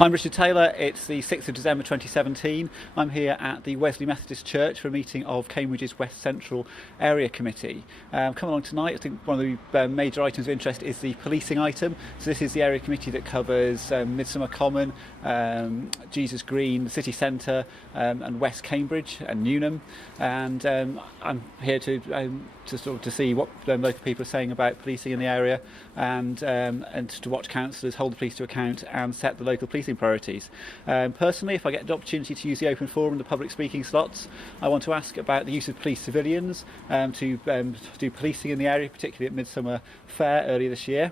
I'm Richard Taylor. It's the 6th of December 2017. I'm here at the Wesley Methodist Church for a meeting of Cambridge's West Central Area Committee. Come along tonight, I think one of the major items of interest is the policing item. So this is the area committee that covers Midsummer Common, Jesus Green, the city centre, and West Cambridge and Newnham. And I'm here to see what local people are saying about policing in the area, and to watch councillors hold the police to account and set the local policing priorities. Personally, if I get the opportunity to use the open forum and the public speaking slots, I want to ask about the use of police civilians to do policing in the area, particularly at Midsummer Fair earlier this year.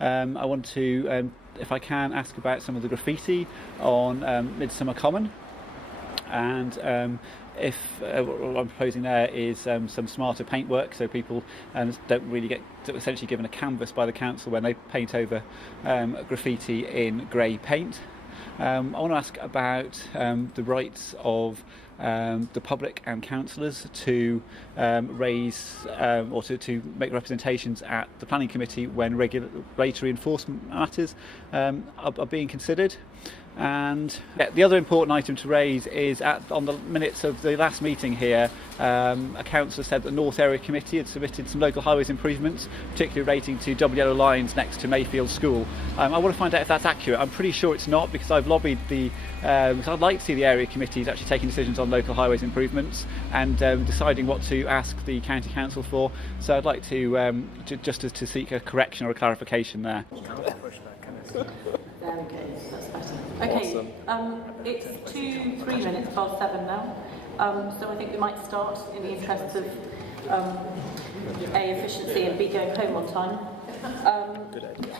I want to, if I can, ask about some of the graffiti on Midsummer Common, and what I'm proposing there is some smarter paintwork, so people don't really get essentially given a canvas by the council when they paint over graffiti in grey paint. I want to ask about the rights of the public and councillors to raise or to make representations at the planning committee when regulatory enforcement matters are being considered. And the other important item to raise is on the minutes of the last meeting here, a councillor said that the North Area Committee had submitted some local highways improvements, particularly relating to double yellow lines next to Mayfield School. I want to find out if that's accurate. I'm pretty sure it's not, because I've lobbied because I'd like to see the area committees actually taking decisions on local highways improvements and deciding what to ask the county council for. So I'd like to seek a correction or a clarification there. There we go, that's better. Okay, awesome. It's 3 minutes past 7 now, so I think we might start in the interests of A, efficiency, and B, going home on time. Good idea.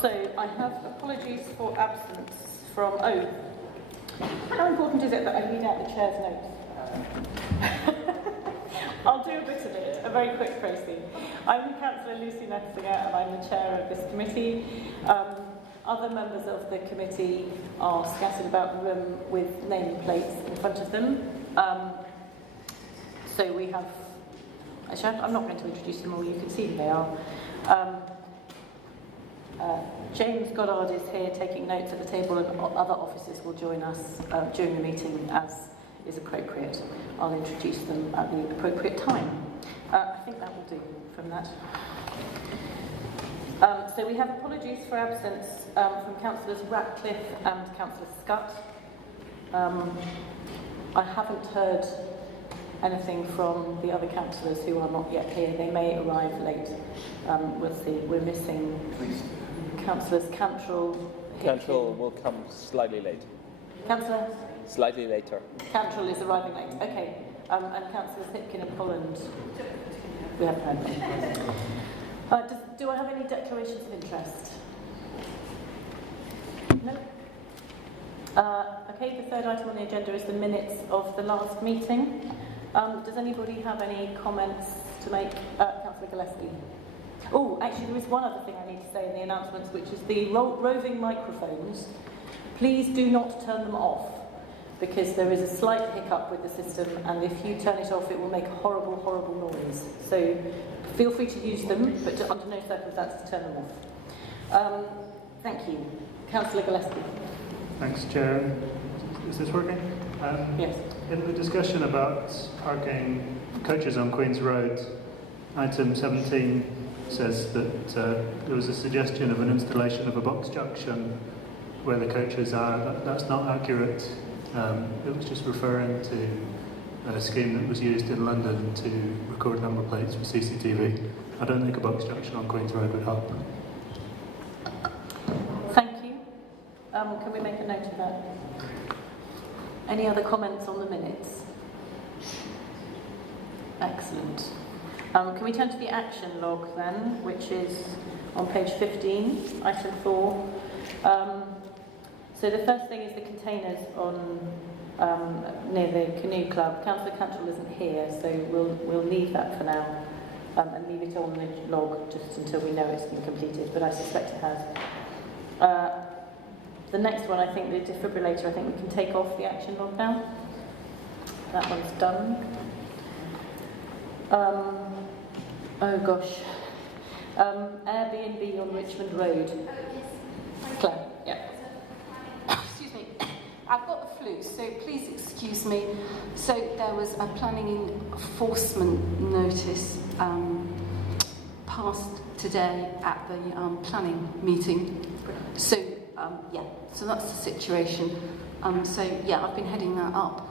So I have apologies for absence from, how important is it that I read out the chair's notes? I'll do a bit of it, a very quick process. I'm Councillor Lucy Nessinger and I'm the chair of this committee. Other members of the committee are scattered about the room with name plates in front of them. So we have, actually I'm not going to introduce them all, you can see who they are. James Goddard is here taking notes at the table, and other officers will join us during the meeting as is appropriate. I'll introduce them at the appropriate time. I think that will do from that. So we have apologies for absence from Councillors Ratcliffe and Councillor Scutt. I haven't heard anything from the other councillors who are not yet here. They may arrive late. We'll see. We're missing Councillors Cantrell. Cantrell will come slightly late. Councillor? Slightly later. Cantrell is arriving late. Okay. And Councillors Hipkin and Holland. We haven't heard them. Do I have any declarations of interest? No? Okay, the third item on the agenda is the minutes of the last meeting. Does anybody have any comments to make? Councillor Gillespie. Oh, actually there is one other thing I need to say in the announcements, which is the roving microphones. Please do not turn them off, because there is a slight hiccup with the system, and if you turn it off it will make a horrible, horrible noise. So feel free to use them, but under no circumstances turn them off. Thank you. Councillor Gillespie. Thanks, Chair. Is this working? Yes. In the discussion about parking coaches on Queen's Road, item 17 says that there was a suggestion of an installation of a box junction where the coaches are. That's not accurate. It was just referring to a scheme that was used in London to record number plates for CCTV. I don't think a box junction on Queen's Road would help. Thank you. Can we make a note of that? Any other comments on the minutes? Excellent. Can we turn to the action log then, which is on page 15, item 4. So the first thing is the containers on near the canoe club. Councillor Cantrell isn't here, so we'll leave that for now and leave it on the log just until we know it's been completed, but I suspect it has. The next one, I think the defibrillator, I think we can take off the action log now. That one's done. Oh gosh. Airbnb on Richmond Road. Claire, yeah. excuse me. So there was a planning enforcement notice passed today at the planning meeting. So so that's the situation. So I've been heading that up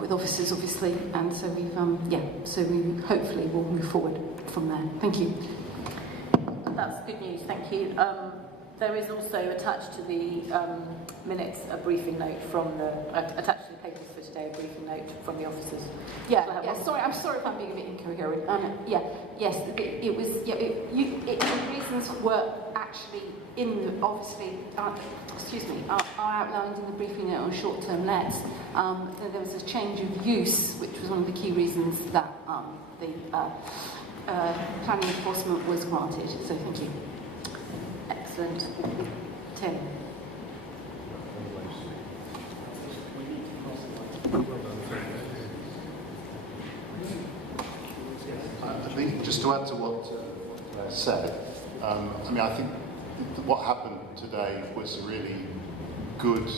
with officers, obviously, and so we've so we hopefully will move forward from there. Thank you. That's good news, thank you. There is also attached to the minutes a briefing note from the attached to the papers for today, a briefing note from the officers. Sorry, I'm sorry if I'm being a bit incoherent. The reasons were actually in the, obviously, are outlined in the briefing note on short-term lets. There was a change of use, which was one of the key reasons that the planning enforcement was granted. So thank you. Excellent. Tim. I think just to add to what Claire said, I think what happened today was a really good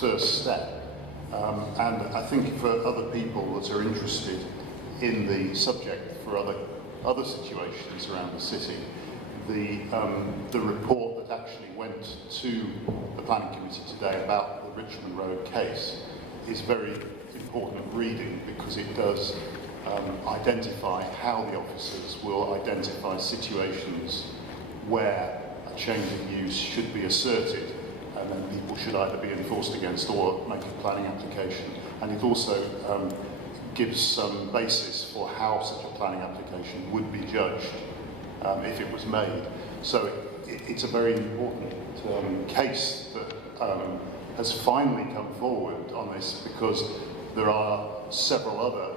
first step, and I think for other people that are interested in the subject for other situations around the city, the report that actually went to the planning committee today about the Richmond Road case is very important reading, because it does identify how the officers will identify situations where a change of use should be asserted, and then people should either be enforced against or make a planning application. And it also gives some basis for how such a planning application would be judged if it was made. So it's a very important case that has finally come forward on this, because there are several other,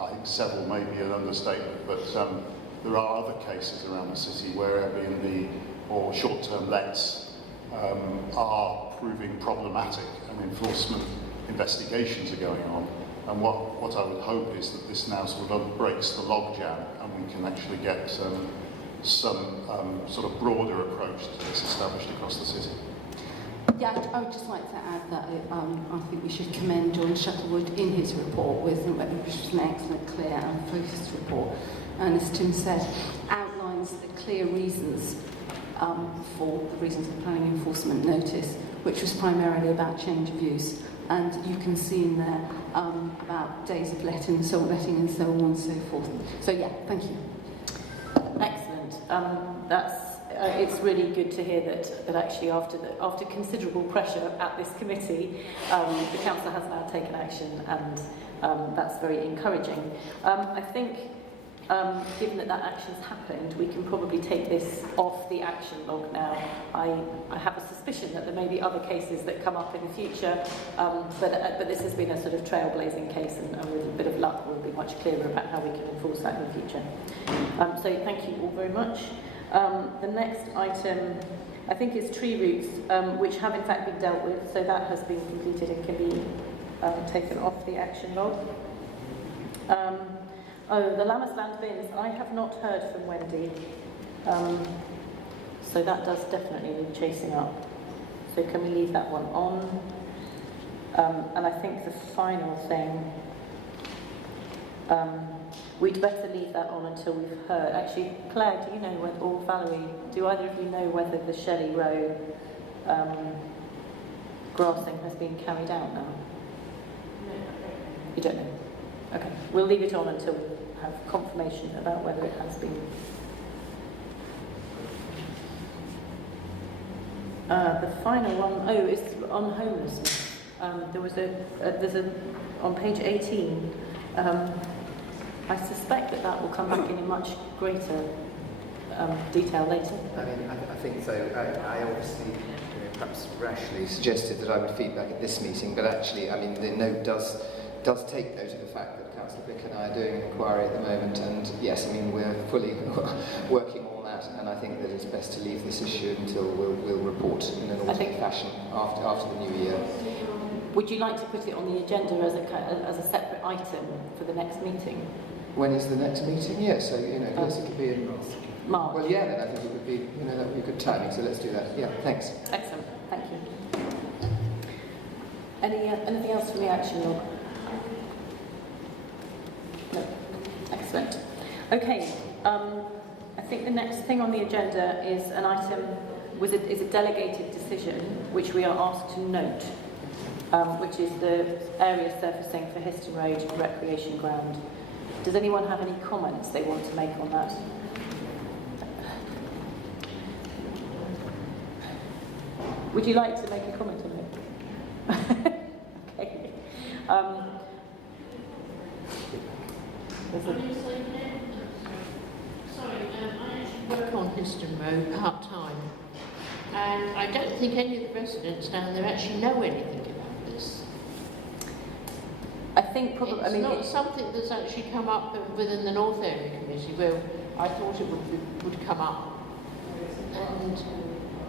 I think several may be an understatement, but there are other cases around the city where Airbnb or short-term lets are proving problematic, and enforcement investigations are going on. And what I would hope is that this now sort of breaks the logjam, and we can actually get some sort of broader approach to this established across the city. Yeah, I would just like to add that I think we should commend John Shuttlewood in his report, which was an excellent, clear and focused report. And as Tim said, outlines the clear reasons for the reasons of planning enforcement notice, which was primarily about change of use. And you can see in there about days of letting, sole letting and so on and so forth. So thank you. Excellent. It's really good to hear that actually after considerable pressure at this committee, the council has now taken action, and that's very encouraging. I think, given that action's happened, we can probably take this off the action log now. I have a suspicion that there may be other cases that come up in the future, but this has been a sort of trailblazing case, and with a bit of luck we'll be much clearer about how we can enforce that in the future. So thank you all very much. The next item, I think, is tree roots, which have in fact been dealt with, so that has been completed and can be taken off the action log. The Lammasland bins, I have not heard from Wendy, so that does definitely need chasing up. So can we leave that one on? And I think the final thing, we'd better leave that on until we've heard. Actually, Claire, do you know whether, or Valerie, do either of you know whether the Shelley Row grassing has been carried out now? No. You don't know? Okay, we'll leave it on until we have confirmation about whether it has been. The final one, is on homelessness. There's on page 18. I suspect that will come back in a much greater detail later. I think so. I obviously, perhaps rashly suggested that I would feedback at this meeting, but actually, the note does take note of the fact that Councillor Vick and I are doing an inquiry at the moment, and yes, we're fully working on that, and I think that it's best to leave this issue until we'll report in an orderly fashion after the new year. Would you like to put it on the agenda as a separate item for the next meeting? When is the next meeting? Yes, so yes, it could be in March. Well, then I think it would be, that would be good timing. So let's do that. Yeah, thanks. Excellent, thank you. Anything else from the action log? Okay, I think the next thing on the agenda is an item is a delegated decision which we are asked to note, which is the area surfacing for Histon Road recreation ground. Does anyone have any comments they want to make on that? Would you like to make a comment on it? Okay. Sorry, I actually work on Histon Road part-time, and I don't think any of the residents down there actually know anything about this. I think probably. It's not something that's actually come up within the North Area Committee, where I thought it would come up. And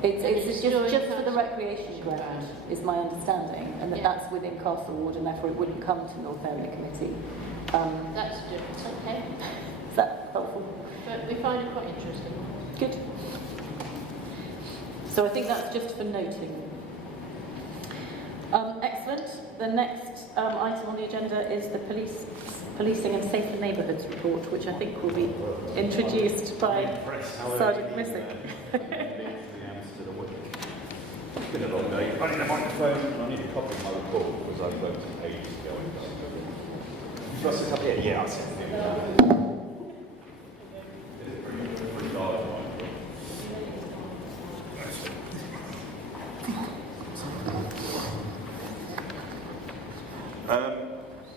it's just for the recreation ground, is my understanding, and that's within Castlewood, and therefore it wouldn't come to North Area Committee. That's okay. Is that helpful? But we find it quite interesting. Good. So I think that's just for noting. Excellent. The next item on the agenda is the Policing and Safer Neighbourhoods report, which I think will be introduced by Sergeant Missick. It's been a long day. I need a microphone and I need a copy of my report because I wrote it ages ago. You've got a copy? Yeah, I'll send it.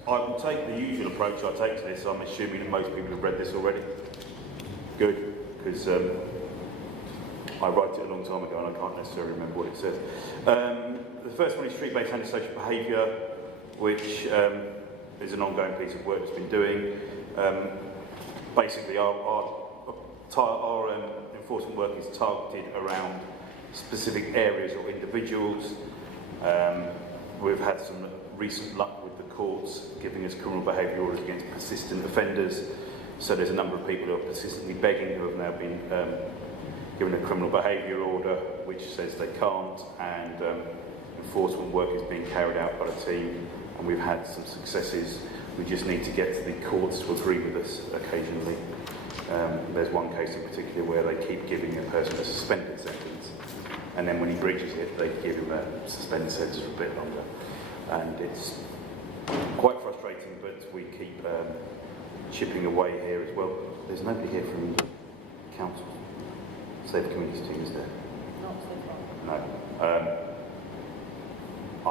I will take the usual approach I take to this. I'm assuming that most people have read this already. Good, because I wrote it a long time ago and I can't necessarily remember what it says. The first one is street-based antisocial behaviour, which is an ongoing piece of work that's been doing. Basically, our enforcement work is targeted around specific areas or individuals. We've had some recent luck with the courts giving us criminal behaviour orders against persistent offenders. So there's a number of people who are persistently begging who have now been given a criminal behaviour order which says they can't, and enforcement work is being carried out by the team, and we've had some successes. We just need to get to the courts to agree with us occasionally. There's one case in particular where they keep giving a person a suspended sentence, and then when he breaches it, they give him a suspended sentence for a bit longer. And it's quite frustrating, but we keep chipping away here as well. There's nobody here from council. Safe Communities team is there? Not so far.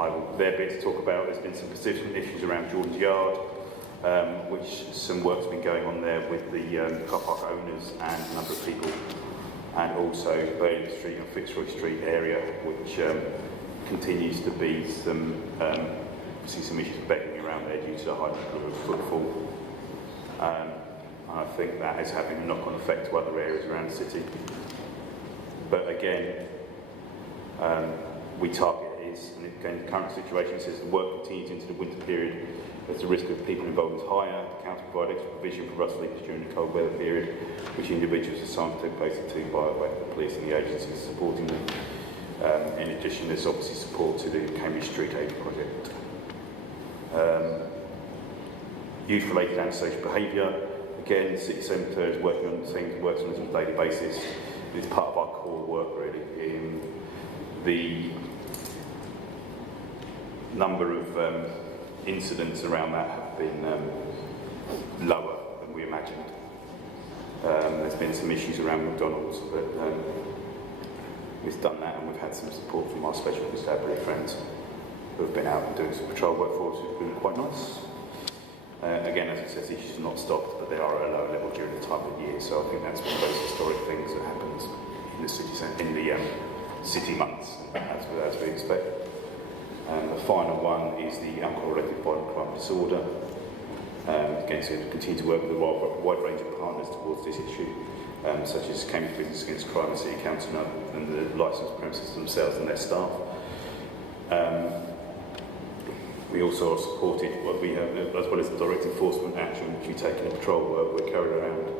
No. They're bit to talk about. There's been some persistent issues around Jordan's Yard, which some work's been going on there with the car park owners and a number of people, and also Burlington Street and Fitzroy Street area, which continues to be some issues of begging around there due to the high level of footfall. I think that is having a knock-on effect to other areas around the city. But again, we target this, and again, the current situation says the work continues into the winter period. There's the risk of people involved is higher. The council provide extra provision for rust leakage during the cold weather period, which individuals are assigned to take place to by the police and the agencies supporting them. In addition, there's obviously support to the Cambridge Street Aid project. Youth-related antisocial behaviour. Again, the City Centre is working on things, works on this on a daily basis. It's part of our core work, really. The number of incidents around that have been lower than we imagined. There's been some issues around McDonald's, but we've done that, and we've had some support from our special constabulary friends who have been out and doing some patrol work for us, which has been quite nice. Again, as it says, issues have not stopped, but they are at a lower level during the time of year. So I think that's one of those historic things that happens in the city city months, as we expect. The final one is the alcohol-related violent crime disorder. Again, so we continue to work with a wide range of partners towards this issue, such as Cambridge Business Against Crime and City Council and the licensed premises themselves and their staff. We also are supported, we have, as well as the direct enforcement action which we take in the patrol work, we're carried around,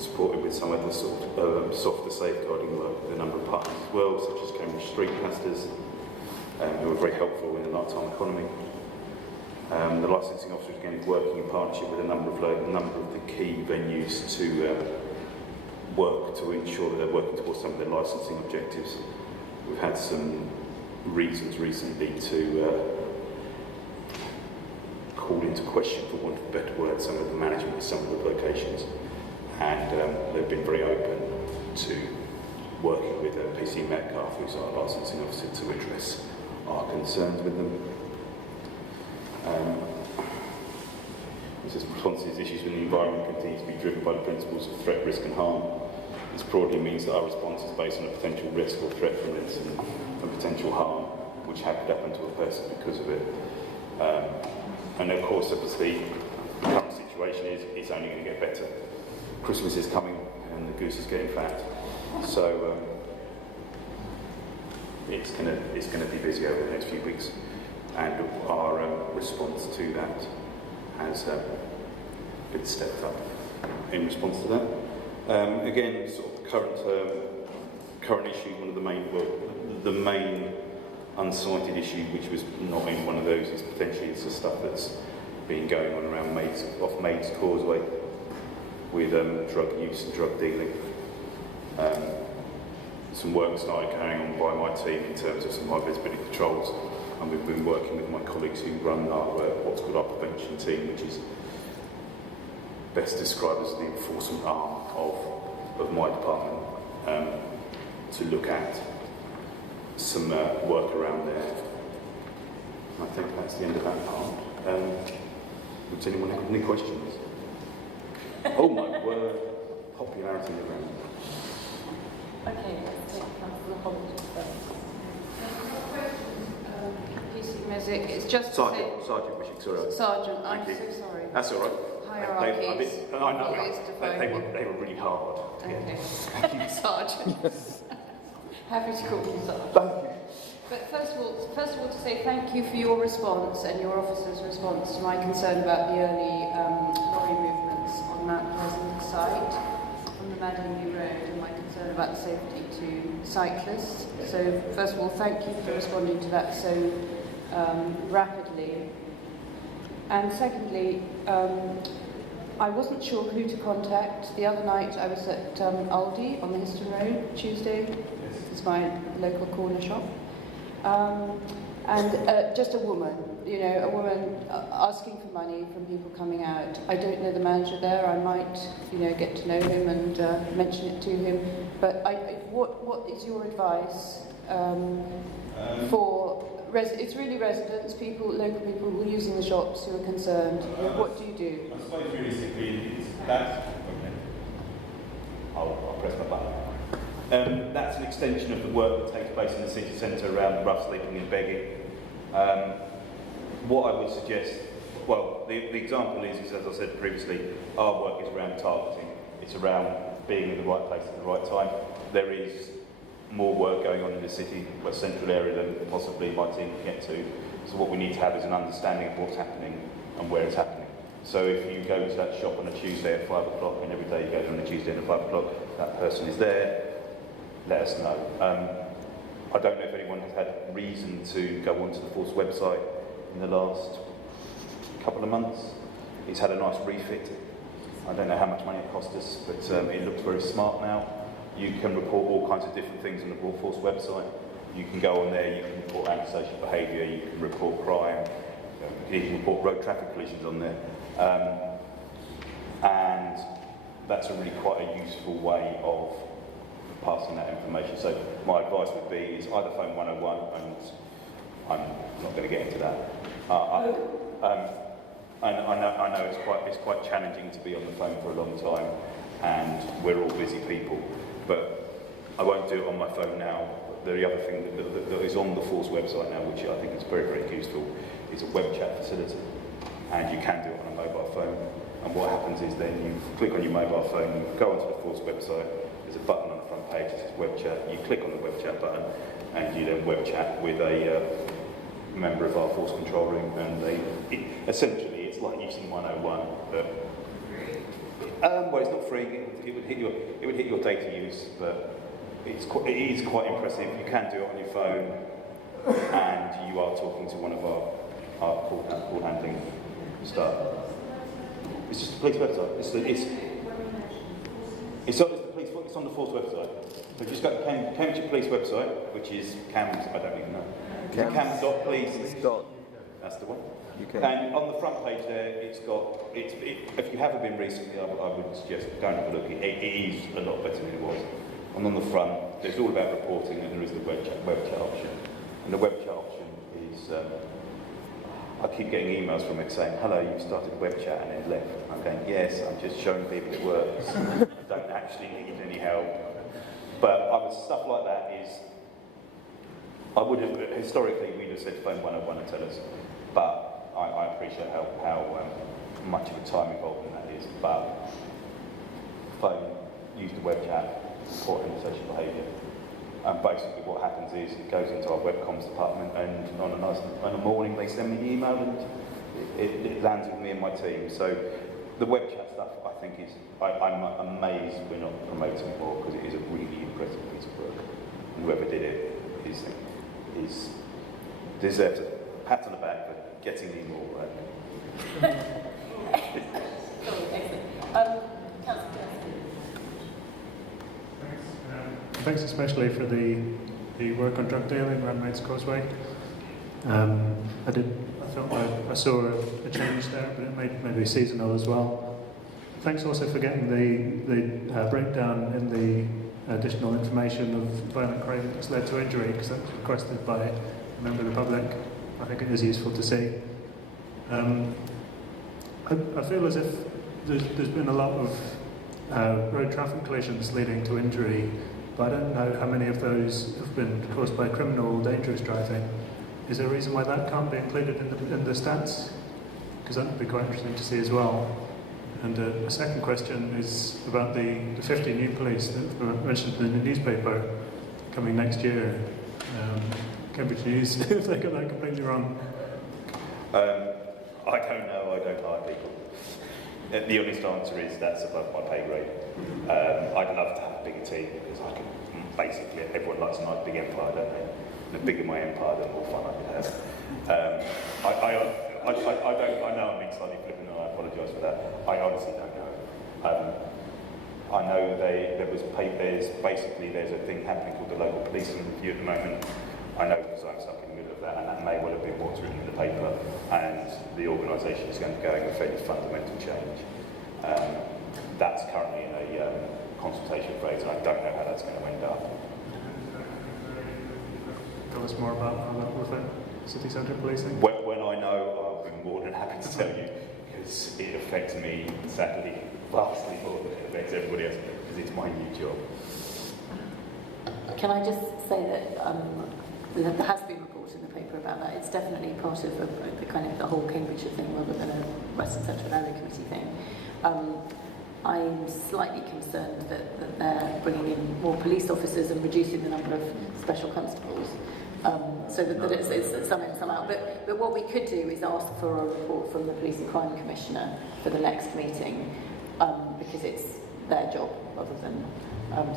supported with some of the sort of softer safeguarding work with a number of partners as well, such as Cambridge Street Pastors, who are very helpful in the nighttime economy. The licensing officer again is working in partnership with a number of the key venues to work to ensure that they're working towards some of their licensing objectives. We've had some reasons recently to call into question, for want of a better word, some of the management of some of the locations, and they've been very open to working with PC Metcalf, who's our licensing officer, to address our concerns with them. This response to these issues when the environment continues to be driven by the principles of threat, risk and harm. This broadly means that our response is based on a potential risk or threat from incident and potential harm which could happen to a person because of it. And of course, obviously, the current situation is it's only going to get better. Christmas is coming and the goose is getting fat. So it's going to be busy over the next few weeks. And our response to that has been stepped up in response to that. Again, sort of current issue, one of the main unsighted issue, which was not in one of those, is potentially it's the stuff that's been going on around off Maids Causeway with drug use and drug dealing. Some work started carrying on by my team in terms of some high visibility patrols, and we've been working with my colleagues who run our what's called our prevention team, which is best described as the enforcement arm of my department, to look at some work around there. I think that's the end of that part. Does anyone have any questions? Oh my word, popularity around. Okay, let's take Councillor Hobbs first. PC Music, it's just Sergeant Wishing, sorry. Sergeant, I'm Thank you. so sorry. That's all right. Hierarchies. I know. They were really hard. Okay. Sergeant. Happy to call you Sergeant. Thank you. But first of all, to say thank you for your response and your officer's response to my concern about the early lorry movements on Mount Pleasant site on the Madingley Road, and my concern about the safety to cyclists. So first of all, thank you for responding to that so rapidly. And secondly, I wasn't sure who to contact. The other night I was at Aldi on the Histon Road, Tuesday. It's my local corner shop. And just a woman asking for money from people coming out. I don't know the manager there. I might, get to know him and mention it to him. But what is your advice for? It's really residents, local people who are using the shops who are concerned. What do you do? I suppose realistically, that's okay. I'll press my button. That's an extension of the work that takes place in the city centre around rough sleeping and begging. What I would suggest, well, the example is, as I said previously, our work is around targeting. It's around being in the right place at the right time. There is more work going on in the city, West Central area, than possibly my team can get to. So what we need to have is an understanding of what's happening and where it's happening. So if you go to that shop on a Tuesday at 5 o'clock, and every day you go on a Tuesday at 5 o'clock, that person is there, let us know. I don't know if anyone has had reason to go onto the Force website in the last couple of months. It's had a nice refit. I don't know how much money it cost us, but it looks very smart now. You can report all kinds of different things on the Royal Force website. You can go on there, you can report antisocial behaviour, you can report crime, you can report road traffic collisions on there. And that's a really quite a useful way of passing that information. So my advice would be is either phone 101, and I'm not going to get into that. I know it's quite challenging to be on the phone for a long time, and we're all busy people. But I won't do it on my phone now. The other thing that is on the Force website now, which I think is very, very useful, is a web chat facility. And you can do it on a mobile phone. And what happens is then you click on your mobile phone, you go onto the Force website, there's a button on the front page that says web chat. You click on the web chat button, and you then web chat with a member of our Force control room. And essentially, it's like using 101, but well, it's not free. It would hit your data use, but it is quite impressive. You can do it on your phone, and you are talking to one of our our call handling staff. It's just the police website. It's on the Force website. So if you just go to Cambridgeshire Police website, which is CAMS, I don't even know. CAMS.police. That's the one. And on the front page there, if you haven't been recently, I would suggest don't have a look. It is a lot better than it was. And on the front, it's all about reporting, and there is the web chat option. And the web chat option is, I keep getting emails from it saying, hello, you've started web chat, and then left. I'm going, yes, I'm just showing people it works. I don't actually need any help. But stuff like that is, I would have, historically, we'd have said phone 101 and tell us. But I appreciate how much of a time involved in that is. But phone, use the web chat, support social behaviour. And basically what happens is it goes into our web comms department, and on a morning they send me the email, and it lands with me and my team. So the web chat stuff, I think I'm amazed we're not promoting more, because it is a really impressive piece of work. And whoever did it deserves a pat on the back for getting me more work. Thanks especially for the work on drug dealing around Maid's Causeway. I felt I saw a change there, but it may be seasonal as well. Thanks also for getting the breakdown in the additional information of violent crime that's led to injury, because that was requested by a member of the public. I think it is useful to see. I feel as if there's been a lot of road traffic collisions leading to injury, but I don't know how many of those have been caused by criminal or dangerous driving. Is there a reason why that can't be included in the stats? Because that would be quite interesting to see as well. And a second question is about the 50 new police that were mentioned in the newspaper coming next year. Cambridge News, if they got that completely wrong. I don't know, I don't hire people. The honest answer is that's above my pay grade. I'd love to have a bigger team, because I can basically, everyone likes a nice big empire, don't they? The bigger my empire, the more fun I could have. I know I'm being slightly flippant, and I apologise for that. I honestly don't know. I know there's a thing happening called the local policing review at the moment. I know because I'm stuck in the middle of that, and that may well have been what's written in the paper, and the organisation is going to go a fairly fundamental change. That's currently in a consultation phase, and I don't know how that's going to end up. Tell us more about how that will affect city centre policing? When I know, I'll be more than happy to tell you, because it affects me, sadly, vastly more than it affects everybody else, because it's my new job. Can I just say that there has been reports in the paper about that. It's definitely part of the kind of the whole Cambridgeshire thing, rather than a Western Central Area Committee thing. I'm slightly concerned that they're bringing in more police officers and reducing the number of special constables, so that it's some in, some out. But what we could do is ask for a report from the Police and Crime Commissioner for the next meeting, because it's their job rather than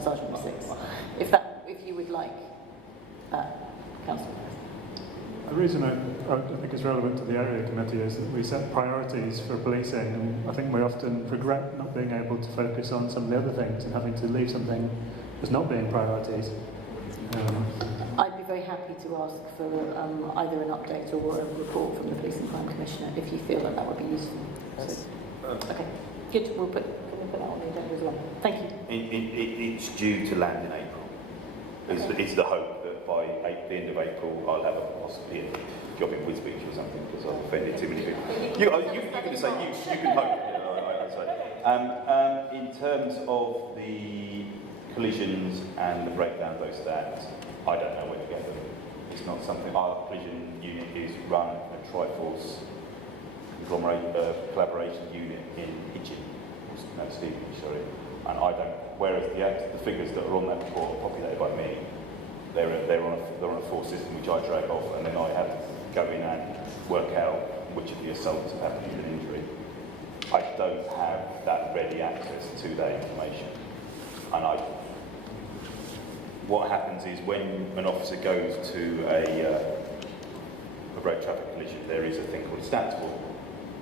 Sergeant No. 6. If you would like that, Councillor. The reason I think it's relevant to the area committee is that we set priorities for policing, and I think we often regret not being able to focus on some of the other things and having to leave something as not being priorities. I'd be very happy to ask for either an update or a report from the Police and Crime Commissioner if you feel that would be useful. Yes. Okay, good. Can we put that on the agenda as well? Thank you. It's due to land in April. It's the hope that by the end of April I'll have possibly a job in Wisbech or something, because I've offended too many people. You can say you can hope. In terms of the collisions and the breakdown of those stats, I don't know where to get them. It's not something. Our collision unit is run a Triforce collaboration unit in Stevenage, sorry. And I don't. Whereas the figures that are on that report are populated by me. They're on a force system which I drag off, and then I have to go in and work out which of the assaults have happened with an injury. I don't have that ready access to that information. And what happens is when an officer goes to a road traffic collision, there is a thing called a stats form.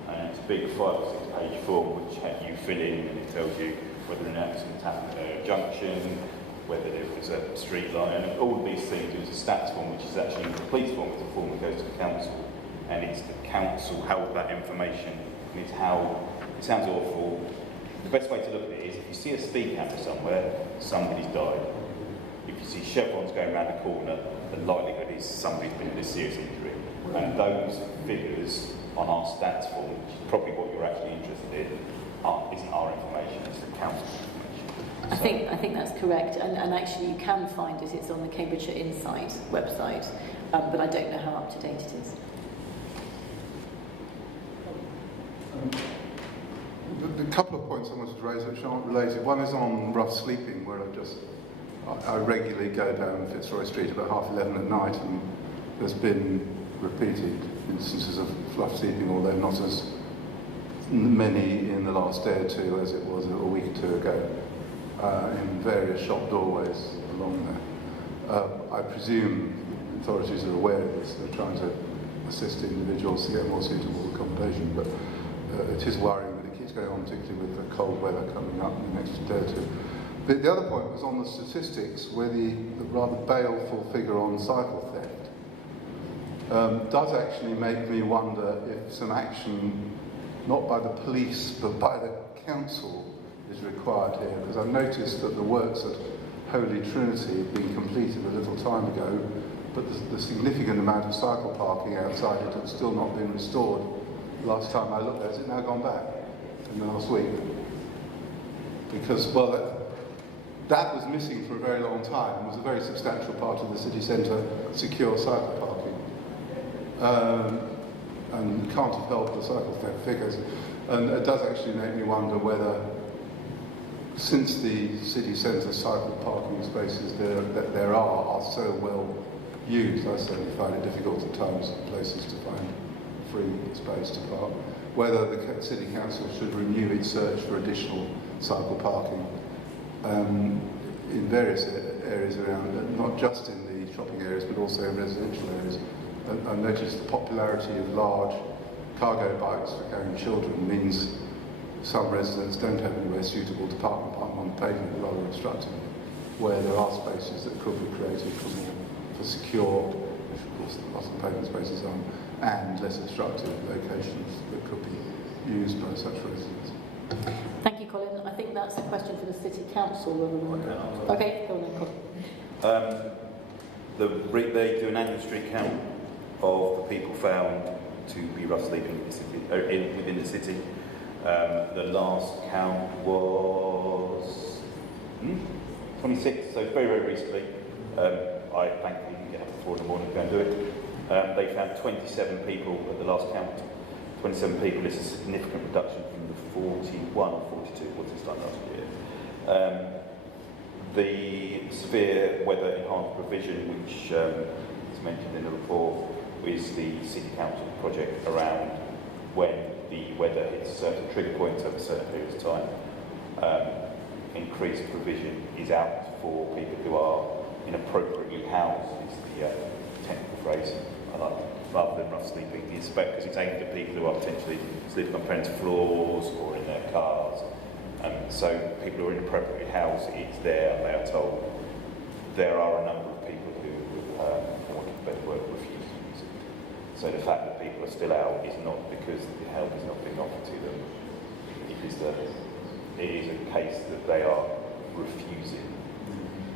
And it's a big 5 or 6 page form which you fill in, and it tells you whether an accident happened at a junction, whether there was a street light, and all of these things. It was a stats form, which is actually a complete form. It's a form that goes to the council, and it's the council held that information, and it's how, it sounds awful, the best way to look at it is if you see a speed camera somewhere, somebody's died. If you see chevrons going around the corner, the likelihood is somebody's been in a serious injury. And those figures on our stats form, which is probably what you're actually interested in, isn't our information, it's the council's information. I think that's correct, and actually you can find it. It's on the Cambridgeshire Insight website, but I don't know how up to date it is. The couple of points I wanted to raise which aren't related. One is on rough sleeping, where I regularly go down Fitzroy Street about 11:30 at night, and there's been repeated instances of rough sleeping, although not as many in the last day or two as it was a week or two ago, in various shop doorways along there. I presume authorities are aware of this. They're trying to assist individuals to get more suitable accommodation, but it is worrying that it keeps going on, particularly with the cold weather coming up in the next day or two. But the other point was on the statistics, where the rather baleful figure on cycle theft does actually make me wonder if some action, not by the police, but by the council, is required here. Because I've noticed that the works at Holy Trinity have been completed a little time ago, but the significant amount of cycle parking outside it has still not been restored. Last time I looked, has it now gone back in the last week? Because, well, that was missing for a very long time. It was a very substantial part of the city centre secure cycle parking. And can't have helped the cycle theft figures. And it does actually make me wonder whether, since the city centre cycle parking spaces that there are so well used, I certainly find it difficult at times in places to find free space to park, whether the City Council should renew its search for additional cycle parking in various areas around, not just in the shopping areas, but also in residential areas. I noticed the popularity of large cargo bikes for carrying children means some residents don't have anywhere suitable to park on the pavement, rather obstructive, where there are spaces that could be created for secure, which of course lots of pavement spaces are, and less obstructive locations that could be used by such residents. Thank you, Colin. I think that's a question for the City Council. Okay, go on then, Colin. They do an annual street count of the people found to be rough sleeping in the city, within the city. The last count was 26, so very, very recently. I thankfully didn't get up at 4 in the morning to go and do it. They found 27 people at the last count. 27 people is a significant reduction from the 41 or 42 it was this time last year. The severe weather enhanced provision, which is mentioned in the report, is the City Council project around when the weather hits certain trigger points over certain periods of time. Increased provision is out for people who are inappropriately housed, is the technical phrase I like, rather than rough sleeping. It's because it's aimed at people who are potentially sleeping on friends' floors or in their cars. So people who are inappropriately housed, it's there, and they are told. There are a number of people who, for want of a better word, refuse to use it. So the fact that people are still out is not because the help is not being offered to them. It is a case that they are refusing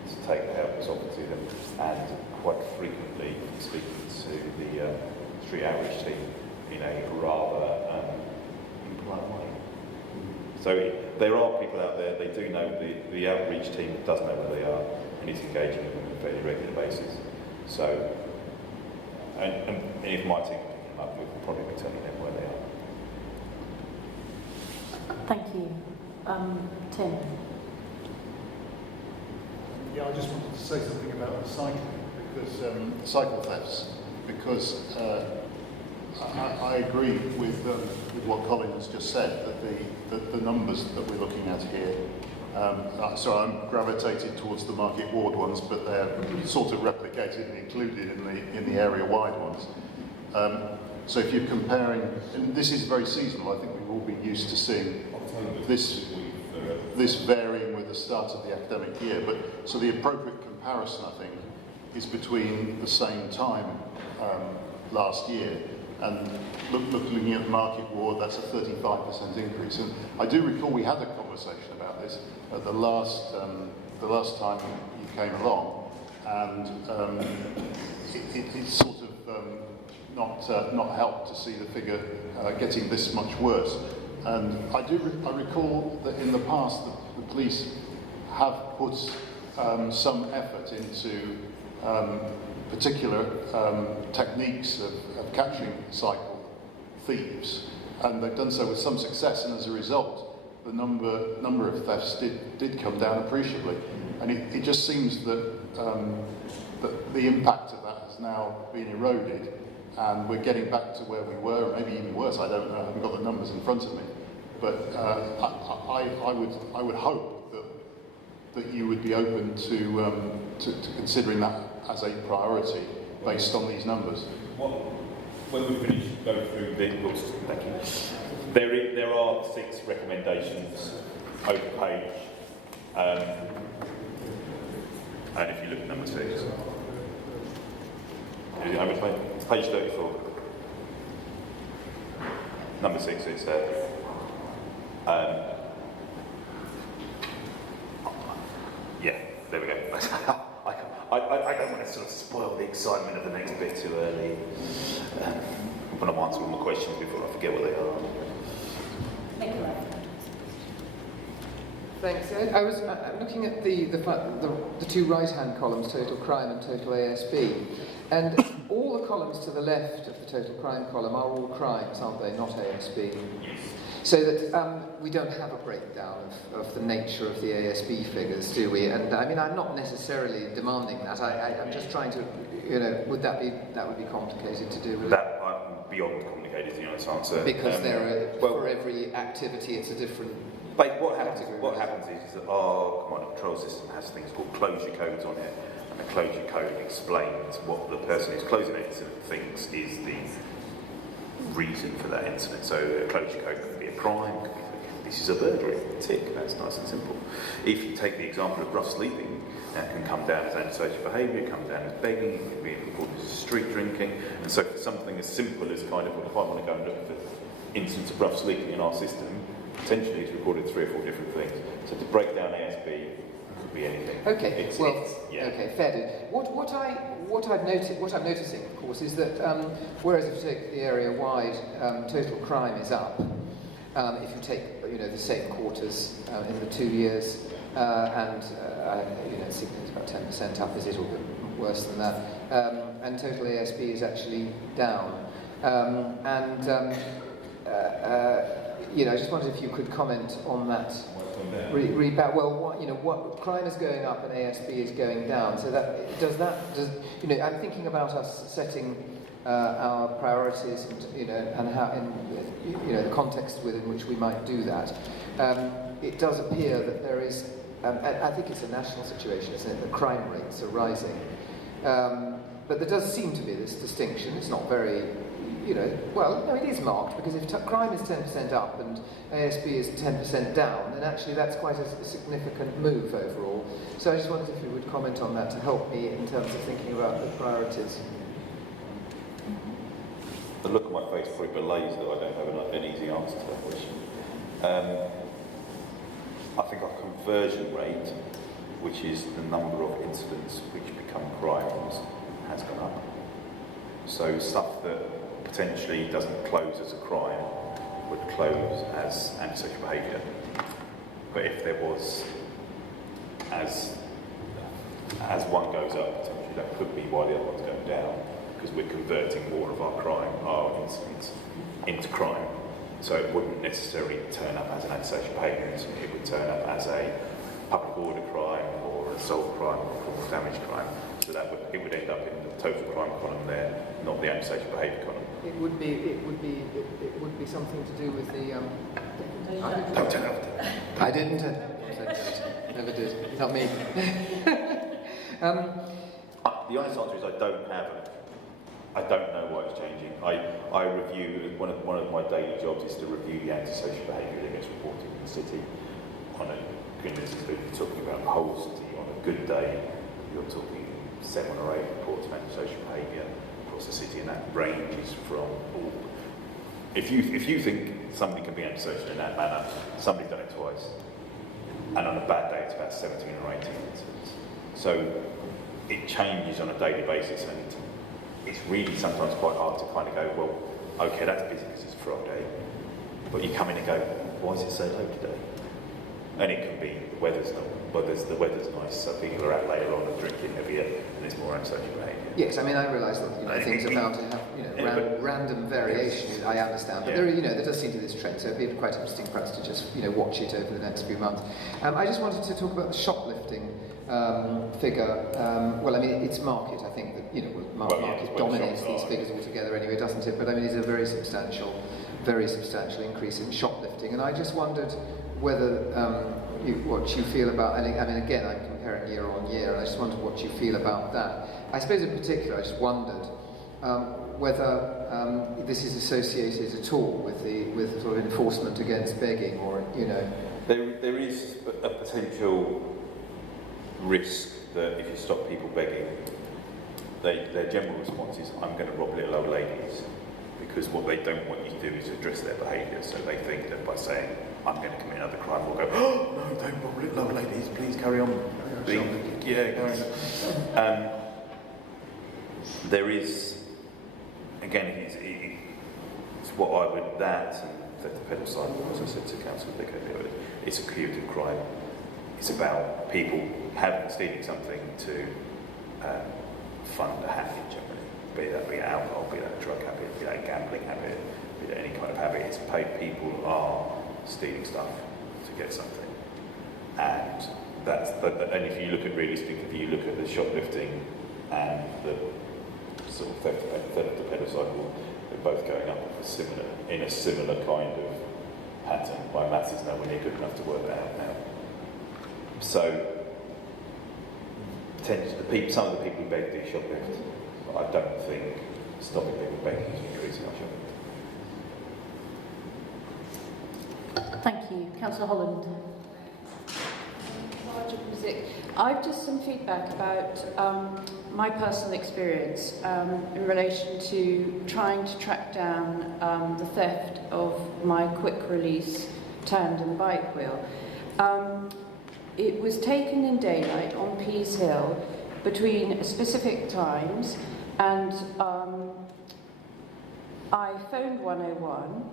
to take the help that's offered to them, and quite frequently speaking to the street outreach team in a rather impolite way. So there are people out there, they do know, the outreach team does know where they are and is engaging with them on a fairly regular basis. So, and if my team can pick them up, we'll probably be telling them where they are. Thank you. Tim? Yeah, I just wanted to say something about the cycling, because cycle thefts, because I agree with what Colin has just said, that the numbers that we're looking at here, so I'm gravitated towards the Market Ward ones, but they're sort of replicated and included in the area-wide ones. So if you're comparing, and this is very seasonal, I think we've all been used to seeing this varying with the start of the academic year, but so the appropriate comparison, I think, is between the same time last year and looking at the market ward, that's a 35% increase. And I do recall we had a conversation about this at the last time you came along, and it's sort of not helped to see the figure getting this much worse. And I recall that in the past the police have put some effort into particular techniques of catching cycle thieves, and they've done so with some success, and as a result the number of thefts did come down appreciably. And it just seems that that the impact of that has now been eroded, and we're getting back to where we were, maybe even worse. I don't know, I haven't got the numbers in front of me, but I would hope that you would be open to considering that as a priority based on these numbers. Well, when we finish going through the books, thank you. There are 6 recommendations over page, and if you look at number 6, it's page 34. Number 6, it's yeah, there we go. I don't want to sort of spoil the excitement of the next bit too early. But I'm answering all my questions before I forget what they are. Thanks. I was looking at the 2 right-hand columns, total crime and total ASB, and all the columns to the left of the total crime column are all crimes, aren't they? Not ASB. So that we don't have a breakdown of the nature of the ASB figures, do we? And I mean, I'm not necessarily demanding that. I'm just trying to, that would be complicated to do with. That beyond complicated, the honest answer. Because for every activity, it's a different. But what happens is that our command and control system has things called closure codes on it, and the closure code explains what the person who's closing the incident thinks is the reason for that incident. So a closure code could be a crime, could be, this is a burglary, tick, that's nice and simple. If you take the example of rough sleeping, that can come down as antisocial behaviour, come down as begging, it can be reported as street drinking, and so for something as simple as kind of, if I want to go and look for instances of rough sleeping in our system, potentially it's recorded 3 or 4 different things. So to break down ASB could be anything. Okay, okay, fair dude. What I'm noticing, of course, is that whereas if you take the area-wide, total crime is up. If you take the same quarters in the 2 years, and it's about 10% up, is it, or a bit worse than that? And total ASB is actually down. I just wondered if you could comment on that. What crime is going up and ASB is going down. So I'm thinking about us setting our priorities, and how in the context within which we might do that. It does appear that there is, I think it's a national situation, isn't it? The crime rates are rising, but there does seem to be this distinction. It's not very. It is marked, because if crime is 10% up and ASB is 10% down, then actually that's quite a significant move overall. So I just wondered if you would comment on that to help me in terms of thinking about the priorities. The look on my face probably belays that I don't have an easy answer to that question. I think our conversion rate, which is the number of incidents which become crimes, has gone up. So stuff that potentially doesn't close as a crime would close as antisocial behaviour. But if there was, as one goes up, potentially that could be why the other one's going down, because we're converting more of our incidents into crime. So it wouldn't necessarily turn up as an antisocial behaviour incident, it would turn up as a public order crime or assault crime or criminal damage crime. So it would end up in the total crime column there, not the antisocial behaviour column. It would be something to do with the. Don't turn up. I didn't. Never did. Not me. The honest answer is I don't have I don't know why it's changing. I review, one of my daily jobs is to review the antisocial behaviour that gets reported in the city. On a goodness, you're talking about the whole city. On a good day, you're talking 7 or 8 reports of antisocial behaviour across the city, and that ranges from all. If you think somebody can be antisocial in that manner, somebody's done it twice. And on a bad day, it's about 17 or 18 incidents. So it changes on a daily basis, and it's really sometimes quite hard to kind of go, well, okay, that's busy because it's Friday, but you come in and go, why is it so low today? And it can be the weather's nice, so people are out later on and drinking heavier, and there's more antisocial behaviour. Yes, I mean, I realise that things are bound to have random variation. I understand, but there does seem to be this trend. So it'd be quite interesting for us to just watch it over the next few months. I just wanted to talk about the shoplifting figure. Well, I mean, it's market. I think that market dominates these figures altogether anyway, doesn't it? But I mean, it's a very substantial increase in shoplifting, and I just wondered whether what you feel about. I mean, again, I'm comparing year on year, and I just wondered what you feel about that. I suppose in particular, I just wondered whether this is associated at all with sort of enforcement against begging, or There is a potential risk that if you stop people begging, their general response is, I'm going to rob little old ladies, because what they don't want you to do is address their behaviour. So they think that by saying, I'm going to commit another crime, we'll go, oh, no, don't rob little old ladies, please carry on. There is, again, it's what I would, that and the pedicide, as I said to Councillor Vicker, it's a cumulative crime. It's about people stealing something to fund a habit generally, be that alcohol, be that a drug habit, be that a gambling habit, be that any kind of habit. It's people are stealing stuff to get something, and and if you look at the shoplifting and the sort of theft of the pedicide, they're both going up in a similar kind of pattern. My maths is nowhere near good enough to work that out now. So, some of the people who beg do shoplift, but I don't think stopping people begging is increasing our shoplift. Thank you. Councillor Holland. I've just some feedback about my personal experience in relation to trying to track down the theft of my quick release tandem bike wheel. It was taken in daylight on Pease Hill between specific times, and I phoned 101,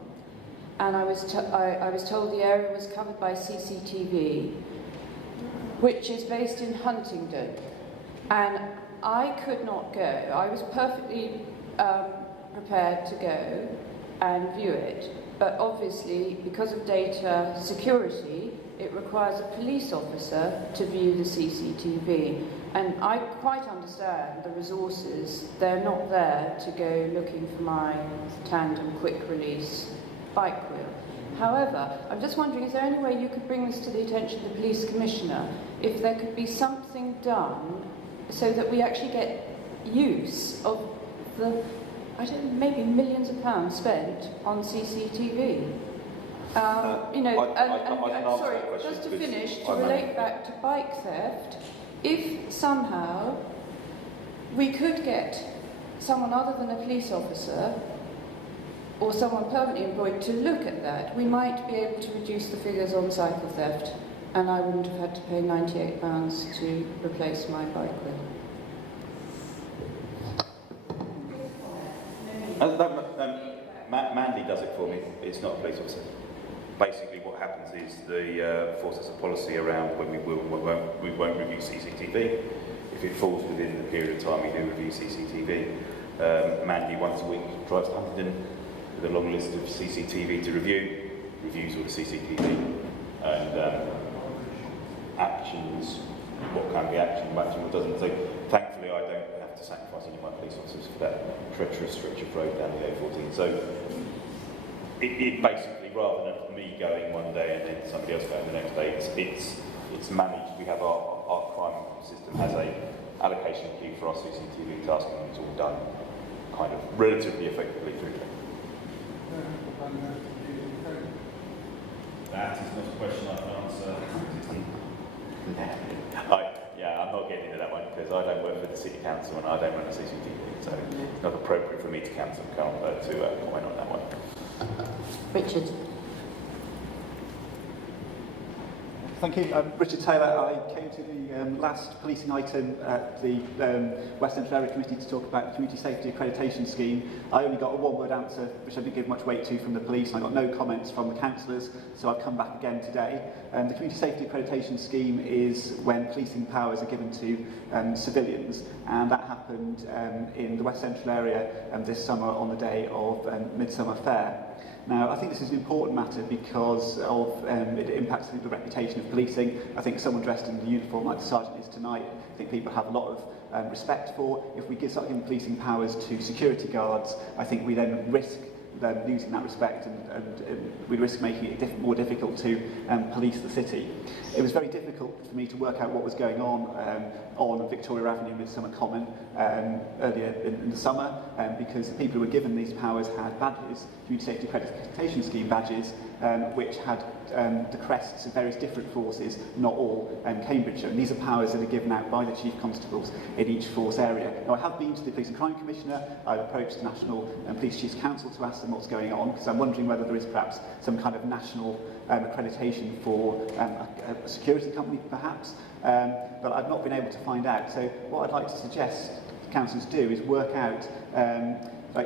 and I was told the area was covered by CCTV, which is based in Huntingdon, and I could not go. I was perfectly prepared to go and view it, but obviously, because of data security, it requires a police officer to view the CCTV. And I quite understand the resources. They're not there to go looking for my tandem quick release bike wheel. However, I'm just wondering, is there any way you could bring this to the attention of the police commissioner, if there could be something done so that we actually get use of the, I don't know, maybe millions of pounds spent on CCTV? Sorry, just to finish, to relate back to bike theft, if somehow we could get someone other than a police officer or someone permanently employed to look at that, we might be able to reduce the figures on cycle theft, and I wouldn't have had to pay £98 to replace my bike wheel. Mandy does it for me. It's not a police officer. Basically, what happens is the force has a policy around when we won't review CCTV. If it falls within the period of time we do review CCTV, Mandy once a week drives to Huntingdon with a long list of CCTV to review, reviews all the CCTV, and actions, what can be actioned, what doesn't. So thankfully I don't have to sacrifice any of my police officers for that treacherous stretch of road down the A14. So it basically, rather than me going one day and then somebody else going the next day, it's managed. We have our crime system has a allocation queue for our CCTV tasking, and it's all done. kind of relatively effectively through there. That is not a question I can answer. I'm not getting into that one because I don't work for the City Council and I don't run a CCTV, so it's not appropriate for me to comment on that one. Richard. Thank you. I'm Richard Taylor. I came to the last policing item at the West Central Area Committee to talk about the Community Safety Accreditation Scheme. I only got a one-word answer, which I didn't give much weight to, from the police. I got no comments from the councillors, so I've come back again today. The Community Safety Accreditation Scheme is when policing powers are given to civilians, and that happened in the West Central area this summer on the day of Midsummer Fair. Now, I think this is an important matter because of it impacts the reputation of policing. I think someone dressed in the uniform like the sergeant is tonight, I think people have a lot of respect for. If we start giving policing powers to security guards, I think we then risk losing that respect, and we risk making it more difficult to police the city. It was very difficult for me to work out what was going on Victoria Avenue Midsummer Common earlier in the summer, because the people who were given these powers had badges, Community Safety Accreditation Scheme badges, which had the crests of various different forces, not all Cambridgeshire. And these are powers that are given out by the Chief Constables in each force area. Now, I have been to the Police and Crime Commissioner. I've approached the National Police Chiefs Council to ask them what's going on, because I'm wondering whether there is perhaps some kind of national accreditation for a security company, perhaps. But I've not been able to find out. So what I'd like to suggest councils do is work out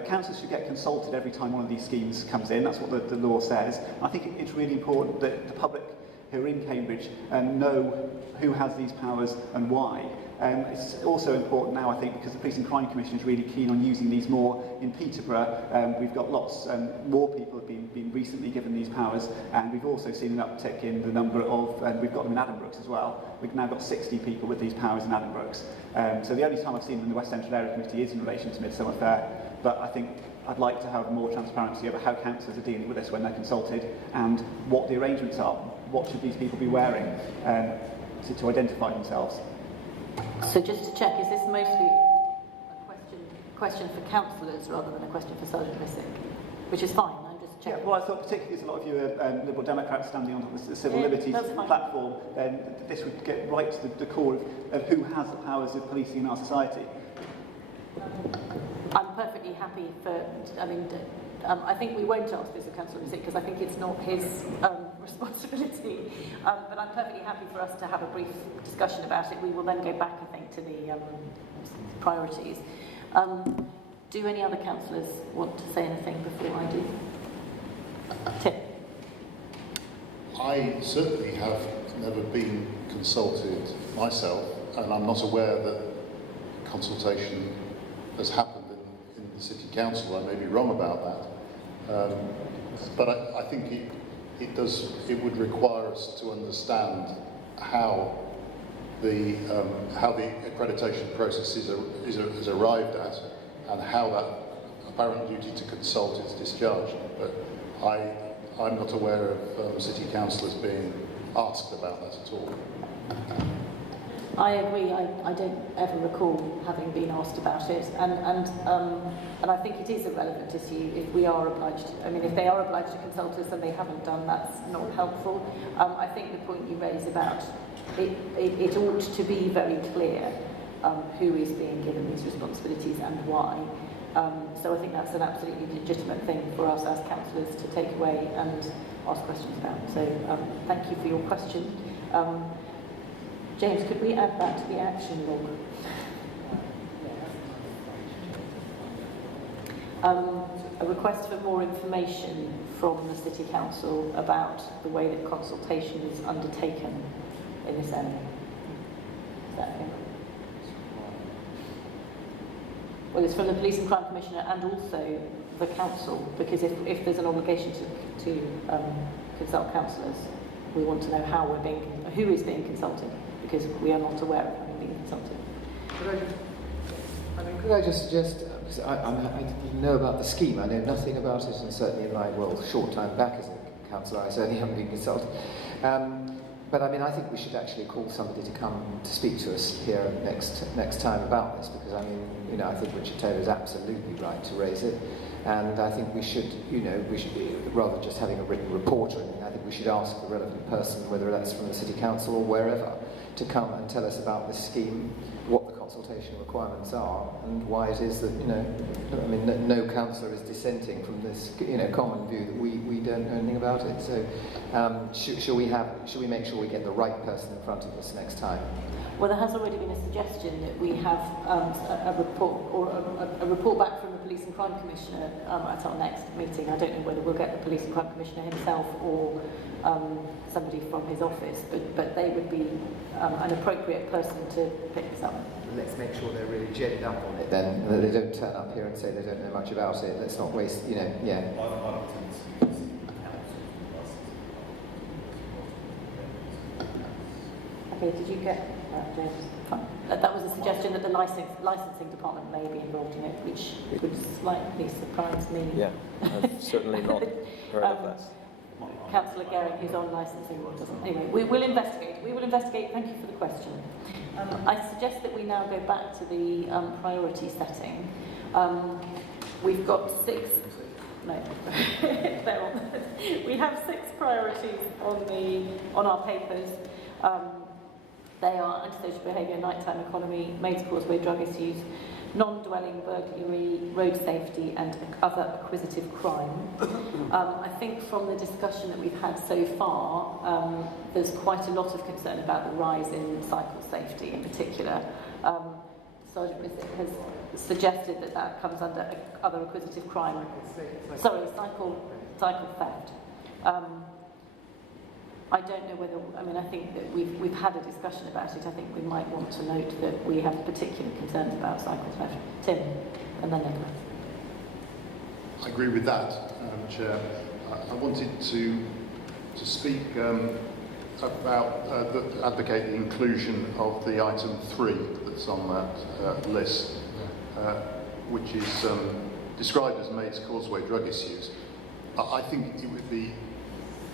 councils should get consulted every time one of these schemes comes in. That's what the law says. I think it's really important that the public who are in Cambridge know who has these powers and why. It's also important now, I think, because the Police and Crime Commission is really keen on using these more in Peterborough. We've got lots more people have been recently given these powers, and we've also seen an uptick in the number of, we've got them in Addenbrooke's as well. We've now got 60 people with these powers in Addenbrooke's. So the only time I've seen them in the West Central Area Committee is in relation to Midsummer Fair, but I think I'd like to have more transparency over how councillors are dealing with this when they're consulted, and what the arrangements are. What should these people be wearing to identify themselves? So just to check, is this mostly a question for councillors rather than a question for Sergeant Missick? Which is fine, I'm just checking. Yeah, well, I thought particularly as a lot of you are Liberal Democrats standing on the civil liberties platform, then this would get right to the core of who has the powers of policing in our society. I'm perfectly happy for, I think we won't ask this of Councillor Missick because I think it's not his responsibility, but I'm perfectly happy for us to have a brief discussion about it. We will then go back, I think, to the priorities. Do any other councillors want to say anything before I do? Tim? I certainly have never been consulted myself, and I'm not aware that consultation has happened in the City Council. I may be wrong about that, but I think it would require us to understand how the accreditation process is arrived at, and how that apparent duty to consult is discharged. But I'm not aware of City Councillors being asked about that at all. I agree. I don't ever recall having been asked about it, and I think it is a relevant issue if we are obliged. If they are obliged to consult us and they haven't done, that's not helpful. I think the point you raise about it ought to be very clear who is being given these responsibilities and why. So I think that's an absolutely legitimate thing for us as councillors to take away and ask questions about. So thank you for your question. James, could we add that to the action log? A request for more information from the City Council about the way that consultation is undertaken in this area. Is that okay? Well, it's from the Police and Crime Commissioner and also the Council, because if there's an obligation to consult councillors, we want to know who is being consulted, because we are not aware of having been consulted. Could I just suggest, because I didn't know about the scheme, I know nothing about it, and certainly in my, short time back as a councillor, I certainly haven't been consulted. but I mean, I think we should actually call somebody to come to speak to us here next time about this, because I mean, you know, I think Richard Taylor is absolutely right to raise it, and I think we should, you know, rather than just having a written report or anything, I think we should ask the relevant person, whether that's from the City Council or wherever, to come and tell us about this scheme, what the consultation requirements are, and why it is that, you know, I mean, no councillor is dissenting from this, you know, common view that we don't know anything about it. So, should we make sure we get the right person in front of us next time? Well, there has already been a suggestion that we have a report back from the Police and Crime Commissioner at our next meeting. I don't know whether we'll get the Police and Crime Commissioner himself or somebody from his office, but they would be an appropriate person to pick this up. Let's make sure they're really jetted up on it then, and that they don't turn up here and say they don't know much about it. Let's not waste, you know, yeah. Okay, did you get that, James? That was a suggestion that the licensing department may be involved in it, which would slightly surprise me. Yeah, I've certainly not heard of that. Councillor Gehring, who's on licensing, doesn't. Anyway, we will investigate. We will investigate. Thank you for the question. I suggest that we now go back to the priority setting. We've got 6. No, we have 6 priorities on our papers. They are antisocial behaviour, nighttime economy, Maids Causeway drug issues, non-dwelling burglary, road safety and other acquisitive crime. I think from the discussion that we've had so far, there's quite a lot of concern about the rise in cycle safety in particular. Sergeant Missick has suggested that comes under other acquisitive crime. Sorry, cycle theft. I don't know whether, I mean, I think that we've had a discussion about it. I think we might want to note that we have particular concerns about cycle theft. Tim, and then Nicola. I agree with that, Chair. I wanted to speak about advocate the inclusion of the item 3 that's on that list, which is described as Maids Causeway drug issues. I think it would be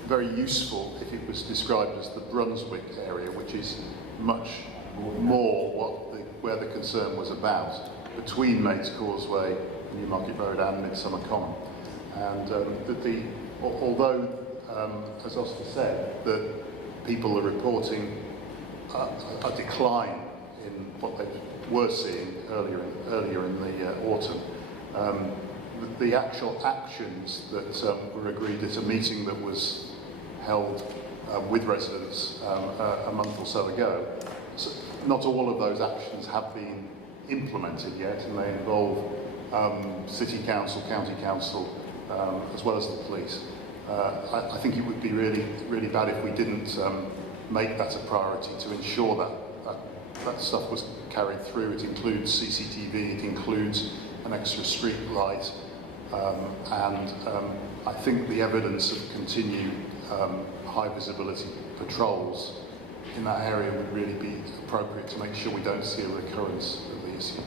very useful if it was described as the Brunswick area, which is much more where the concern was about, between Maids Causeway, Newmarket Road and Midsummer Common. And although, as Oscar said, that people are reporting a decline in what they were seeing earlier in the autumn, the actual actions that were agreed at a meeting that was held with residents a month or so ago, not all of those actions have been implemented yet, and they involve City Council, County Council, as well as the police. I think it would be really bad if we didn't make that a priority to ensure that stuff was carried through. It includes CCTV, it includes an extra street light, and I think the evidence of continued high visibility patrols in that area would really be appropriate to make sure we don't see a recurrence of the issue.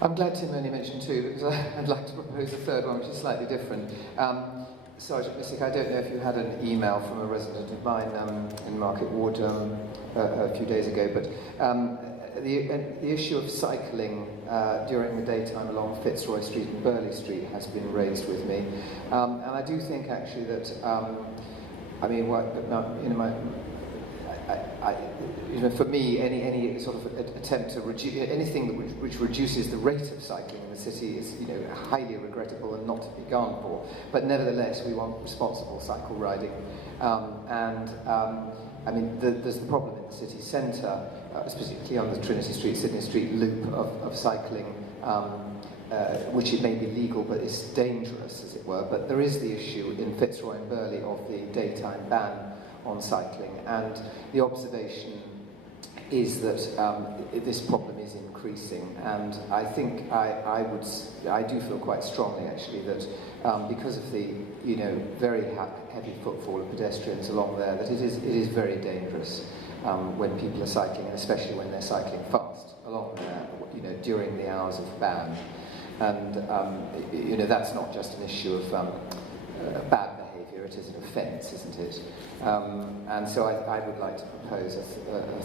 I'm glad Tim only mentioned 2, because I'd like to propose a third one, which is slightly different. Sergeant Missick, I don't know if you had an email from a resident of mine in Market Ward a few days ago, but the issue of cycling during the daytime along Fitzroy Street and Burley Street has been raised with me, and I do think actually that for me, any sort of attempt to reduce anything which reduces the rate of cycling in the city is, highly regrettable and not to be gone for. But nevertheless, we want responsible cycle riding, there's the problem in the city centre, specifically on the Trinity Street, Sydney Street loop of cycling, which it may be legal but is dangerous, as it were. But there is the issue in Fitzroy and Burley of the daytime ban on cycling, and the observation is that this problem is increasing, and I think I do feel quite strongly actually that because of the very heavy footfall of pedestrians along there, that it is very dangerous when people are cycling, and especially when they're cycling fast along there, during the hours of ban, and that's not just an issue of bad behaviour. behaviour, it is an offence, isn't it? And so I would like to propose a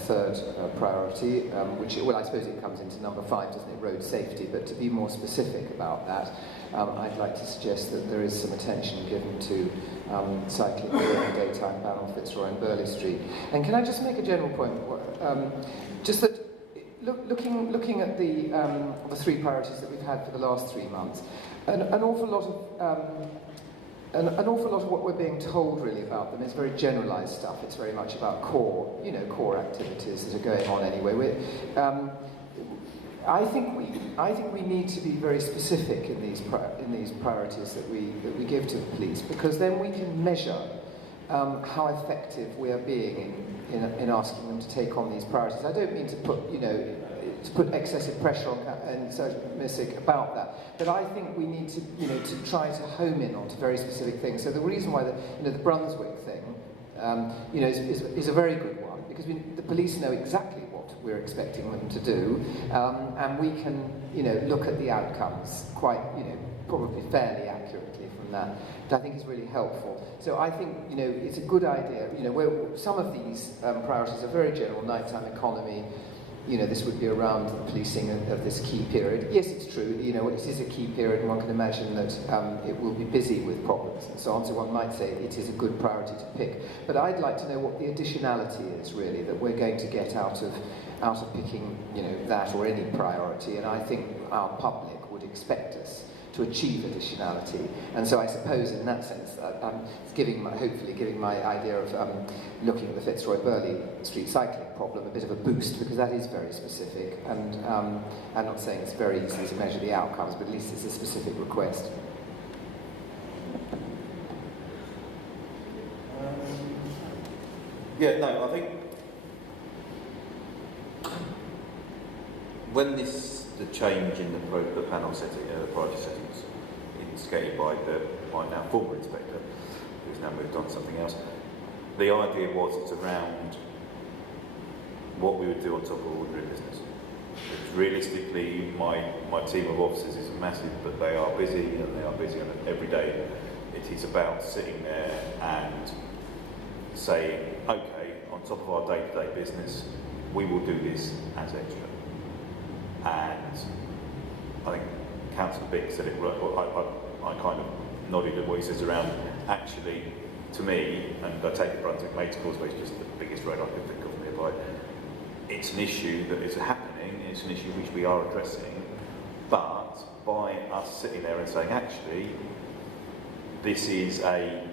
third priority, which, well, I suppose it comes into number 5, doesn't it, road safety, but to be more specific about that, I'd like to suggest that there is some attention given to cycling during the daytime ban on Fitzroy and Burley Street. And can I just make a general point? Just that, looking at the 3 priorities that we've had for the last 3 months, an awful lot of what we're being told really about them is very generalised stuff. It's very much about core activities that are going on anyway. I think we need to be very specific in these priorities that we give to the police, because then we can measure how effective we are being in asking them to take on these priorities. I don't mean to put excessive pressure on Sergeant Missick about that, but I think we need to try to home in onto very specific things. So the reason why the Brunswick thing is a very good one, because the police know exactly what we're expecting them to do, and we can look at the outcomes quite probably fairly accurately from that. That I think is really helpful. So I think it's a good idea. Where some of these priorities are very general, nighttime economy. This would be around the policing of this key period. Yes, it's true, it is a key period, and one can imagine that it will be busy with problems and so on, so one might say it is a good priority to pick. But I'd like to know what the additionality is, really, that we're going to get out of picking, that or any priority, and I think our public would expect us to achieve additionality. And so I suppose in that sense, I'm hopefully giving my idea of looking at the Fitzroy-Burley Street cycling problem a bit of a boost, because that is very specific, and I'm not saying it's very easy to measure the outcomes, but at least it's a specific request. I think when the change in the panel setting, the priority settings, instigated by now former inspector, who's now moved on to something else, the idea was it's around what we would do on top of ordinary business. Because realistically, my team of officers is massive, but they are busy, and they are busy every day. It is about sitting there and saying, okay, on top of our day-to-day business, we will do this as extra. And I think Councillor Bick said it right. I kind of nodded at what he says around, actually, to me, and I take the Brunswick Mates Causeway, it's just the biggest road I can think of nearby. It's an issue that is happening, it's an issue which we are addressing, but by us sitting there and saying, actually, this is I've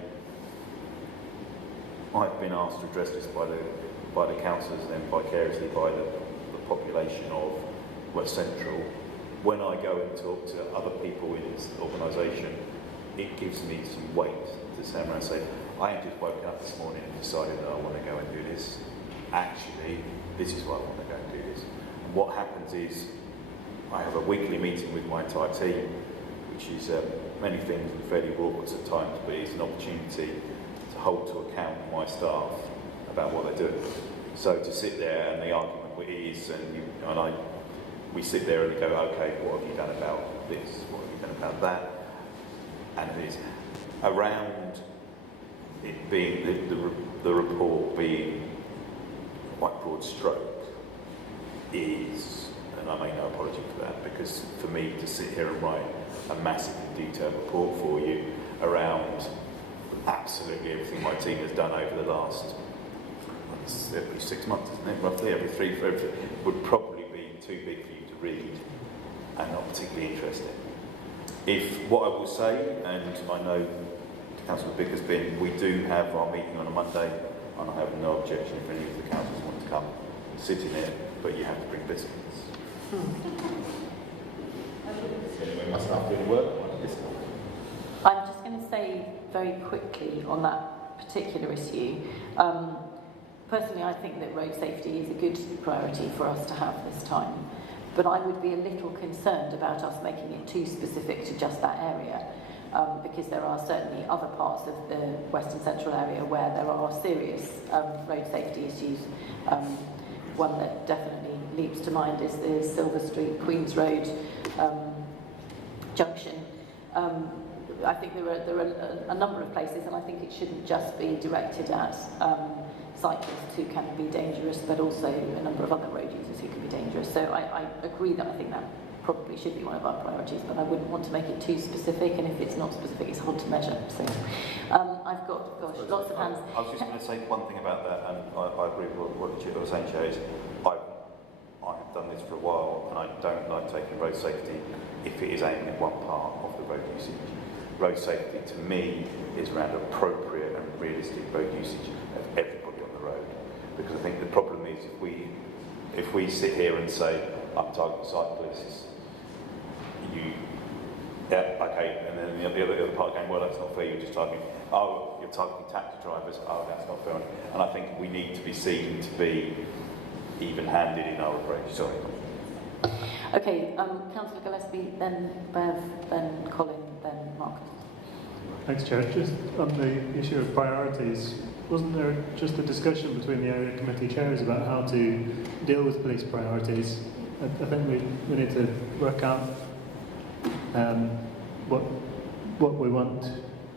been asked to address this by the councillors and then vicariously by the population of West Central. When I go and talk to other people in this organisation, it gives me some weight to stand around and say, I ain't just woken up this morning and decided that I want to go and do this. Actually, this is why I want to go and do this. And what happens is, I have a weekly meeting with my entire team, which is many things and fairly raucous at times, but it's an opportunity to hold to account my staff about what they're doing. So to sit there and the argument is, we sit there and go, okay, what have you done about this? What have you done about that? And it is around it being the report being quite broad stroke is, and I make no apology for that, because for me to sit here and write a massively detailed report for you around absolutely everything my team has done over the last every 6 months, isn't it? Roughly every three would probably be too big for you to read and not particularly interesting. What I will say, and I know Councillor Bick has been, we do have our meeting on a Monday, and I have no objection if any of the councillors want to come and sit in it, but you have to bring biscuits. We must have to work on this. I'm just going to say very quickly on that particular issue. Personally, I think that road safety is a good priority for us to have this time, but I would be a little concerned about us making it too specific to just that area, because there are certainly other parts of the Western Central area where there are serious road safety issues. One that definitely leaps to mind is the Silver Street, Queen's Road junction. I think there are a number of places, and I think it shouldn't just be directed at cyclists who can be dangerous, but also a number of other road users who can be dangerous. So I agree that I think that probably should be one of our priorities, but I wouldn't want to make it too specific, and if it's not specific, it's hard to measure. So I've got, lots of hands. I was just going to say one thing about that, and I agree with what you were saying, Chair, is I have done this for a while, and I don't like taking road safety if it is aiming at one part of the road usage. Road safety, to me, is around appropriate and realistic road usage of everybody on the road. Because I think the problem is if we sit here and say, I'm targeting cyclists, okay, and then the other part going, well, that's not fair, you're just targeting, you're targeting taxi drivers, that's not fair. And I think we need to be seen to be even-handed in our approach. Sorry. Okay, Councillor Gillespie, then Bev, then Colin, then Marcus. Thanks, Chair. Just on the issue of priorities, wasn't there just a discussion between the area committee chairs about how to deal with police priorities? I think we need to work out what we want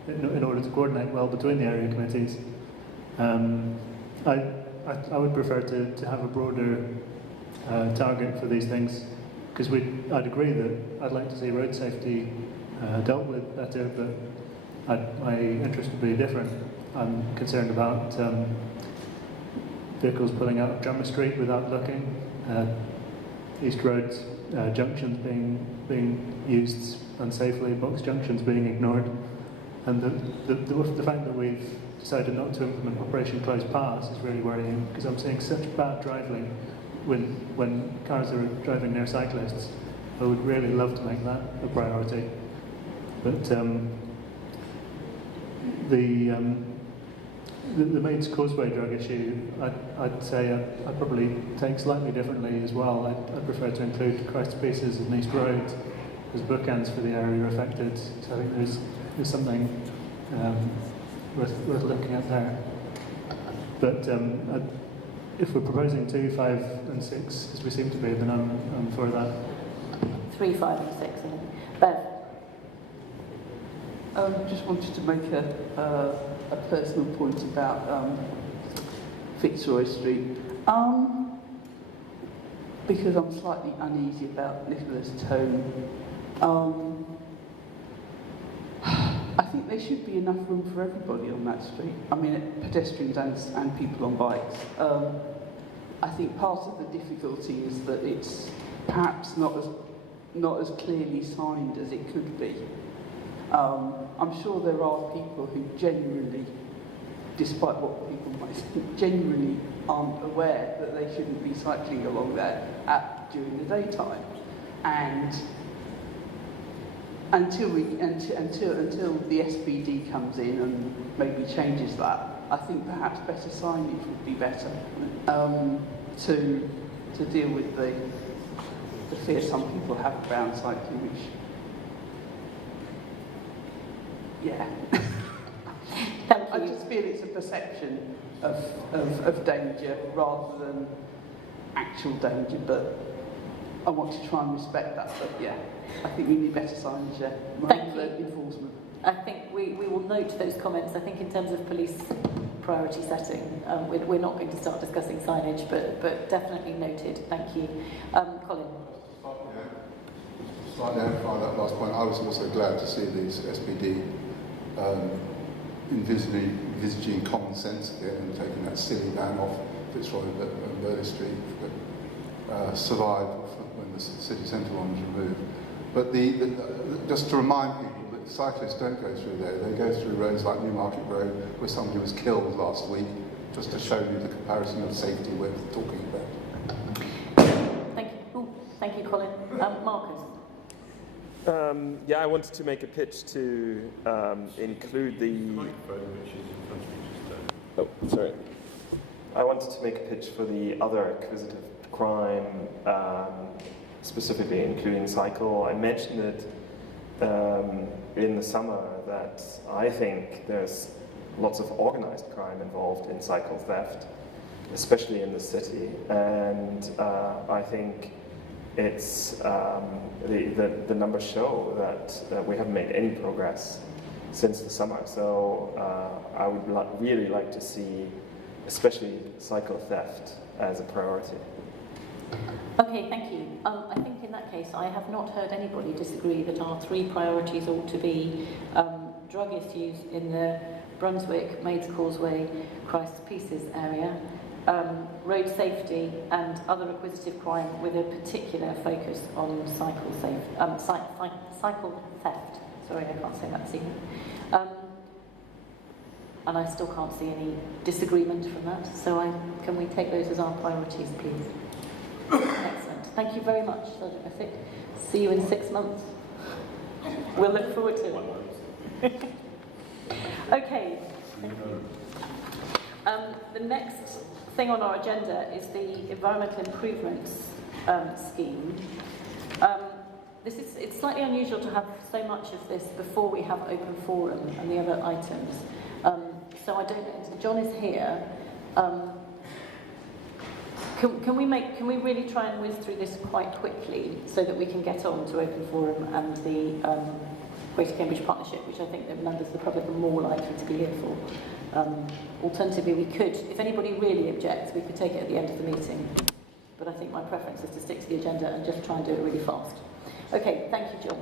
in order to coordinate well between the area committees. I would prefer to have a broader target for these things, because I'd agree that I'd like to see road safety dealt with better, but my interest would be different. I'm concerned about vehicles pulling out of Drummer Street without looking, East Road junctions being used unsafely, box junctions being ignored, and the fact that we've decided not to implement Operation Closed Paths is really worrying, because I'm seeing such bad driving when cars are driving near cyclists. I would really love to make that a priority, but the Maids Causeway drug issue, I'd say I'd probably take slightly differently as well. I'd prefer to include Christ Pieces and East Road as bookends for the area affected. So I think there's something worth looking at there. But if we're proposing 2, 5 and 6, as we seem to be, then I'm for that. 3, 5 and 6, and Bev. Just wanted to make a personal point about Fitzroy Street, because I'm slightly uneasy about Nicholas Tone. I think there should be enough room for everybody on that street. I mean, pedestrians and people on bikes. I think part of the difficulty is that it's perhaps not as clearly signed as it could be. I'm sure there are people who genuinely, despite what people might think, genuinely aren't aware that they shouldn't be cycling along there during the daytime. And until the SPD comes in and maybe changes that, I think perhaps better signage would be better to deal with the fear some people have around cycling, which, yeah. Thank you. I just feel it's a perception of danger rather than actual danger, but I want to try and respect that. But yeah, I think we need better signage, Thank you. Enforcement. I think we will note those comments. I think in terms of police priority setting, we're not going to start discussing signage, but definitely noted. Thank you. Colin. Slightly amplify that last point, I was also glad to see these SPD envisaging common sense again and taking that silly ban off Fitzroy and Burley Street that survived when the city centre one was removed. But just to remind people that cyclists don't go through there, they go through roads like Newmarket Road, where somebody was killed last week, just to show you the comparison of safety we're talking about. Thank you. Ooh, thank you, Colin. Marcus. Yeah, I wanted to make a pitch to include the... Oh, sorry. I wanted to make a pitch for the other acquisitive crime, specifically including cycle. I mentioned it in the summer that I think there's lots of organized crime involved in cycle theft, especially in the city. And I think it's the numbers show that we haven't made any progress since the summer. So I would really like to see, especially cycle theft, as a priority. Okay, thank you. I think in that case, I have not heard anybody disagree that our three priorities ought to be drug issues in the Brunswick, Maids Causeway, Christ's Pieces area, road safety and other acquisitive crime with a particular focus on cycle theft. Sorry, I can't say that this evening. And I still can't see any disagreement from that. So can we take those as our priorities, please? Excellent. Thank you very much, Sergeant Messick. See you in 6 months. We'll look forward to it. Okay. The next thing on our agenda is the environmental improvements scheme. It's slightly unusual to have so much of this before we have open forum and the other items. So I don't know. John is here. Can we really try and whiz through this quite quickly so that we can get on to open forum and the Greater Cambridge Partnership, which I think the members of the public are more likely to be here for. Alternatively, we could, if anybody really objects, we could take it at the end of the meeting. But I think my preference is to stick to the agenda and just try and do it really fast. Okay, thank you, John.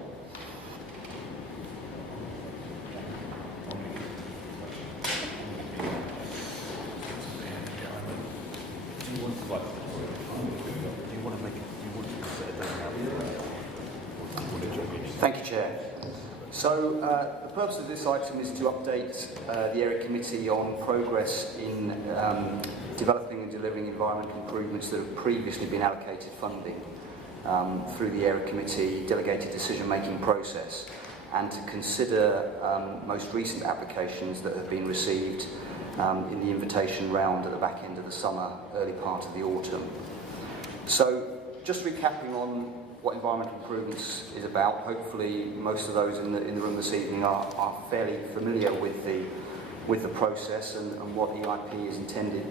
Thank you, Chair. So the purpose of this item is to update the Area Committee on progress in developing and delivering environmental improvements that have previously been allocated funding through the Area Committee delegated decision-making process, and to consider most recent applications that have been received in the invitation round at the back end of the summer, early part of the autumn. So just recapping on what environmental improvements is about. Hopefully most of those in the room this evening are fairly familiar with the process and what EIP is intended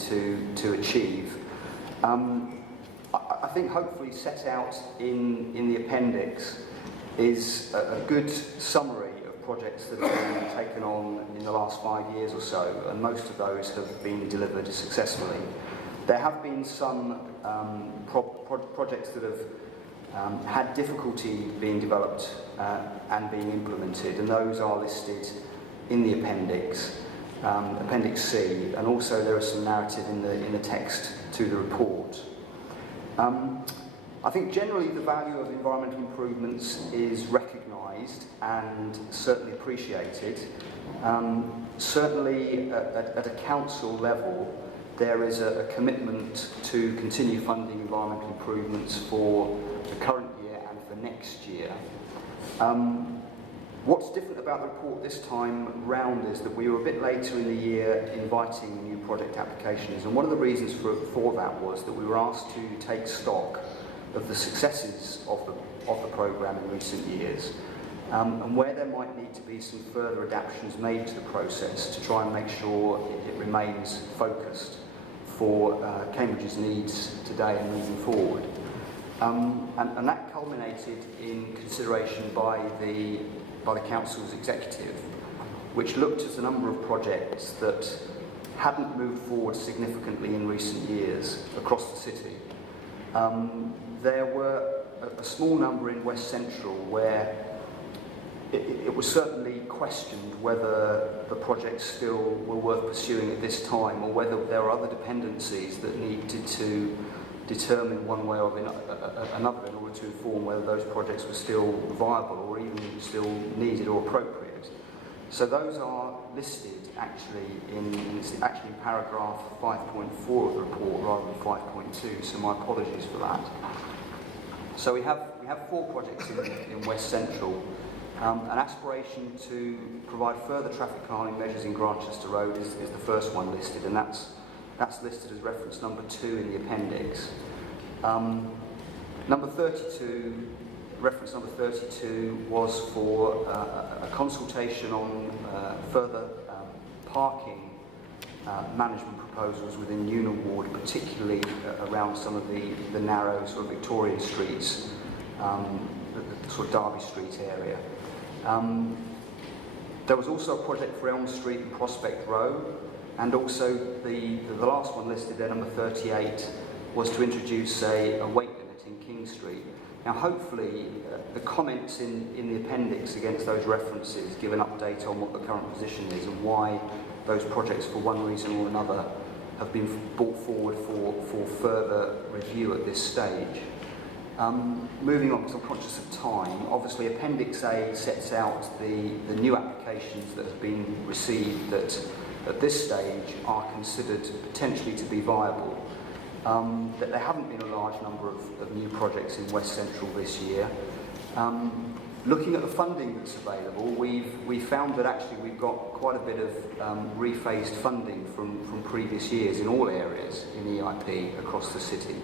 to achieve. I think hopefully set out in the appendix is a good summary of projects that have been taken on in the last 5 years or so, and most of those have been delivered successfully. There have been some projects that have had difficulty being developed and being implemented, and those are listed in the appendix, Appendix C, and also there is some narrative in the text to the report. I think generally the value of environmental improvements is recognised and certainly appreciated. Certainly at a council level, there is a commitment to continue funding environmental improvements for the current year and for next year. What's different about the report this time round is that we were a bit later in the year inviting new project applications, and one of the reasons for that was that we were asked to take stock of the successes of the programme in recent years, and where there might need to be some further adaptations made to the process to try and make sure it remains focused for Cambridge's needs today and moving forward. And that culminated in consideration by the Council's executive, which looked at a number of projects that hadn't moved forward significantly in recent years across the city. There were a small number in West Central where it was certainly questioned whether the projects still were worth pursuing at this time, or whether there are other dependencies that needed to determine one way or another in order to inform whether those projects were still viable or even still needed or appropriate. So those are listed actually in paragraph 5.4 of the report rather than 5.2, so my apologies for that. So we have 4 projects in West Central. An aspiration to provide further traffic calming measures in Grantchester Road is the first one listed, and that's listed as reference number 2 in the appendix. Number 32, reference number 32, was for a consultation on further parking management proposals within Union Ward, particularly around some of the narrow sort of Victorian streets, the sort of Derby Street area. There was also a project for Elm Street and Prospect Row, and also the last one listed there, number 38, was to introduce a weight limit in King Street. Now hopefully the comments in the appendix against those references give an update on what the current position is and why those projects for one reason or another have been brought forward for further review at this stage. Moving on, because I'm conscious of time, obviously Appendix A sets out the new applications that have been received that at this stage are considered potentially to be viable. That there haven't been a large number of new projects in West Central this year. Looking at the funding that's available, we've found that actually we've got quite a bit of rephased funding from previous years in all areas in EIP across the city.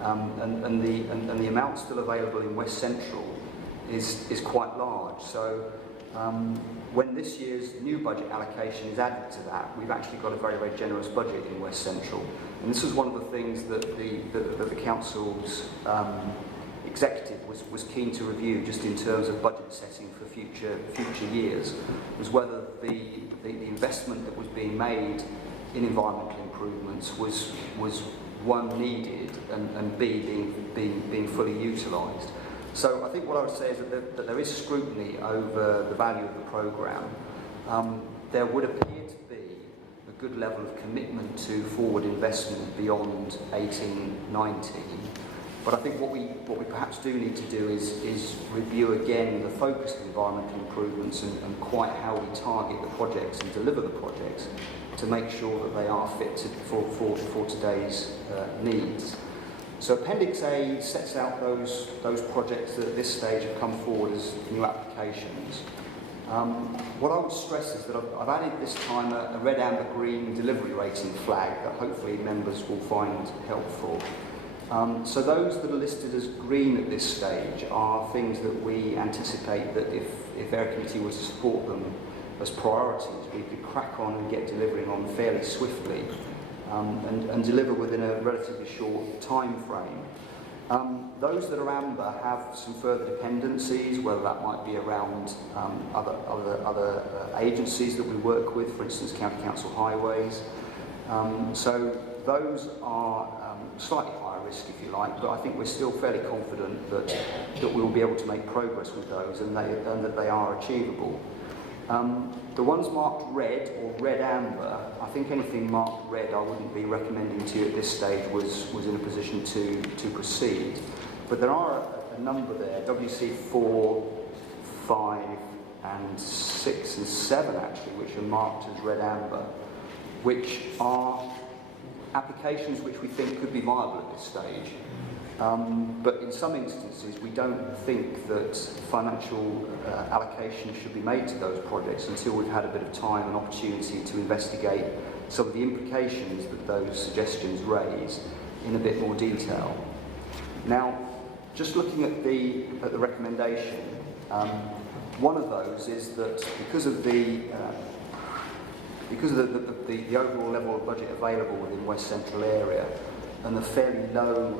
And the amount still available in West Central is quite large. So when this year's new budget allocation is added to that, we've actually got a very, very generous budget in West Central. And this was one of the things that the council's executive was keen to review, just in terms of budget setting for future years, was whether the investment that was being made in environmental improvements was one, needed, and B, being fully utilised. So I think what I would say is that there is scrutiny over the value of the programme. There would appear to be a good level of commitment to forward investment beyond 18-19. But I think what we perhaps do need to do is review again the focus of environmental improvements and quite how we target the projects and deliver the projects to make sure that they are fit for today's needs. So Appendix A sets out those projects that at this stage have come forward as new applications. What I would stress is that I've added this time a red, amber, green delivery rating flag that hopefully members will find helpful. So those that are listed as green at this stage are things that we anticipate that if Area Committee were to support them as priorities, we could crack on and get delivering on fairly swiftly and deliver within a relatively short time frame. Those that are amber have some further dependencies, whether that might be around other agencies that we work with, for instance County Council Highways. So those are slightly higher risk, if you like, but I think we're still fairly confident that we will be able to make progress with those and that they are achievable. The ones marked red or red amber, I think anything marked red I wouldn't be recommending to you at this stage was in a position to proceed. But there are a number there, WC 4, 5 and 6 and 7 actually, which are marked as red amber, which are applications which we think could be viable at this stage. But in some instances, we don't think that financial allocation should be made to those projects until we've had a bit of time and opportunity to investigate some of the implications that those suggestions raise in a bit more detail. Now, just looking at the recommendation, one of those is that because of the overall level of budget available within West Central area and the fairly low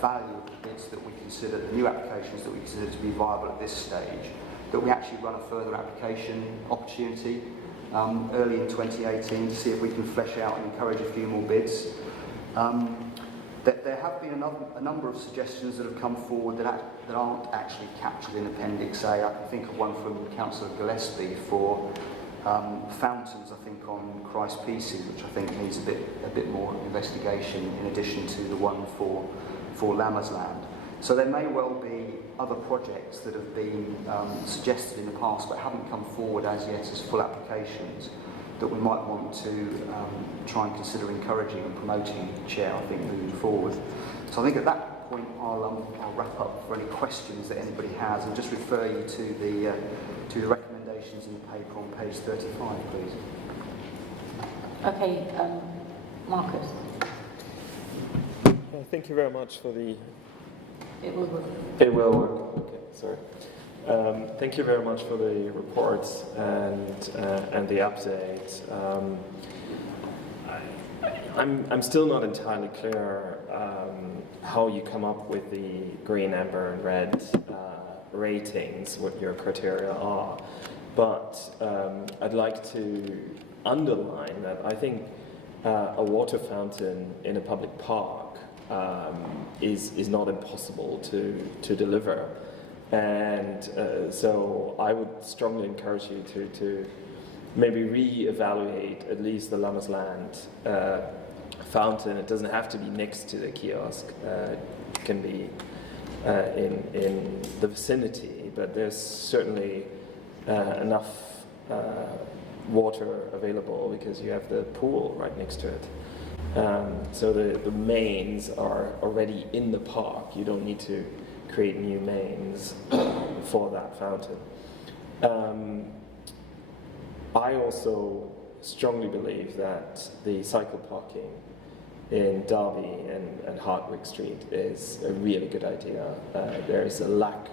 value of the bids that we consider, the new applications that we consider to be viable at this stage, that we actually run a further application opportunity early in 2018 to see if we can flesh out and encourage a few more bids. There have been a number of suggestions that have come forward that aren't actually captured in Appendix A. I can think of one from Councillor Gillespie for fountains, I think, on Christ Pieces, which I think needs a bit more investigation in addition to the one for Lammersland. So there may well be other projects that have been suggested in the past but haven't come forward as yet as full applications that we might want to try and consider encouraging and promoting, Chair, I think, moving forward. So I think at that point I'll wrap up for any questions that anybody has and just refer you to the recommendations in the paper on page 35, please. Okay, Marcus. Thank you very much for the... It will work. It will work. Okay, sorry. Thank you very much for the reports and the update. I'm still not entirely clear how you come up with the green, amber, and red ratings, what your criteria are. But I'd like to underline that I think a water fountain in a public park is not impossible to deliver. And so I would strongly encourage you to maybe re-evaluate at least the Lammasland fountain. It doesn't have to be next to the kiosk. It can be in the vicinity, but there's certainly enough water available because you have the pool right next to it. So the mains are already in the park. You don't need to create new mains for that fountain. I also strongly believe that the cycle parking in Derby and Hardwick Street is a really good idea. There is a lack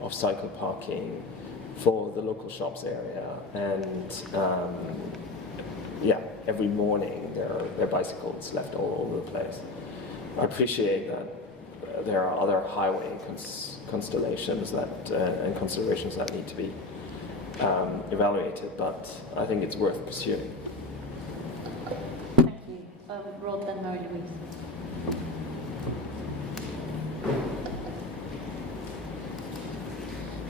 of cycle parking for the local shops area, and every morning there are bicycles left all over the place. I appreciate that there are other highway constellations and considerations that need to be evaluated, but I think it's worth pursuing. Thank you. Rod, then Mary-Louise.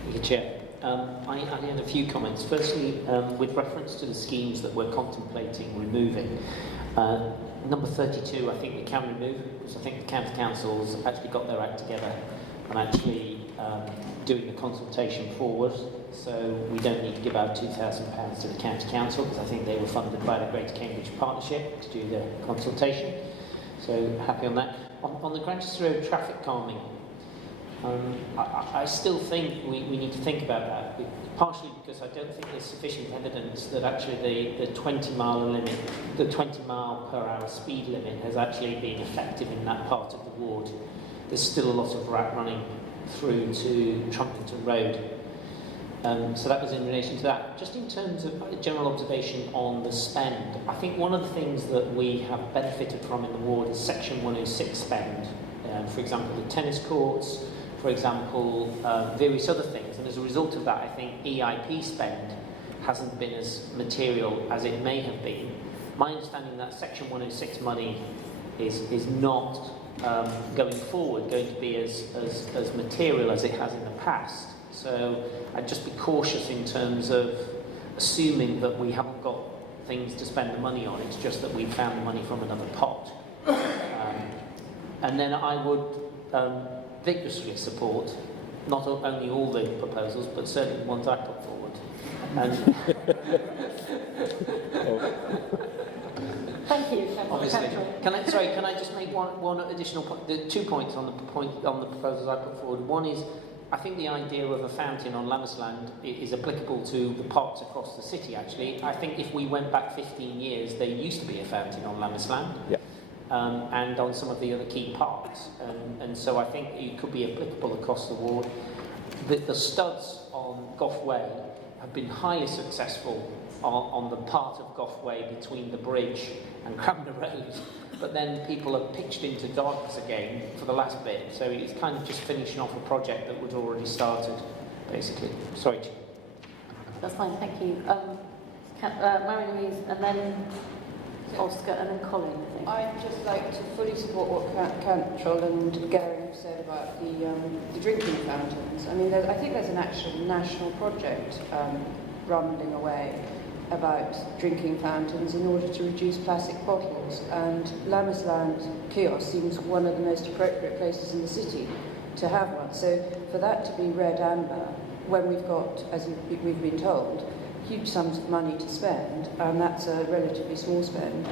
Thank you, Chair. I had a few comments. Firstly, with reference to the schemes that we're contemplating removing, number 32 I think we can remove, because I think the county councils actually got their act together and actually doing the consultation forward, so we don't need to give out £2,000 to the county council, because I think they were funded by the Greater Cambridge Partnership to do the consultation, so happy on that. On the Grantchester Road traffic calming, I still think we need to think about that, partially because I don't think there's sufficient evidence that actually the 20-mile limit, the 20-mile-per-hour speed limit has actually been effective in that part of the ward. There's still a lot of rat running through to Trumpington Road. So that was in relation to that. Just in terms of a general observation on the spend, I think one of the things that we have benefited from in the ward is Section 106 spend. For example, the tennis courts, for example, various other things. And as a result of that, I think EIP spend hasn't been as material as it may have been. My understanding that Section 106 money is not going forward going to be as material as it has in the past. So I'd just be cautious in terms of assuming that we haven't got things to spend the money on. It's just that we've found the money from another pot. And then I would vigorously support not only all the proposals, but certainly the ones I put forward. And thank you. obviously, can I just make one additional point? The 2 points on the proposals I put forward. One is, I think the idea of a fountain on Lammasland is applicable to the parks across the city, actually. I think if we went back 15 years, there used to be a fountain on Lammasland. Yeah. And on some of the other key parks. And so I think it could be applicable across the ward. The studs on Gough Way have been highly successful on the part of Gough Way between the bridge and Cramner Road. But then people have pitched into darkness again for the last bit. So it's kind of just finishing off a project that was already started, basically. Sorry, Chair. That's fine, thank you. Mary-Louise, and then Oscar, and then Colin, I think. I'd just like to fully support what Cantrell and Gary have said about the drinking fountains. I mean, I think there's an actual national project rumbling away about drinking fountains in order to reduce plastic bottles, and Lammasland kiosk seems one of the most appropriate places in the city to have one. So for that to be red amber, when we've got, as we've been told, huge sums of money to spend, and that's a relatively small spend,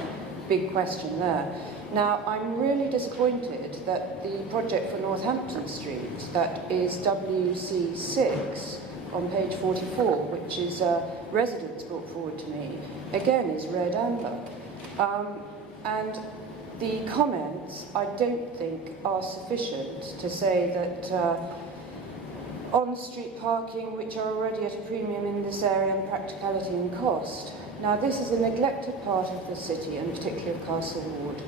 big question there. Now, I'm really disappointed that the project for Northampton Street, that is WC6 on page 44, which is residents brought forward to me, again is red amber. And the comments, I don't think, are sufficient to say that on-street parking, which are already at a premium in this area, and practicality and cost. Now, this is a neglected part of the city, and particularly of Castle Ward.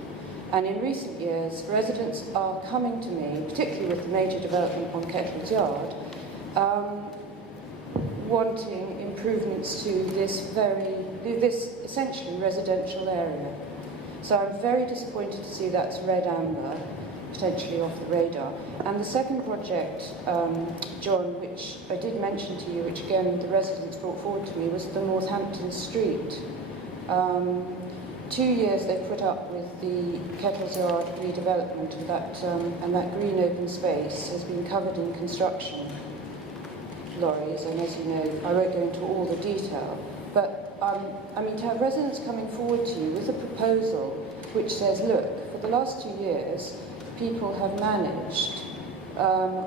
And in recent years, residents are coming to me, particularly with the major development on Kettle's Yard, wanting improvements to this essentially residential area. So I'm very disappointed to see that's red amber, potentially off the radar. And the second project, John, which I did mention to you, which again the residents brought forward to me, was the Northampton Street. 2 years they've put up with the Kettle's Yard redevelopment of that, and that green open space has been covered in construction lorries, and as you know, I won't go into all the detail, but I mean, to have residents coming forward to you with a proposal which says, look, for the last 2 years, people have managed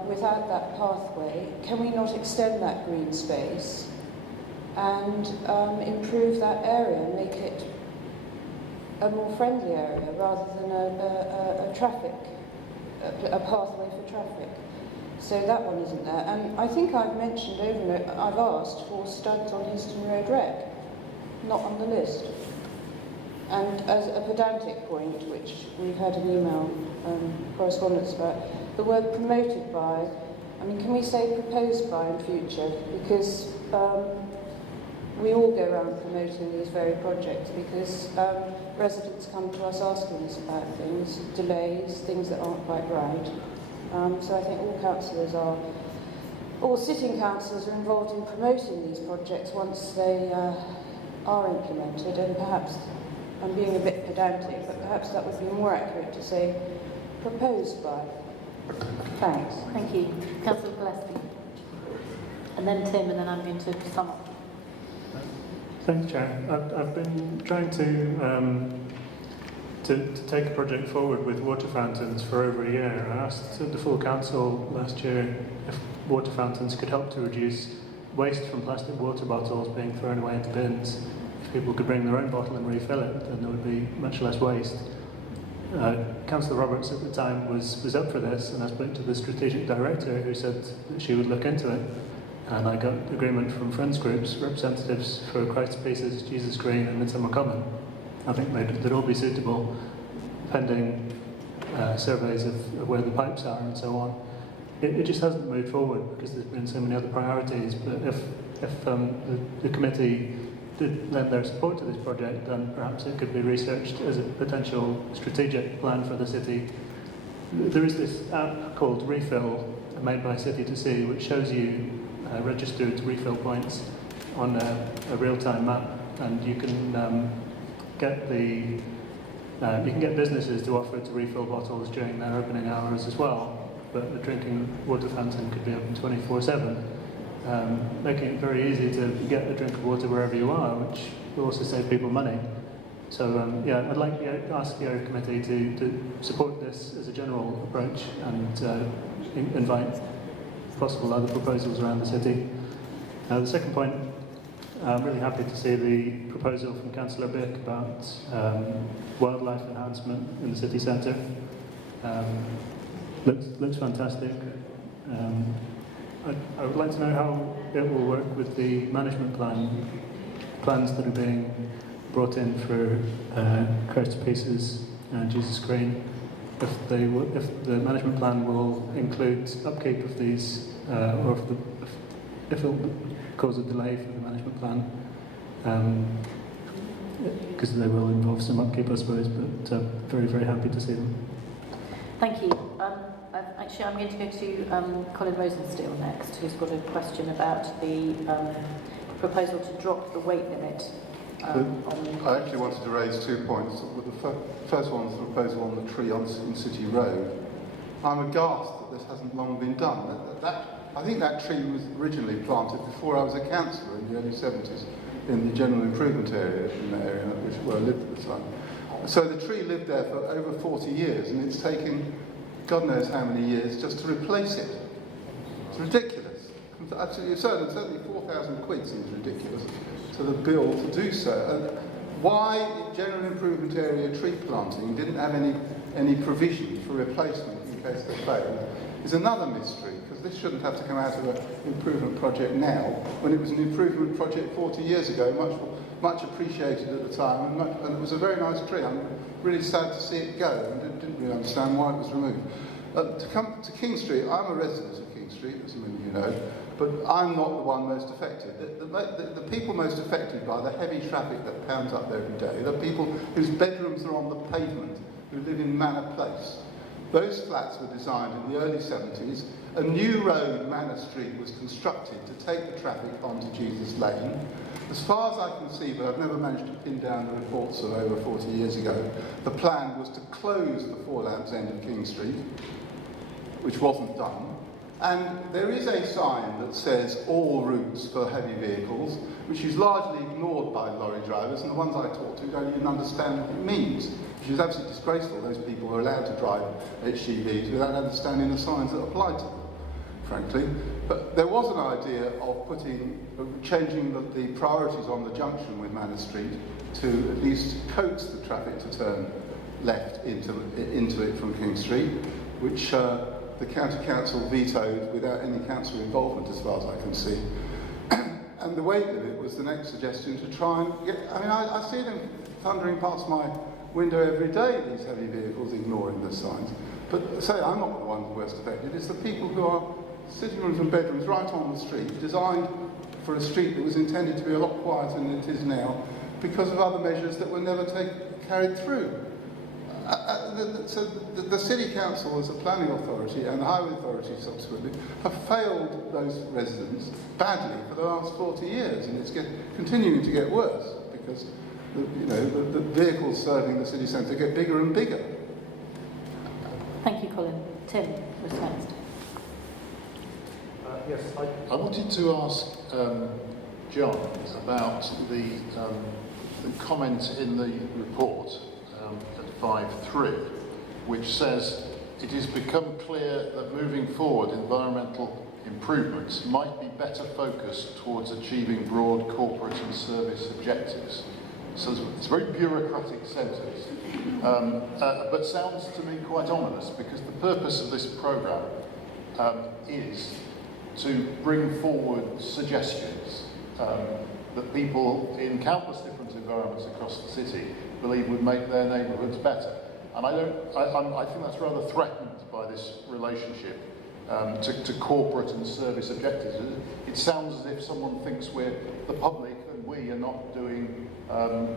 without that pathway, can we not extend that green space and improve that area, make it a more friendly area rather than a pathway for traffic. So that one isn't there. And I think I've mentioned I've asked for studs on Euston Road Rec, not on the list. And as a pedantic point, which we've had an email correspondence about, the word promoted by, I mean, can we say proposed by in future? Because we all go around promoting these very projects because residents come to us asking us about things, delays, things that aren't quite right. So I think all councillors all sitting councillors are involved in promoting these projects once they are implemented, and perhaps, I'm being a bit pedantic, but perhaps that would be more accurate to say proposed by. Thanks. Thank you. Councillor Gillespie. And then Tim, and then I'm going to sum up. Thanks, Chair. I've been trying to take a project forward with water fountains for over a year. I asked the full council last year if water fountains could help to reduce waste from plastic water bottles being thrown away into bins. If people could bring their own bottle and refill it, then there would be much less waste. Councillor Roberts at the time was up for this, and I spoke to the strategic director who said that she would look into it. And I got agreement from friends groups, representatives for Christ's Pieces, Jesus Green and Midsummer Common. I think they'd all be suitable, pending surveys of where the pipes are and so on. It just hasn't moved forward because there's been so many other priorities. But if the committee did lend their support to this project, then perhaps it could be researched as a potential strategic plan for the city. There is this app called Refill, made by Ctte, which shows you registered refill points on a real-time map, and you can get businesses to offer to refill bottles during their opening hours as well. But the drinking water fountain could be open 24/7, making it very easy to get a drink of water wherever you are, which will also save people money. So yeah, I'd like to ask the area committee to support this as a general approach and invite possible other proposals around the city. The second point, I'm really happy to see the proposal from Councillor Bick about wildlife enhancement in the city centre. Looks fantastic. I would like to know how it will work with the management plans that are being brought in for Christ's Pieces and Jesus Green. If the management plan will include upkeep of these, or if it will cause a delay for the management plan, because they will involve some upkeep, I suppose. But very, very happy to see them. Thank you. Actually, I'm going to go to Colin Rosensteel next, who's got a question about the proposal to drop the weight limit. I actually wanted to raise 2 points. The first one was the proposal on the tree on City Road. I'm aghast that this hasn't long been done. I think that tree was originally planted before I was a councillor in the early 70s in the general improvement area in that area, where I lived at the time. So the tree lived there for over 40 years, and it's taken God knows how many years just to replace it. It's ridiculous. Absolutely absurd. And certainly 4,000 quid seems ridiculous to the bill to do so. And why general improvement area tree planting didn't have any provision for replacement in case they failed is another mystery, because this shouldn't have to come out of an improvement project now, when it was an improvement project 40 years ago, much appreciated at the time, and it was a very nice tree. I'm really sad to see it go, and didn't really understand why it was removed. To come to King Street, I'm a resident of King Street, as many of you know, but I'm not the one most affected. The people most affected by the heavy traffic that pounds up there every day, the people whose bedrooms are on the pavement, who live in Manor Place. Those flats were designed in the early 70s. A new road, Manor Street, was constructed to take the traffic onto Jesus Lane. As far as I can see, but I've never managed to pin down the reports of over 40 years ago, the plan was to close the Four Lamps end of King Street, which wasn't done. And there is a sign that says all routes for heavy vehicles, which is largely ignored by lorry drivers, and the ones I talk to don't even understand what it means, which is absolutely disgraceful. Those people are allowed to drive HGVs without understanding the signs that apply to them, frankly. But there was an idea of changing the priorities on the junction with Manor Street to at least coax the traffic to turn left into it from King Street, which the County Council vetoed without any council involvement, as far as I can see. And the weight limit was the next suggestion to try and get... I mean, I see them thundering past my window every day, these heavy vehicles ignoring the signs. But say, I'm not the one worst affected. It's the people who are sitting rooms and bedrooms right on the street, designed for a street that was intended to be a lot quieter than it is now, because of other measures that were never carried through. So the City Council as a planning authority and the Highway Authority subsequently have failed those residents badly for the last 40 years, and it's continuing to get worse because the vehicles serving the city centre get bigger and bigger. Thank you, Colin. Tim was next. Yes, I wanted to ask John about the comment in the report at 5.3, which says, it has become clear that moving forward environmental improvements might be better focused towards achieving broad corporate and service objectives. So it's a very bureaucratic sentence, but sounds to me quite ominous, because the purpose of this programme is to bring forward suggestions that people in countless different environments across the city believe would make their neighbourhoods better. And I think that's rather threatened by this relationship to corporate and service objectives. It sounds as if someone thinks the public and we are not doing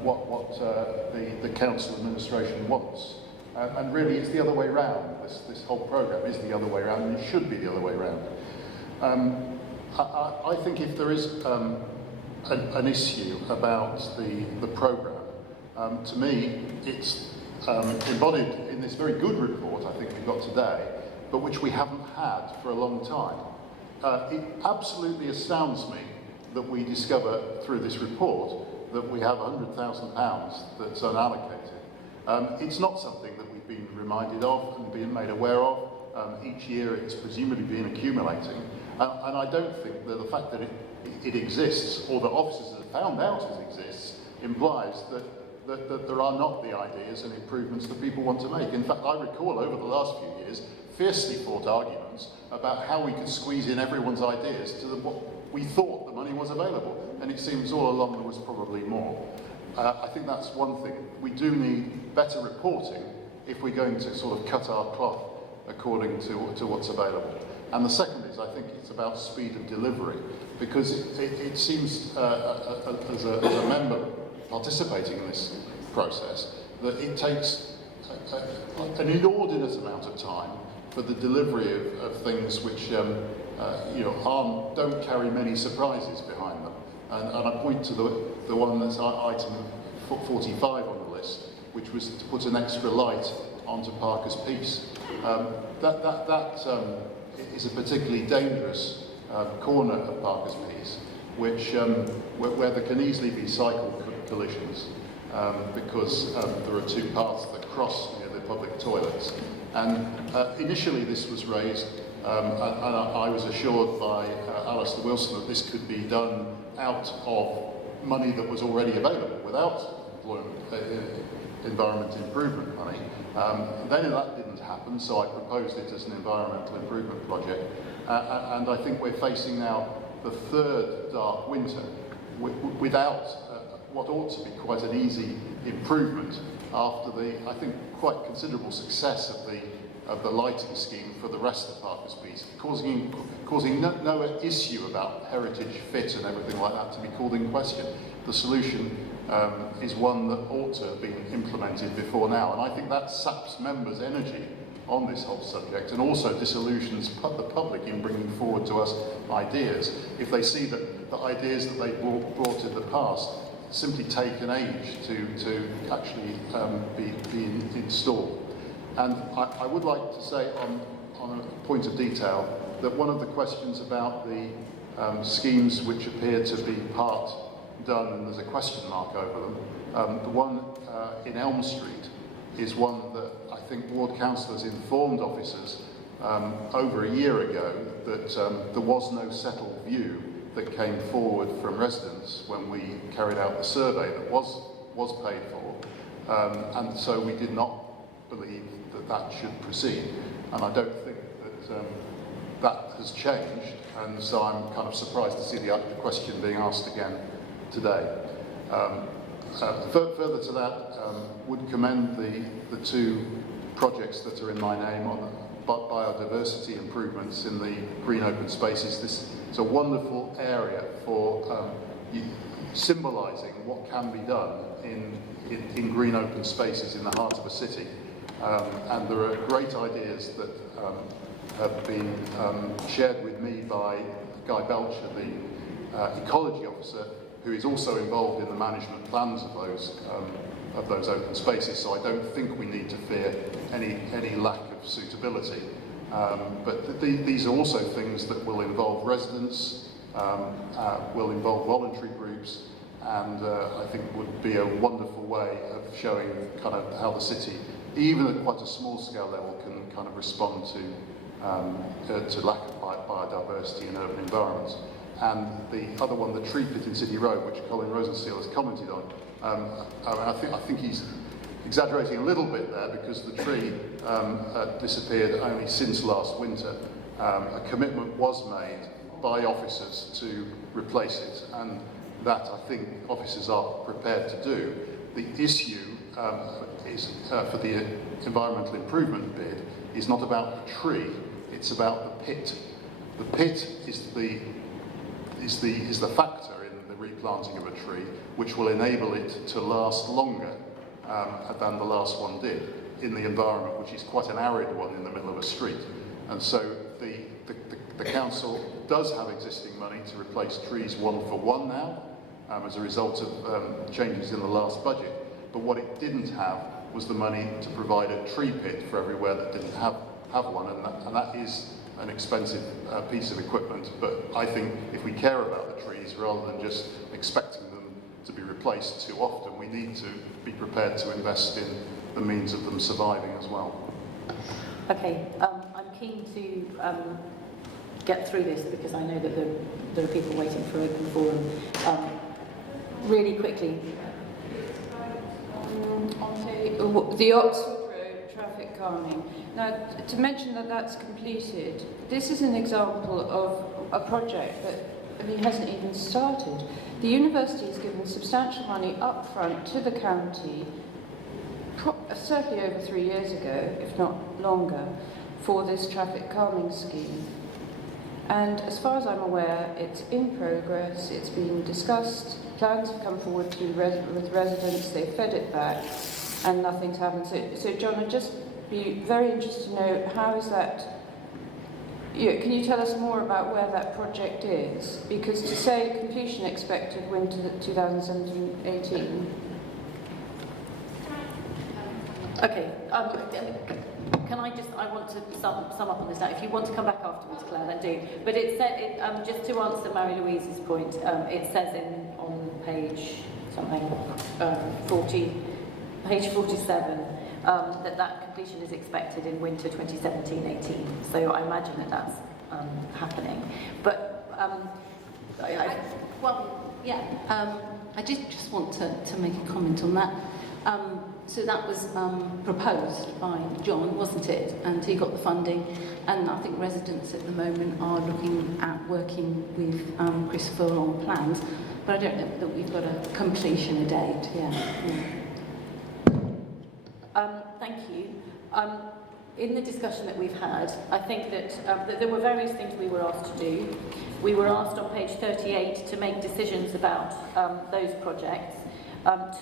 what the council administration wants. And really it's the other way round. This whole programme is the other way round, and it should be the other way round. I think if there is an issue about the programme, to me it's embodied in this very good report I think we've got today, but which we haven't had for a long time. It absolutely astounds me that we discover through this report that we have £100,000 that's unallocated. It's not something that we've been reminded of and been made aware of. Each year it's presumably been accumulating. And I don't think that the fact that it exists, or that officers have found out it exists, implies that there are not the ideas and improvements that people want to make. In fact, I recall over the last few years fiercely fought arguments about how we could squeeze in everyone's ideas to what we thought the money was available. And it seems all along there was probably more. I think that's one thing. We do need better reporting if we're going to sort of cut our cloth according to what's available. And the second is, I think it's about speed of delivery, because it seems, as a member participating in this process, that it takes an inordinate amount of time for the delivery of things which don't carry many surprises behind them. And I point to the one that's item 45 on the list, which was to put an extra light onto Parker's Piece. That is a particularly dangerous corner of Parker's Piece, which where there can easily be cycle collisions because there are two paths that cross near the public toilets. And initially this was raised, and I was assured by Alistair Wilson that this could be done out of money that was already available without environment improvement money. Then that didn't happen, so I proposed it as an environmental improvement project. And I think we're facing now the third dark winter without what ought to be quite an easy improvement after the, I think, quite considerable success of the lighting scheme for the rest of Parker's Piece, causing no issue about heritage fit and everything like that to be called in question. The solution is one that ought to have been implemented before now, and I think that saps members' energy on this whole subject and also disillusions the public in bringing forward to us ideas if they see that the ideas that they brought in the past simply take an age to actually be installed. And I would like to say on a point of detail that one of the questions about the schemes which appear to be part done and there's a question mark over them, the one in Elm Street is one that I think ward councillors informed officers over a year ago that there was no settled view that came forward from residents when we carried out the survey that was paid for, and so we did not believe that should proceed, and I don't think that that has changed, and so I'm kind of surprised to see the question being asked again today. Further to that, would commend the two projects that are in my name on biodiversity improvements in the green open spaces. This is a wonderful area for symbolising what can be done in green open spaces in the heart of a city. And there are great ideas that have been shared with me by Guy Belcher, the ecology officer, who is also involved in the management plans of those open spaces. So I don't think we need to fear any lack of suitability. But these are also things that will involve residents, will involve voluntary groups, and I think would be a wonderful way of showing kind of how the city, even at quite a small scale level, can kind of respond to lack of biodiversity in urban environments. And the other one, the tree pit in City Road, which Colin Rosensteel has commented on, I think he's exaggerating a little bit there because the tree disappeared only since last winter. A commitment was made by officers to replace it, and that I think officers are prepared to do. The issue is for the environmental improvement bid is not about the tree, it's about the pit. The pit is the factor in the replanting of a tree which will enable it to last longer than the last one did in the environment, which is quite an arid one in the middle of a street. And so the council does have existing money to replace trees one for one now as a result of changes in the last budget. But what it didn't have was the money to provide a tree pit for everywhere that didn't have one, and that is an expensive piece of equipment. But I think if we care about the trees, rather than just expecting them to be replaced too often, we need to be prepared to invest in the means of them surviving as well. Okay, I'm keen to get through this because I know that there are people waiting for open forum. Really quickly. The Oxford Road traffic calming. Now, to mention that that's completed, this is an example of a project that hasn't even started. The university has given substantial money up front to the county, certainly over 3 years ago, if not longer, for this traffic calming scheme. And as far as I'm aware, it's in progress, it's being discussed, plans have come forward with residents, they've fed it back, and nothing's happened. So John, I'd just be very interested to know how is that, can you tell us more about where that project is? Because to say completion expected winter 2017-18. Okay, can I want to sum up on this now. If you want to come back afterwards, Claire, then do. But it said, just to answer Mary-Louise's point, it says on page 47, that completion is expected in winter 2017-18. So I imagine that that's happening. But I did just want to make a comment on that. So that was proposed by John, wasn't it? And he got the funding. And I think residents at the moment are looking at working with Christopher on plans. But I don't know that we've got a completion, a date. Thank you. In the discussion that we've had, I think that there were various things we were asked to do. We were asked on page 38 to make decisions about those projects.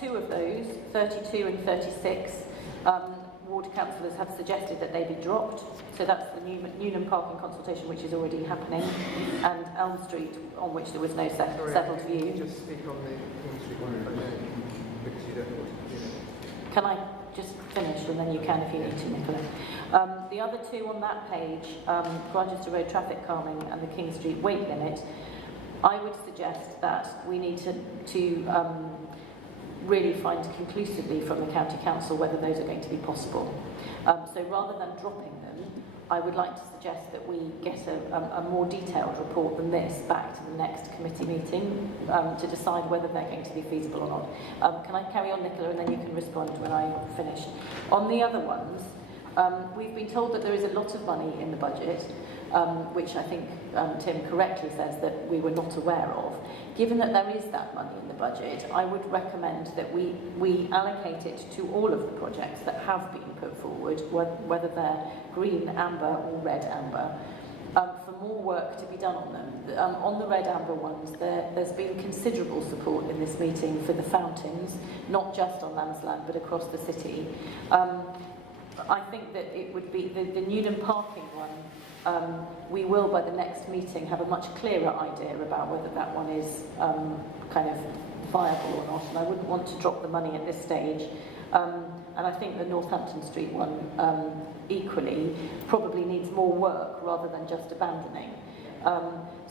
Two of those, 32 and 36, ward councillors have suggested that they be dropped. So that's the Newnham Parking consultation, which is already happening, and Elm Street, on which there was no settled view. Just speak on the Elm Street one, because you don't want to. Can I just finish, and then you can if you need to, Nicola. The other two on that page, Rochester Road traffic calming and the King Street weight limit, I would suggest that we need to really find conclusively from the County Council whether those are going to be possible. So rather than dropping them, I would like to suggest that we get a more detailed report than this back to the next committee meeting to decide whether they're going to be feasible or not. Can I carry on, Nicola, and then you can respond when I finish? On the other ones, we've been told that there is a lot of money in the budget, which I think Tim correctly says that we were not aware of. Given that there is that money in the budget, I would recommend that we allocate it to all of the projects that have been put forward, whether they're green, amber or red amber, for more work to be done on them. On the red amber ones, there's been considerable support in this meeting for the fountains, not just on Lansland but across the city. I think that it would be the Newnham parking one. We will, by the next meeting, have a much clearer idea about whether that one is kind of viable or not, and I wouldn't want to drop the money at this stage. And I think the Northampton Street one, equally, probably needs more work rather than just abandoning.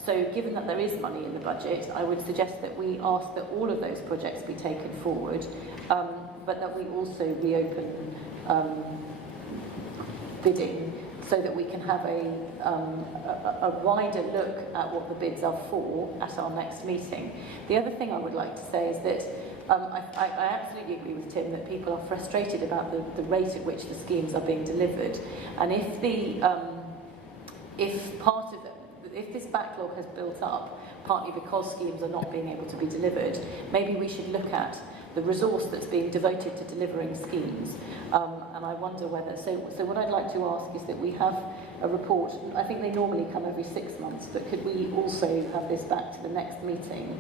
So given that there is money in the budget, I would suggest that we ask that all of those projects be taken forward, but that we also reopen bidding so that we can have a wider look at what the bids are for at our next meeting. The other thing I would like to say is that I absolutely agree with Tim that people are frustrated about the rate at which the schemes are being delivered, and if this backlog has built up partly because schemes are not being able to be delivered, maybe we should look at the resource that's being devoted to delivering schemes. And I wonder whether, so what I'd like to ask is that we have a report. I think they normally come every 6 months, but could we also have this back to the next meeting?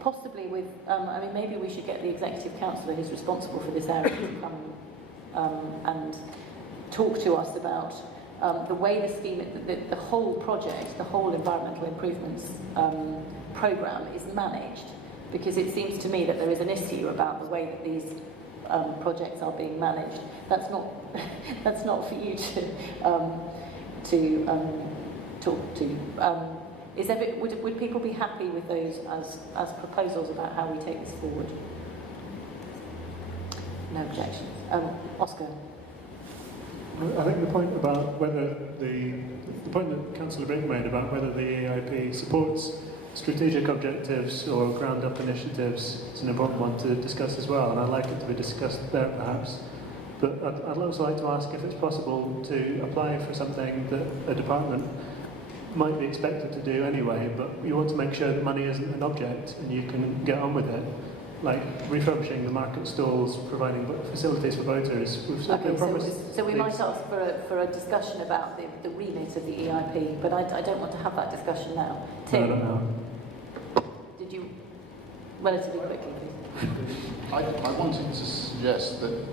Possibly with, I mean, maybe we should get the executive councillor who's responsible for this area to come and talk to us about the way the scheme, the whole project, the whole environmental improvements programme is managed. Because it seems to me that there is an issue about the way that these projects are being managed. That's not for you to talk to. Would people be happy with those as proposals about how we take this forward? No objections. Oscar. I think the point about whether the point that Councillor Brink made about whether the EIP supports strategic objectives or ground-up initiatives is an important one to discuss as well, and I'd like it to be discussed there perhaps. But I'd also like to ask if it's possible to apply for something that a department might be expected to do anyway, but you want to make sure that money isn't an object and you can get on with it, like refurbishing the market stalls, providing facilities for voters. So we might ask for a discussion about the remit of the EIP, but I don't want to have that discussion now. Tim? I don't know. Did you, relatively quickly, please? I wanted to suggest that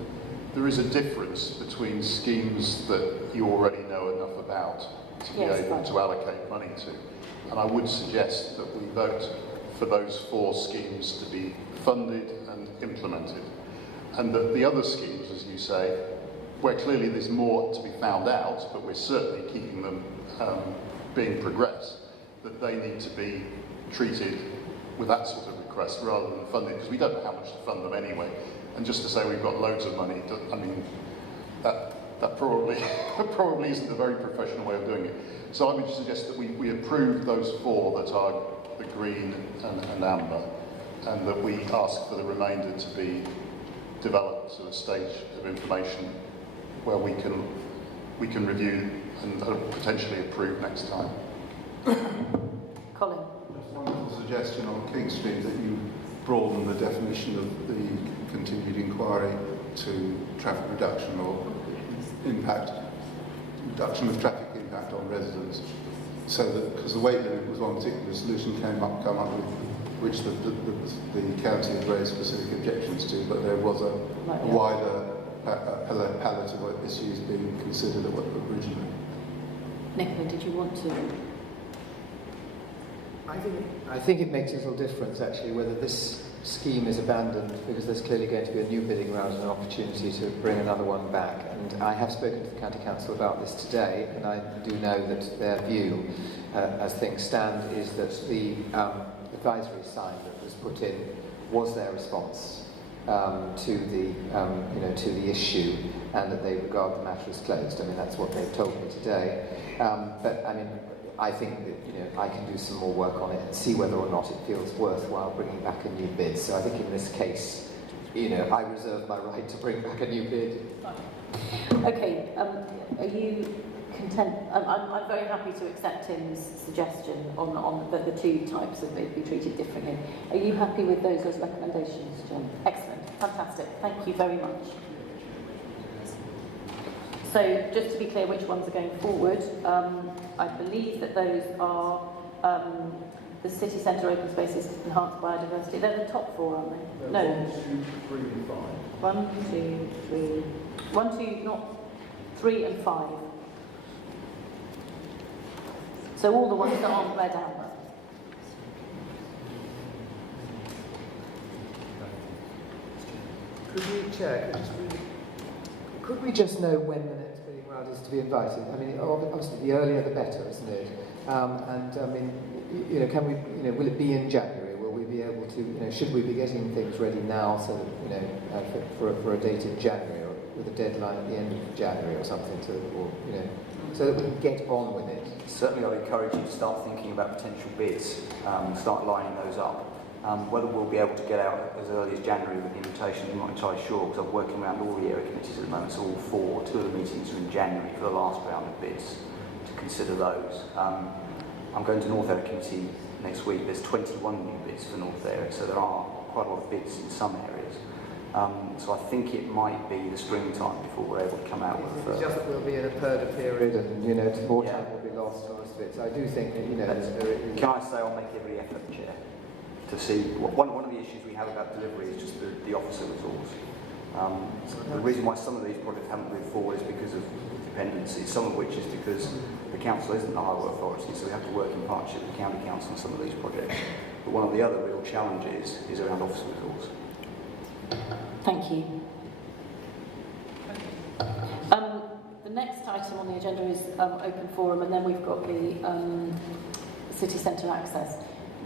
there is a difference between schemes that you already know enough about to be able to allocate money to. And I would suggest that we vote for those 4 schemes to be funded and implemented. And that the other schemes, as you say, where clearly there's more to be found out, but we're certainly keeping them being progressed, that they need to be treated with that sort of request rather than funded, because we don't know how much to fund them anyway. And just to say we've got loads of money, I mean, that probably isn't a very professional way of doing it. So I would suggest that we approve those 4 that are the green and amber, and that we ask for the remainder to be develop to a stage of information where we can review and potentially approve next time. Colin. Just one little suggestion on King Street, that you broaden the definition of the continued inquiry to traffic reduction or reduction of traffic impact on residents. So that, because the weight limit was one particular solution come up with, which the county had raised specific objections to, but there was a wider palette of issues being considered originally. Nicola, did you want to? I think it makes a little difference actually whether this scheme is abandoned, because there's clearly going to be a new bidding round and an opportunity to bring another one back. And I have spoken to the County Council about this today, and I do know that their view, as things stand, is that the advisory sign that was put in was their response to the issue, and that they regard the matter as closed. I mean, that's what they've told me today. But I mean, I think that I can do some more work on it and see whether or not it feels worthwhile bringing back a new bid. So I think in this case, I reserve my right to bring back a new bid. Okay, are you content? I'm very happy to accept Tim's suggestion on the two types of bid be treated differently. Are you happy with those as recommendations, Jen? Excellent, fantastic. Thank you very much. So, just to be clear which ones are going forward, I believe that those are the city centre open spaces enhanced biodiversity. They're the top four, aren't they? No. 1, 2, 3 and 5. 1, 2, 3. 1, 2, not 3 and 5. So all the ones that aren't red amber. Could we just know when the next bidding round is to be invited? I mean, obviously the earlier the better, isn't it? And I mean, can we, will it be in January? Will we be able to, should we be getting things ready now so that, for a date in January, or with a deadline at the end of January or something, so that we can get on with it? Certainly, I'd encourage you to start thinking about potential bids, start lining those up. Whether we'll be able to get out as early as January with the invitation, I'm not entirely sure, because I'm working around all the area committees at the moment, so all four. 2 of the meetings are in January for the last round of bids, to consider those. I'm going to North Area Committee next week. There's 21 new bids for North Area, so there are quite a lot of bids in some areas. So I think it might be the springtime before we're able to come out with... It's just that we'll be in a purdah period, and more time will be lost on us bits. I do think that, Can I say I'll make every effort, Chair, to see... One of the issues we have about delivery is just the officer resource. The reason why some of these projects haven't moved forward is because of dependencies, some of which is because the council isn't the highway authority, so we have to work in partnership with the county council on some of these projects. But one of the other real challenges is around officer resource. Thank you. The next item on the agenda is open forum, and then we've got the city centre access.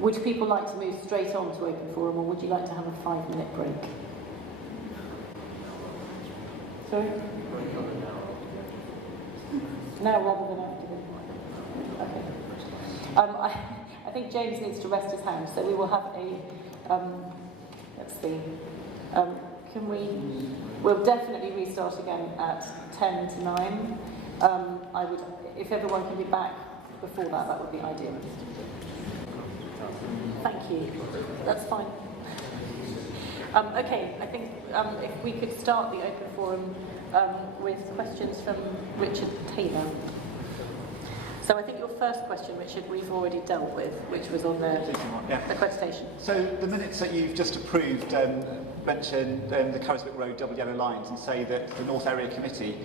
Would people like to move straight on to open forum, or would you like to have a 5-minute break? Sorry? Now rather than after. Okay. I think James needs to rest his hands, so we will have a. Let's see. We'll definitely restart again at 10 to 9. I would, if everyone can be back before that, that would be ideal. Thank you. That's fine. Okay, I think if we could start the open forum with questions from Richard Taylor. So I think your first question, Richard, we've already dealt with, which was on the accreditation. So the minutes that you've just approved mention the Carisbrooke Road double yellow lines and say that the North Area Committee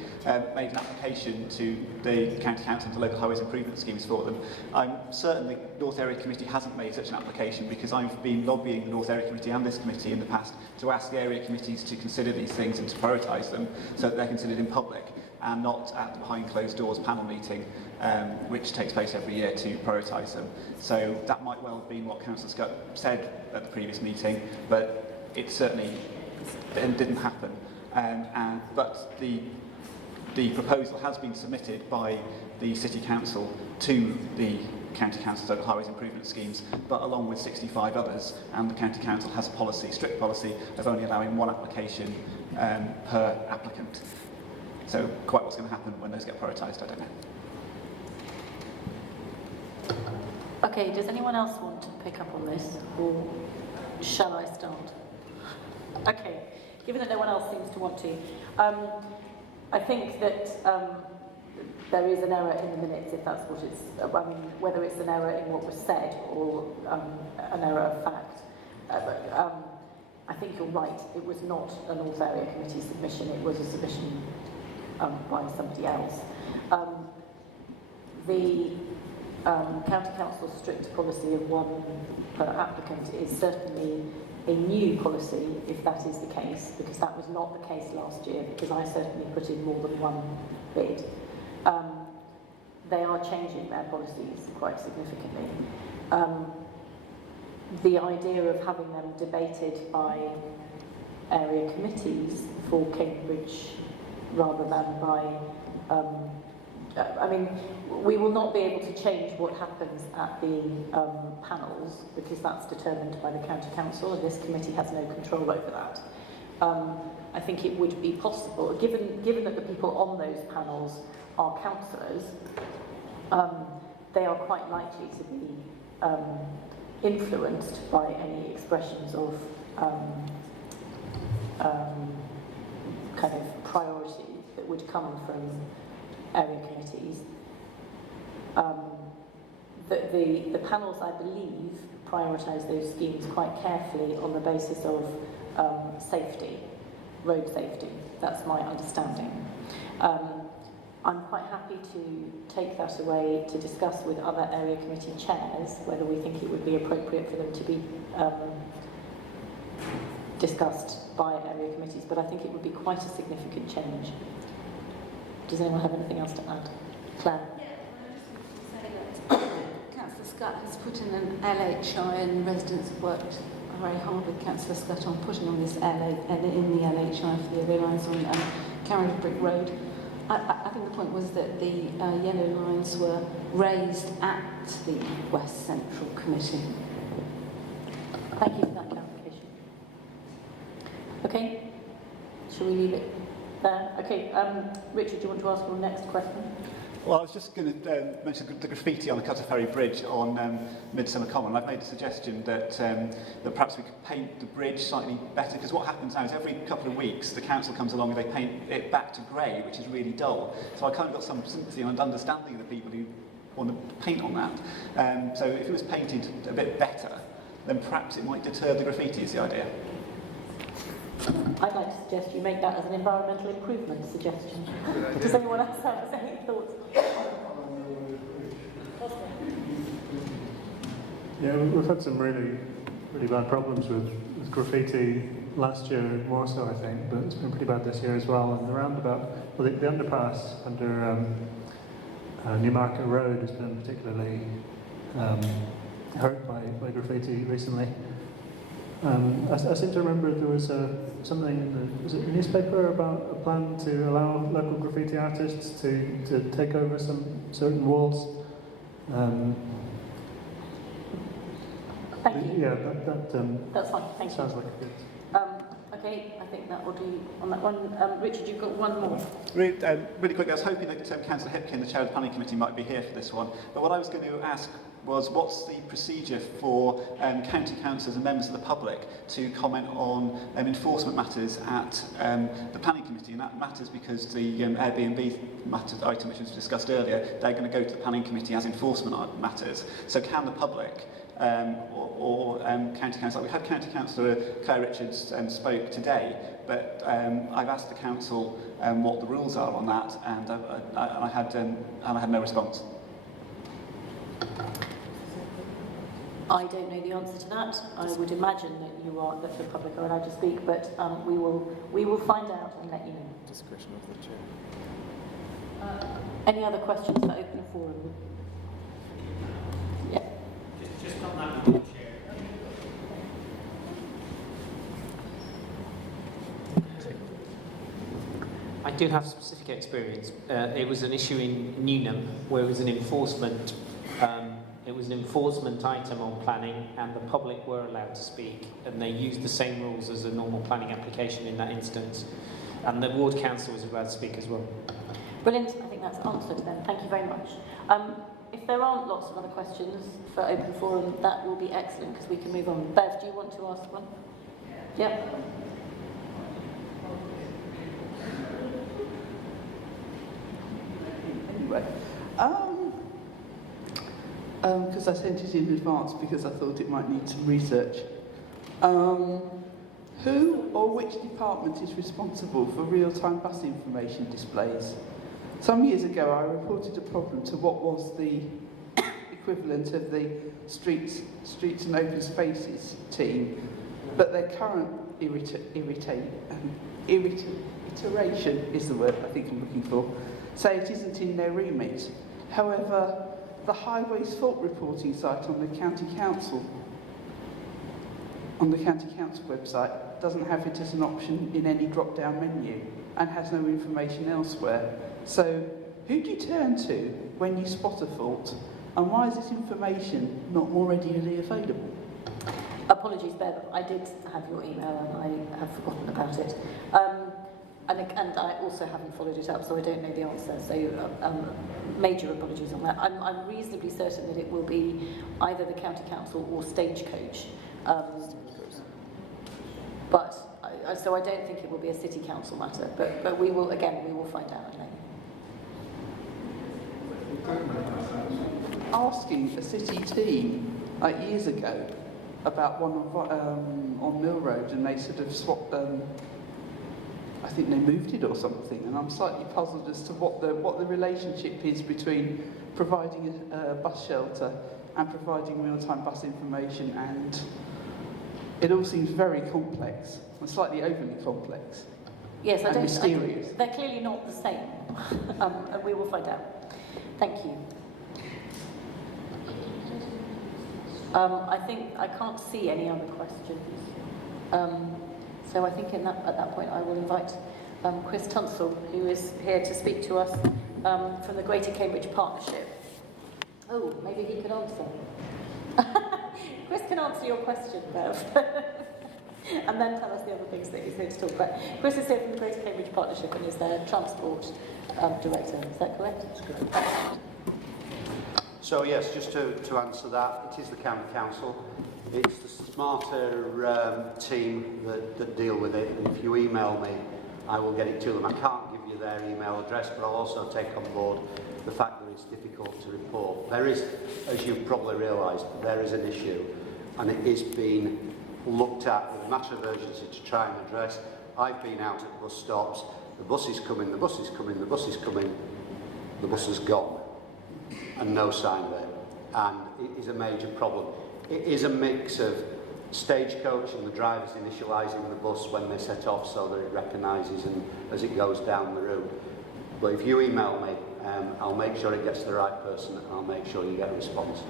made an application to the County Council and to local highways improvement schemes for them. I'm certain the North Area Committee hasn't made such an application, because I've been lobbying the North Area Committee and this committee in the past to ask the area committees to consider these things and to prioritise them so that they're considered in public and not at the behind closed doors panel meeting, which takes place every year, to prioritise them. So that might well have been what Councillor Scott said at the previous meeting, but it certainly didn't happen. But the proposal has been submitted by the City Council to the County Council's local highways improvement schemes, but along with 65 others, and the County Council has a policy, strict policy, of only allowing one application per applicant. So quite what's going to happen when those get prioritised, I don't know. Okay, does anyone else want to pick up on this, or shall I start? Okay, given that no one else seems to want to, I think that there is an error in the minutes, if that's what it's, I mean, whether it's an error in what was said or an error of fact. I think you're right, it was not a North Area Committee submission, it was a submission by somebody else. The County Council's strict policy of one per applicant is certainly a new policy, if that is the case, because that was not the case last year, because I certainly put in more than one bid. They are changing their policies quite significantly. The idea of having them debated by area committees for Cambridge rather than by I mean, we will not be able to change what happens at the panels, because that's determined by the County Council, and this committee has no control over that. I think it would be possible, given that the people on those panels are councillors, they are quite likely to be influenced by any expressions of kind of priority that would come from area committees. The panels, I believe, prioritise those schemes quite carefully on the basis of safety, road safety. That's my understanding. I'm quite happy to take that away to discuss with other area committee chairs whether we think it would be appropriate for them to be discussed by area committees, but I think it would be quite a significant change. Does anyone have anything else to add? Claire? Councillor Scott has put in an LHI, and residents have worked very hard with Councillor Scott on putting on this in the LHI for the yellow lines on Carriage Brick Road. I think the point was that the yellow lines were raised at the West Central Committee. Thank you for that clarification. Okay, shall we leave it there? Okay, Richard, do you want to ask your next question? Well, I was just going to mention the graffiti on the Ctte Ferry Bridge on Midsummer Common. I've made a suggestion that perhaps we could paint the bridge slightly better, because what happens now is every couple of weeks the council comes along and they paint it back to grey, which is really dull. So I kind of got some sympathy and understanding of the people who want to paint on that. So if it was painted a bit better, then perhaps it might deter the graffiti, is the idea. I'd like to suggest you make that as an environmental improvement suggestion. Does anyone else have any thoughts? Yeah, we've had some really bad problems with graffiti last year, more so I think, but it's been pretty bad this year as well. And the roundabout, well, the underpass under Newmarket Road has been particularly hurt by graffiti recently. I seem to remember there was something in was it the newspaper about a plan to allow local graffiti artists to take over some certain walls. Thank you. Yeah, that's fine. Thank sounds you. like a good. Okay, I think that will do on that one. Richard, you've got one more. Really quickly, I was hoping that Councillor Hipkin, the chair of the planning committee, might be here for this one. But what I was going to ask was, what's the procedure for county councillors and members of the public to comment on enforcement matters at the planning committee? And that matters because the Airbnb item, which was discussed earlier, they're going to go to the planning committee as enforcement matters. So can the public or county council? We had County Councillor Claire Richards spoke today, but I've asked the council what the rules are on that, and I had no response. I don't know the answer to that. I would imagine that the public are allowed to speak, but we will find out and let you know. Discretion of the chair. Any other questions for open forum? Yeah. Just on that, Chair. I do have specific experience. It was an issue in Newnham where it was an enforcement an enforcement item on planning, and the public were allowed to speak, and they used the same rules as a normal planning application in that instance. And the ward council was allowed to speak as well. Brilliant. I think that's answered then. Thank you very much. If there aren't lots of other questions for open forum, that will be excellent because we can move on. Bev, do you want to ask one? Yep. Anyway, because I sent it in advance because I thought it might need some research. Who or which department is responsible for real-time bus information displays? Some years ago I reported a problem to what was the equivalent of the Streets and Open Spaces team, but their current iteration is the word I think I'm looking for, say it isn't in their remit. However, the Highways Fault Reporting site on the County Council website doesn't have it as an option in any drop-down menu and has no information elsewhere. So, who do you turn to when you spot a fault, and why is this information not more readily available? Apologies, Bev. I did have your email and I have forgotten about it. And I also haven't followed it up, so I don't know the answer. So major apologies on that. I'm reasonably certain that it will be either the County Council or Stagecoach. So I don't think it will be a City Council matter, but we will find out. Asking a city team like years ago about one on Mill Road, and they sort of swapped. I think they moved it or something, and I'm slightly puzzled as to what the relationship is between providing a bus shelter and providing real-time bus information, and it all seems very complex, and slightly overly complex. Yes, and mysterious. They're clearly not the same, and we will find out. Thank you. I think I can't see any other questions. So I think at that point I will invite Chris Tunstall, who is here to speak to us from the Greater Cambridge Partnership. Oh, maybe he could answer. Chris can answer your question, Bev. And then tell us the other things that he's here to talk about. Chris is here from the Greater Cambridge Partnership and is their Transport Director. Is that correct? That's correct. So yes, just to answer that, it is the County Council. It's the smarter team that deal with it. And if you email me, I will get it to them. I can't give you their email address, but I'll also take on board the fact that it's difficult to report. There is, as you've probably realised, there is an issue, and it is being looked at with a matter of urgency to try and address. I've been out at bus stops. The bus is coming, the bus is coming, the bus is coming. The bus has gone. And no sign of it, and it is a major problem. It is a mix of Stagecoach and the drivers initialising the bus when they set off so that it recognises and as it goes down the route. But if you email me, I'll make sure it gets to the right person and I'll make sure you get a response.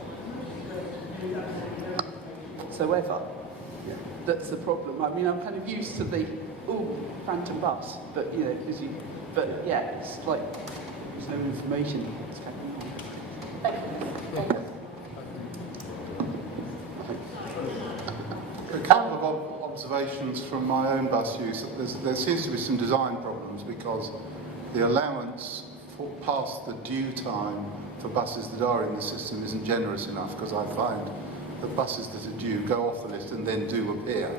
Whatsoever, that's the problem. I mean, I'm kind of used to the phantom bus, but you know, it's like there's no information. A couple of observations from my own bus use. There seems to be some design problems because the allowance past the due time for buses that are in the system isn't generous enough, because I find that buses that are due go off the list and then do appear.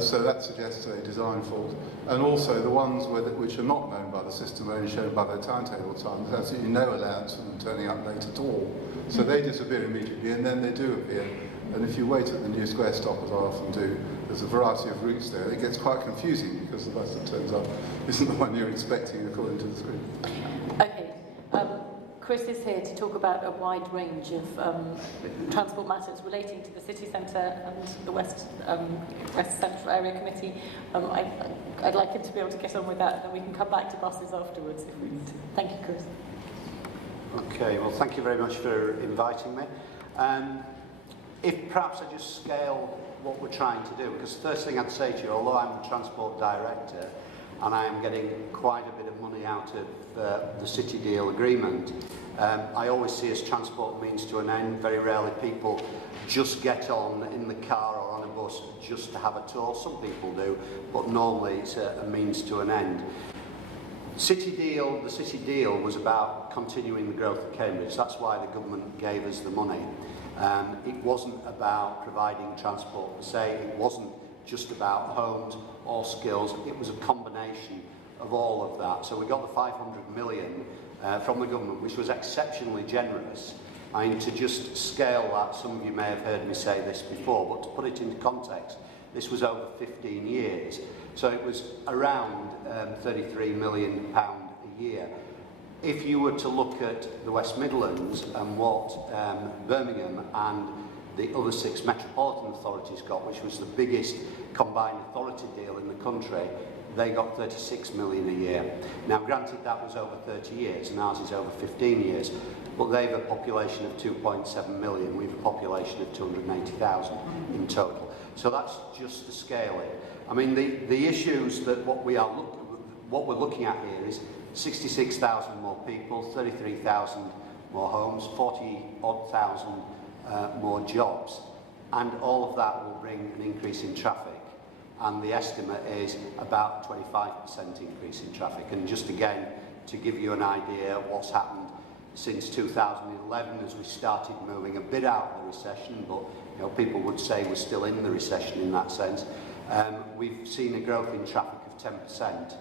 So that suggests a design fault. And also the ones which are not known by the system are only shown by their timetable time. There's absolutely no allowance for them turning up late at all. So they disappear immediately and then they do appear. And if you wait at the New Square stop, as I often do, there's a variety of routes there. It gets quite confusing because the bus that turns up isn't the one you're expecting according to the screen. Okay. Chris is here to talk about a wide range of transport matters relating to the city centre and the West Central Area Committee. I'd like him to be able to get on with that, and then we can come back to buses afterwards if we need to. Thank you, Chris. Okay, well, thank you very much for inviting me. If perhaps I just scale what we're trying to do, because the first thing I'd say to you, although I'm the Transport Director, and I am getting quite a bit of money out of the City deal agreement. I always see as transport means to an end. Very rarely people just get on in the car or on a bus just to have a tour. Some people do, but normally it's a means to an end. The City deal was about continuing the growth of Cambridge. That's why the government gave us the money. It wasn't about providing transport per se. It wasn't just about homes or skills. It was a combination of all of that. So we got the 500 million from the government, which was exceptionally generous. I mean, to just scale that, some of you may have heard me say this before, but to put it into context, this was over 15 years. So it was around £33 million a year. If you were to look at the West Midlands and what Birmingham and the other 6 metropolitan authorities got, which was the biggest combined authority deal in the country, they got 36 million a year. Now, granted, that was over 30 years, and ours is over 15 years, but they have a population of 2.7 million. We have a population of 280,000 in total. So that's just to scale it. I mean, the issues that what we're looking at here is 66,000 more people, 33,000 more homes, 40-odd thousand more jobs, and all of that will bring an increase in traffic. And the estimate is about a 25% increase in traffic. And just again, to give you an idea of what's happened since 2011, as we started moving a bit out of the recession, but you know, people would say we're still in the recession in that sense, we've seen a growth in traffic of 10%.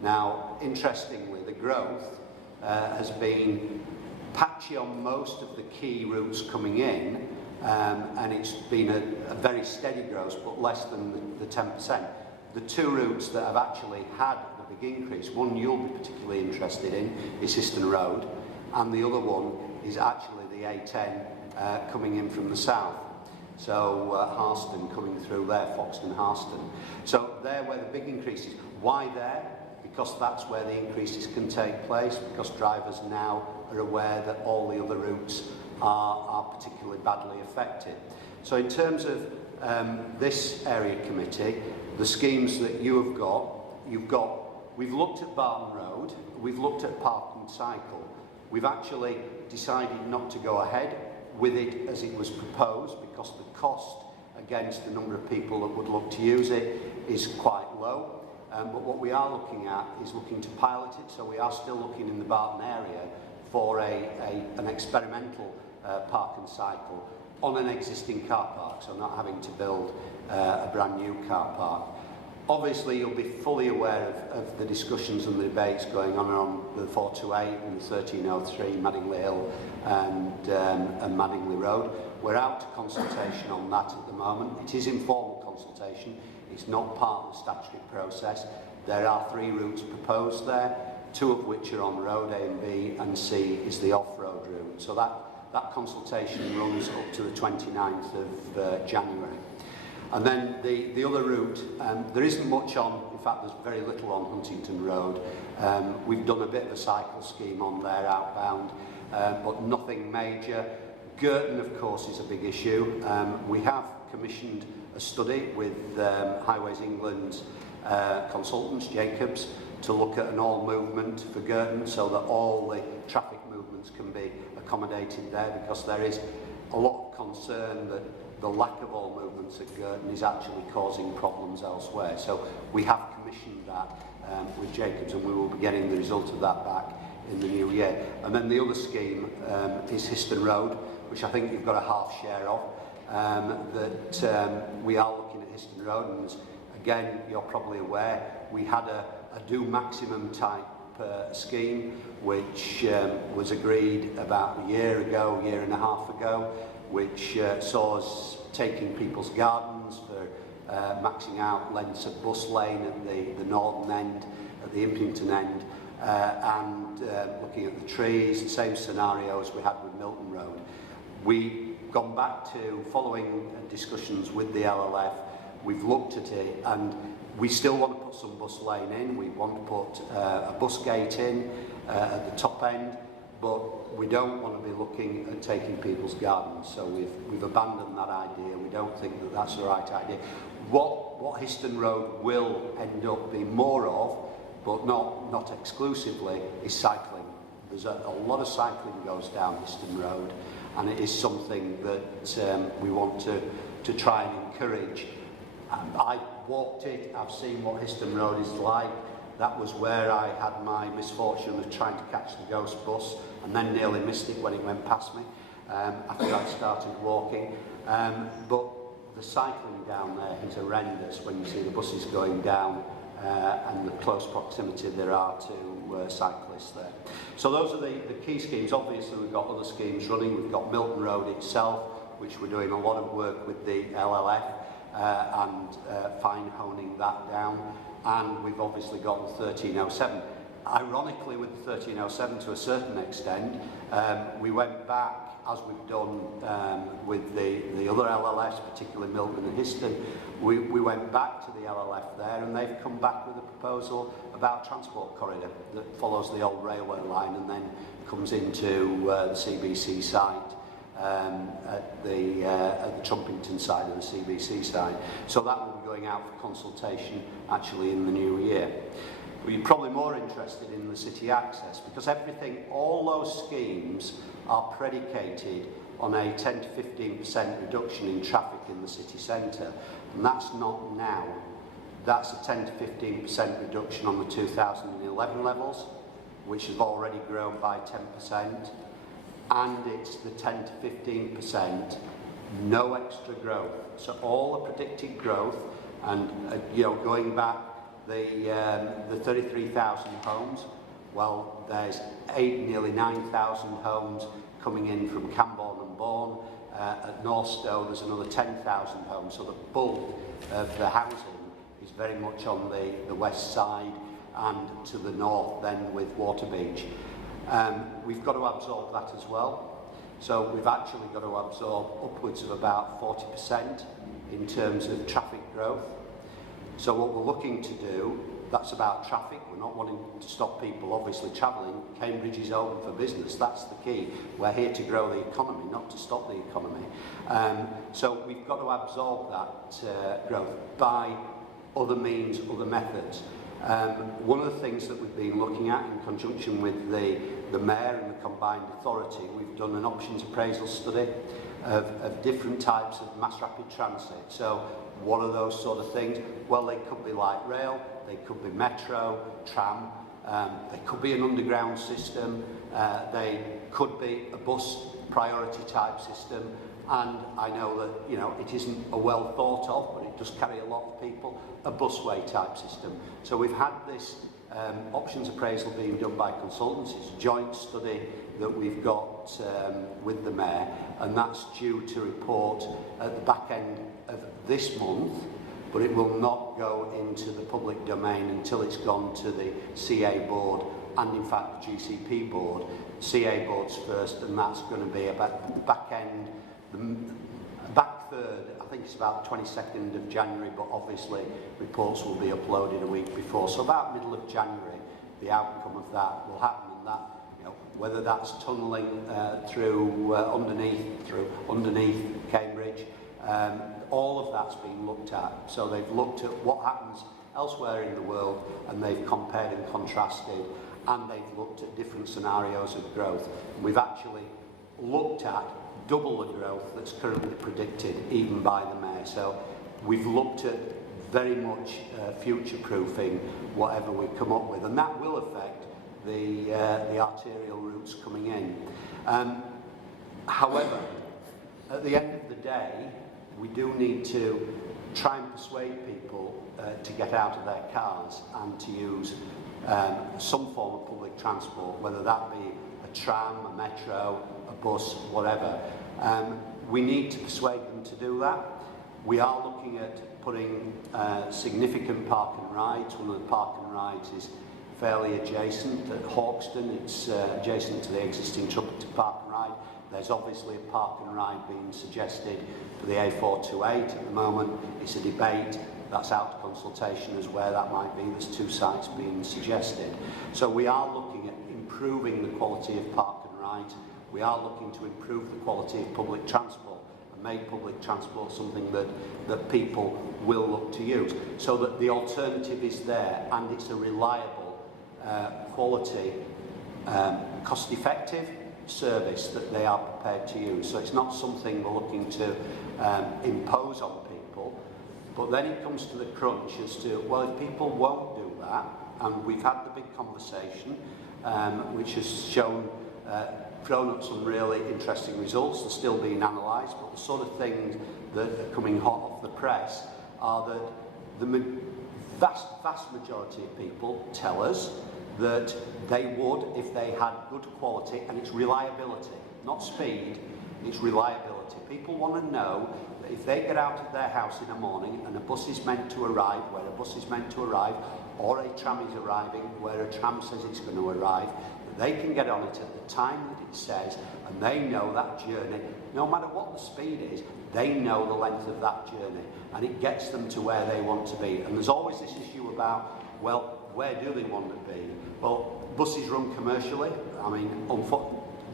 Now, interestingly, the growth has been patchy on most of the key routes coming in, and it's been a very steady growth, but less than the 10%. The 2 routes that have actually had the big increase, one you'll be particularly interested in, is Histon Road, and the other one is actually the A10 coming in from the south. So Harston coming through there, Foxton, Harston. So they're where the big increase is. Why there? Because that's where the increases can take place, because drivers now are aware that all the other routes are particularly badly affected. So in terms of this area committee, the schemes that you have got, we've looked at Barton Road, we've looked at Park and Cycle. We've actually decided not to go ahead with it as it was proposed because the cost against the number of people that would look to use it is quite low. But what we are looking at is looking to pilot it, so we are still looking in the Barton area for an experimental park and cycle on an existing car park, so not having to build a brand new car park. Obviously, you'll be fully aware of the discussions and the debates going on the 428 and the 1303, Madingley Hill and Madingley Road. We're out to consultation on that at the moment. It is informal consultation. It's not part of the statutory process. There are 3 routes proposed there, 2 of which are on road A and B, and C is the off-road route. So that consultation runs up to the 29th of January. And then the other route, there isn't much on, in fact there's very little on Huntington Road. We've done a bit of a cycle scheme on there outbound, but nothing major. Girton, of course, is a big issue. We have commissioned a study with Highways England's consultants, Jacobs, to look at an all movement for Girton so that all the traffic movements can be accommodated there, because there is a lot of concern that the lack of all movements at Girton is actually causing problems elsewhere. So we have commissioned that with Jacobs, and we will be getting the result of that back in the new year. And then the other scheme is Histon Road, which I think you've got a half share of. We are looking at Histon Road, and again, you're probably aware, we had a do maximum type scheme, which was agreed about a year and a half ago, which saw us taking people's gardens for maxing out lengths of bus lane at the northern end, at the Impington end, and looking at the trees, the same scenario as we had with Milton Road. We've gone back to following discussions with the LLF. We've looked at it, and we still want to put some bus lane in. We want to put a bus gate in at the top end, but we don't want to be looking at taking people's gardens, so we've abandoned that idea. We don't think that that's the right idea. What Histon Road will end up being more of, but not exclusively, is cycling. There's a lot of cycling goes down Histon Road, and it is something that we want to try and encourage. I've walked it, I've seen what Histon Road is like. That was where I had my misfortune of trying to catch the ghost bus and then nearly missed it when it went past me after I'd started walking. But the cycling down there is horrendous when you see the buses going down and the close proximity there are to cyclists there. So those are the key schemes. Obviously we've got other schemes running. We've got Milton Road itself, which we're doing a lot of work with the LLF and fine honing that down. And we've obviously got the 1307. Ironically, with the 1307 to a certain extent, we went back, as we've done with the other LLFs, particularly Milton and Histon, we went back to the LLF there, and they've come back with a proposal about a transport corridor that follows the old railway line and then comes into the CBC site at the Trumpington side of the CBC side. So that will be going out for consultation actually in the new year. But you're probably more interested in the city access, because all those schemes are predicated on a 10 to 15% reduction in traffic in the city centre, and that's not now. That's a 10 to 15% reduction on the 2011 levels, which have already grown by 10%, and it's the 10 to 15%, no extra growth. So all the predicted growth, and going back, the 33,000 homes, well, there's nearly 9,000 homes coming in from Camborne and Bourne. At Northstowe, there's another 10,000 homes. So the bulk of the housing is very much on the west side and to the north then with Waterbeach. We've got to absorb that as well. So we've actually got to absorb upwards of about 40% in terms of traffic growth. So what we're looking to do, that's about traffic. We're not wanting to stop people obviously travelling. Cambridge is open for business, that's the key. We're here to grow the economy, not to stop the economy. So we've got to absorb that growth by other means, other methods. One of the things that we've been looking at in conjunction with the Mayor and the Combined Authority, we've done an options appraisal study of different types of mass rapid transit. So what are those sort of things? Well, they could be light rail, they could be metro, tram, they could be an underground system, they could be a bus priority type system, and I know that it isn't a well thought of, but it does carry a lot of people, a busway type system. So we've had this options appraisal being done by consultants. It's a joint study that we've got with the Mayor, and that's due to report at the back end of this month, but it will not go into the public domain until it's gone to the CA board and in fact the GCP board. CA board's first, and that's going to be about the back end, the back third, I think it's about the 22nd of January, but obviously reports will be uploaded a week before. So about middle of January, the outcome of that will happen, and that, whether that's tunnelling through underneath Cambridge, all of that's been looked at. So they've looked at what happens elsewhere in the world, and they've compared and contrasted, and they've looked at different scenarios of growth. And we've actually looked at double the growth that's currently predicted, even by the Mayor. So we've looked at very much future-proofing whatever we come up with, and that will affect the arterial routes coming in. However, at the end of the day, we do need to try and persuade people to get out of their cars and to use some form of public transport, whether that be a tram, a metro, a bus, whatever. We need to persuade them to do that. We are looking at putting significant park and rides. One of the park and rides is fairly adjacent at Hawkston. It's adjacent to the existing Trumpington Park and Ride. There's obviously a park and ride being suggested for the A428 at the moment. It's a debate that's out to consultation as where that might be. There's two sites being suggested. So we are looking at improving the quality of park and night. We are looking to improve the quality of public transport and make public transport something that people will look to use, so that the alternative is there and it's a reliable, quality, cost-effective service that they are prepared to use. So it's not something we're looking to impose on people. But then it comes to the crunch as to, well, if people won't do that, and we've had the big conversation, which has thrown up some really interesting results. They're still being analysed, but the sort of things that are coming hot off the press are that the vast majority of people tell us that they would, if they had good quality, and it's reliability, not speed, it's reliability. People want to know that if they get out of their house in the morning and a bus is meant to arrive where a bus is meant to arrive, or a tram is arriving where a tram says it's going to arrive, that they can get on it at the time that it says, and they know that journey, no matter what the speed is, they know the length of that journey, and it gets them to where they want to be. And there's always this issue about, well, where do they want to be? Well, buses run commercially. I mean,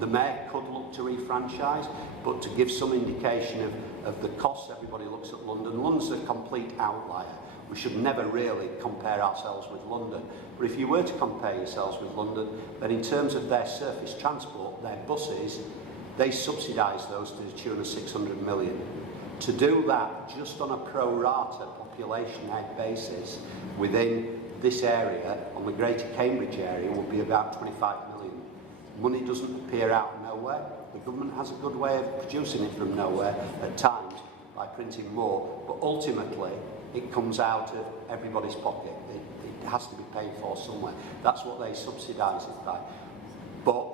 the mayor could look to refranchise, but to give some indication of the costs, everybody looks at London. London's a complete outlier. We should never really compare ourselves with London. But if you were to compare yourselves with London, then in terms of their surface transport, their buses, they subsidise those to the tune of 600 million. To do that just on a pro rata population head basis within this area, on the Greater Cambridge area, would be about 25 million. Money doesn't appear out of nowhere. The government has a good way of producing it from nowhere at times by printing more, but ultimately it comes out of everybody's pocket. It has to be paid for somewhere. That's what they subsidise it by. But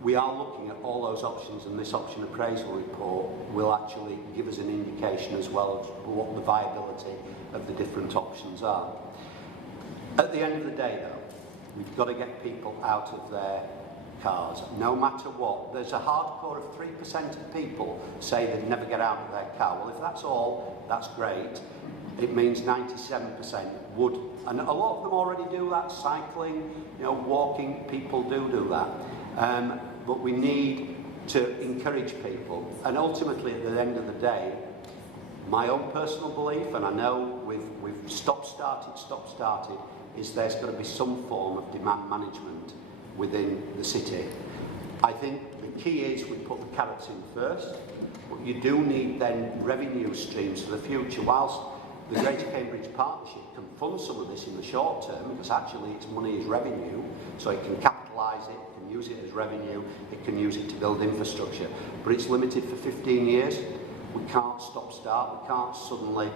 we are looking at all those options, and this option appraisal report will actually give us an indication as well as what the viability of the different options are. At the end of the day, though, we've got to get people out of their cars, no matter what. There's a hardcore of 3% of people say they'd never get out of their car. Well, if that's all, that's great. It means 97% would, and a lot of them already do that. Cycling, walking, people do that. But we need to encourage people, and ultimately, at the end of the day, my own personal belief, and I know we've stop-started, is there's got to be some form of demand management within the city. I think the key is we put the carrots in first, but you do need then revenue streams for the future. Whilst the Greater Cambridge Partnership can fund some of this in the short term, because actually its money is revenue, so it can capitalise it, it can use it as revenue, it can use it to build infrastructure, but it's limited for 15 years. We can't stop-start, we can't suddenly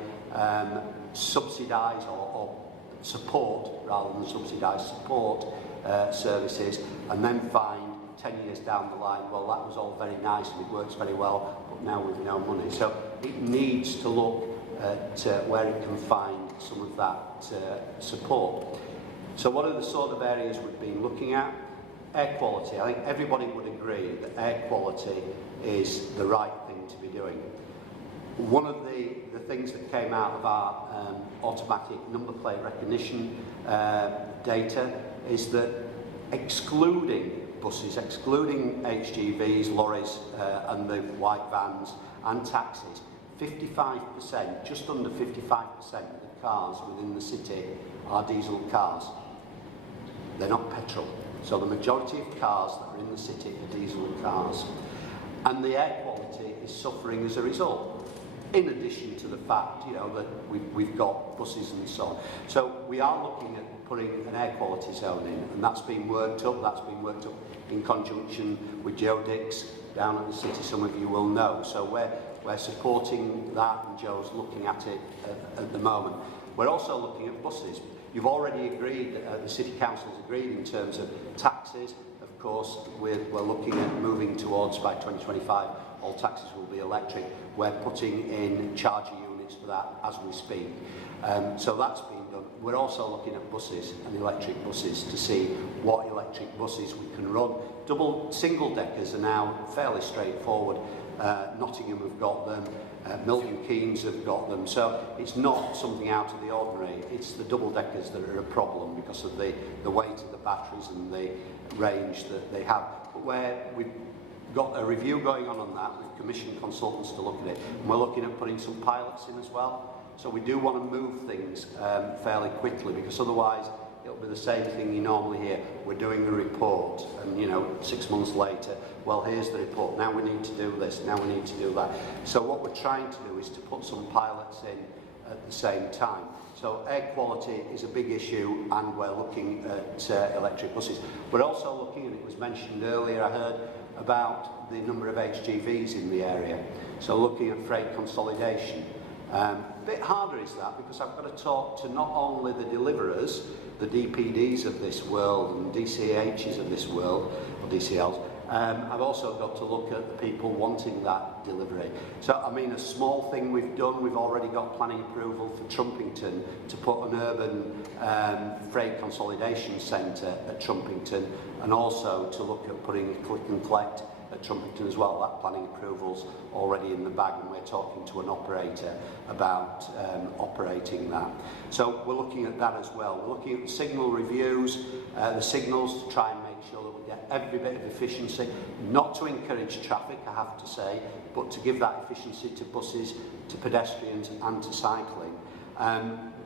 subsidise or support, rather than subsidise, support services, and then find 10 years down the line, well, that was all very nice and it works very well, but now we've no money. So it needs to look at where it can find some of that support. So what are the sort of areas we've been looking at? Air quality. I think everybody would agree that air quality is the right thing to be doing. One of the things that came out of our automatic number plate recognition data is that excluding buses, excluding HGVs, lorries and the white vans and taxis, 55%, just under 55% of the cars within the city are diesel cars. They're not petrol. So the majority of cars that are in the city are diesel cars. And the air quality is suffering as a result. In addition to the fact, that we've got buses and so on. So we are looking at putting an air quality zone in, and that's been worked up. That's been worked up in conjunction with Joe Dix down at the city, some of you will know. So we're supporting that, and Joe's looking at it at the moment. We're also looking at buses. You've already agreed, the City Council's agreed in terms of taxis. Of course, we're looking at moving towards, by 2025, all taxis will be electric. We're putting in charger units for that as we speak. So that's been done. We're also looking at buses and electric buses to see what electric buses we can run. Single deckers are now fairly straightforward. Nottingham have got them. Milton Keynes have got them. So it's not something out of the ordinary. It's the double-deckers that are a problem because of the weight of the batteries and the range that they have. But where we've got a review going on that, we've commissioned consultants to look at it, and we're looking at putting some pilots in as well. So we do want to move things fairly quickly, because otherwise it'll be the same thing you normally hear. We're doing a report, and 6 months later, well, here's the report. Now we need to do this. Now we need to do that. So what we're trying to do is to put some pilots in at the same time. So air quality is a big issue, and we're looking at electric buses. We're also looking, and it was mentioned earlier, I heard about the number of HGVs in the area. So looking at freight consolidation. A bit harder is that, because I've got to talk to not only the deliverers, the DPDs of this world and DCHs of this world, or DCLs, I've also got to look at the people wanting that delivery. So, I mean, a small thing we've done, we've already got planning approval for Trumpington to put an urban freight consolidation centre at Trumpington, and also to look at putting a click and collect at Trumpington as well. That planning approval's already in the bag, and we're talking to an operator about operating that. So we're looking at that as well. We're looking at the signal reviews, the signals, to try and make sure that we get every bit of efficiency, not to encourage traffic, I have to say, but to give that efficiency to buses, to pedestrians and to cycling.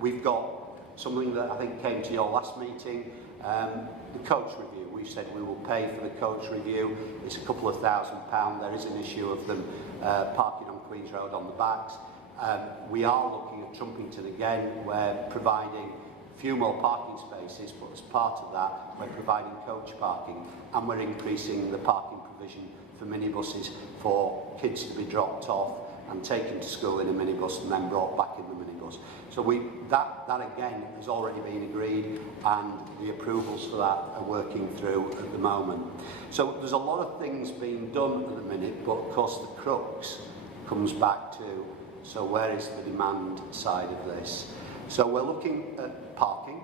We've got something that I think came to your last meeting, the coach review. We've said we will pay for the coach review. It's a couple of £1,000. There is an issue of them parking on Queen's Road on the backs. We are looking at Trumpington again. We're providing a few more parking spaces, but as part of that, we're providing coach parking, and we're increasing the parking provision for minibuses for kids to be dropped off and taken to school in a minibus and then brought back in the minibus. So that again has already been agreed, and the approvals for that are working through at the moment. So there's a lot of things being done at the minute, but of course the crux comes back to, so where is the demand side of this? So we're looking at parking,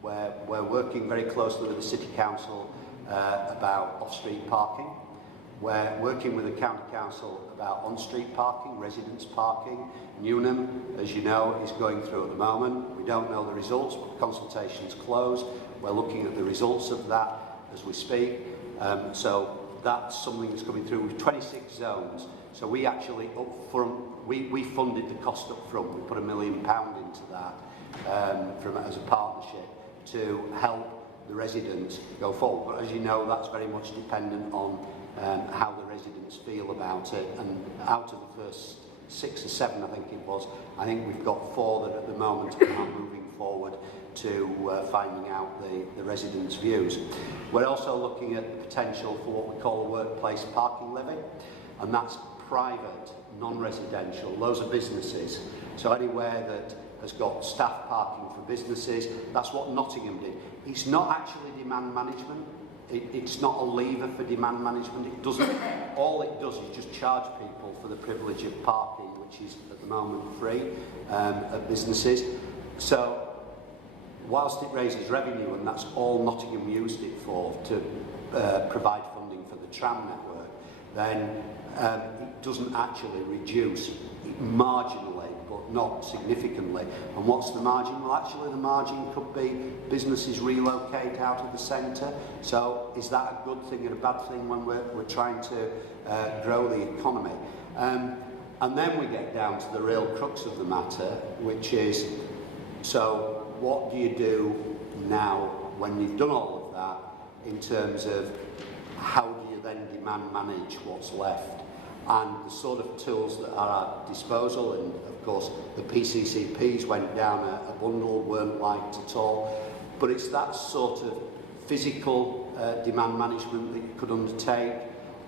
where we're working very closely with the City Council about off-street parking. We're working with the County Council about on-street parking, residence parking. Newnham, as you know, is going through at the moment. We don't know the results, but the consultation's closed. We're looking at the results of that as we speak. So that's something that's coming through with 26 zones. So we actually up front, we funded the cost up front. We put £1 million into that as a partnership to help the residents go forward. But as you know, that's very much dependent on how the residents feel about it, and out of the first 6 or 7, I think it was, I think we've got 4 that at the moment are now moving forward to finding out the residents' views. We're also looking at the potential for what we call a workplace parking levy, and that's private, non-residential. Those are businesses. So anywhere that has got staff parking for businesses, that's what Nottingham did. It's not actually demand management. It's not a lever for demand management. It doesn't. All it does is just charge people for the privilege of parking, which is at the moment free at businesses. So, whilst it raises revenue, and that's all Nottingham used it for, to provide funding for the tram network, then it doesn't actually reduce marginally, but not significantly. And what's the margin? Well, actually the margin could be businesses relocate out of the centre. So is that a good thing or a bad thing when we're trying to grow the economy? And then we get down to the real crux of the matter, which is, so what do you do now when you've done all of that, in terms of how do you then demand manage what's left? And the sort of tools that are at our disposal, and of course the PCCPs went down a bundle, weren't liked at all, but it's that sort of physical demand management that you could undertake,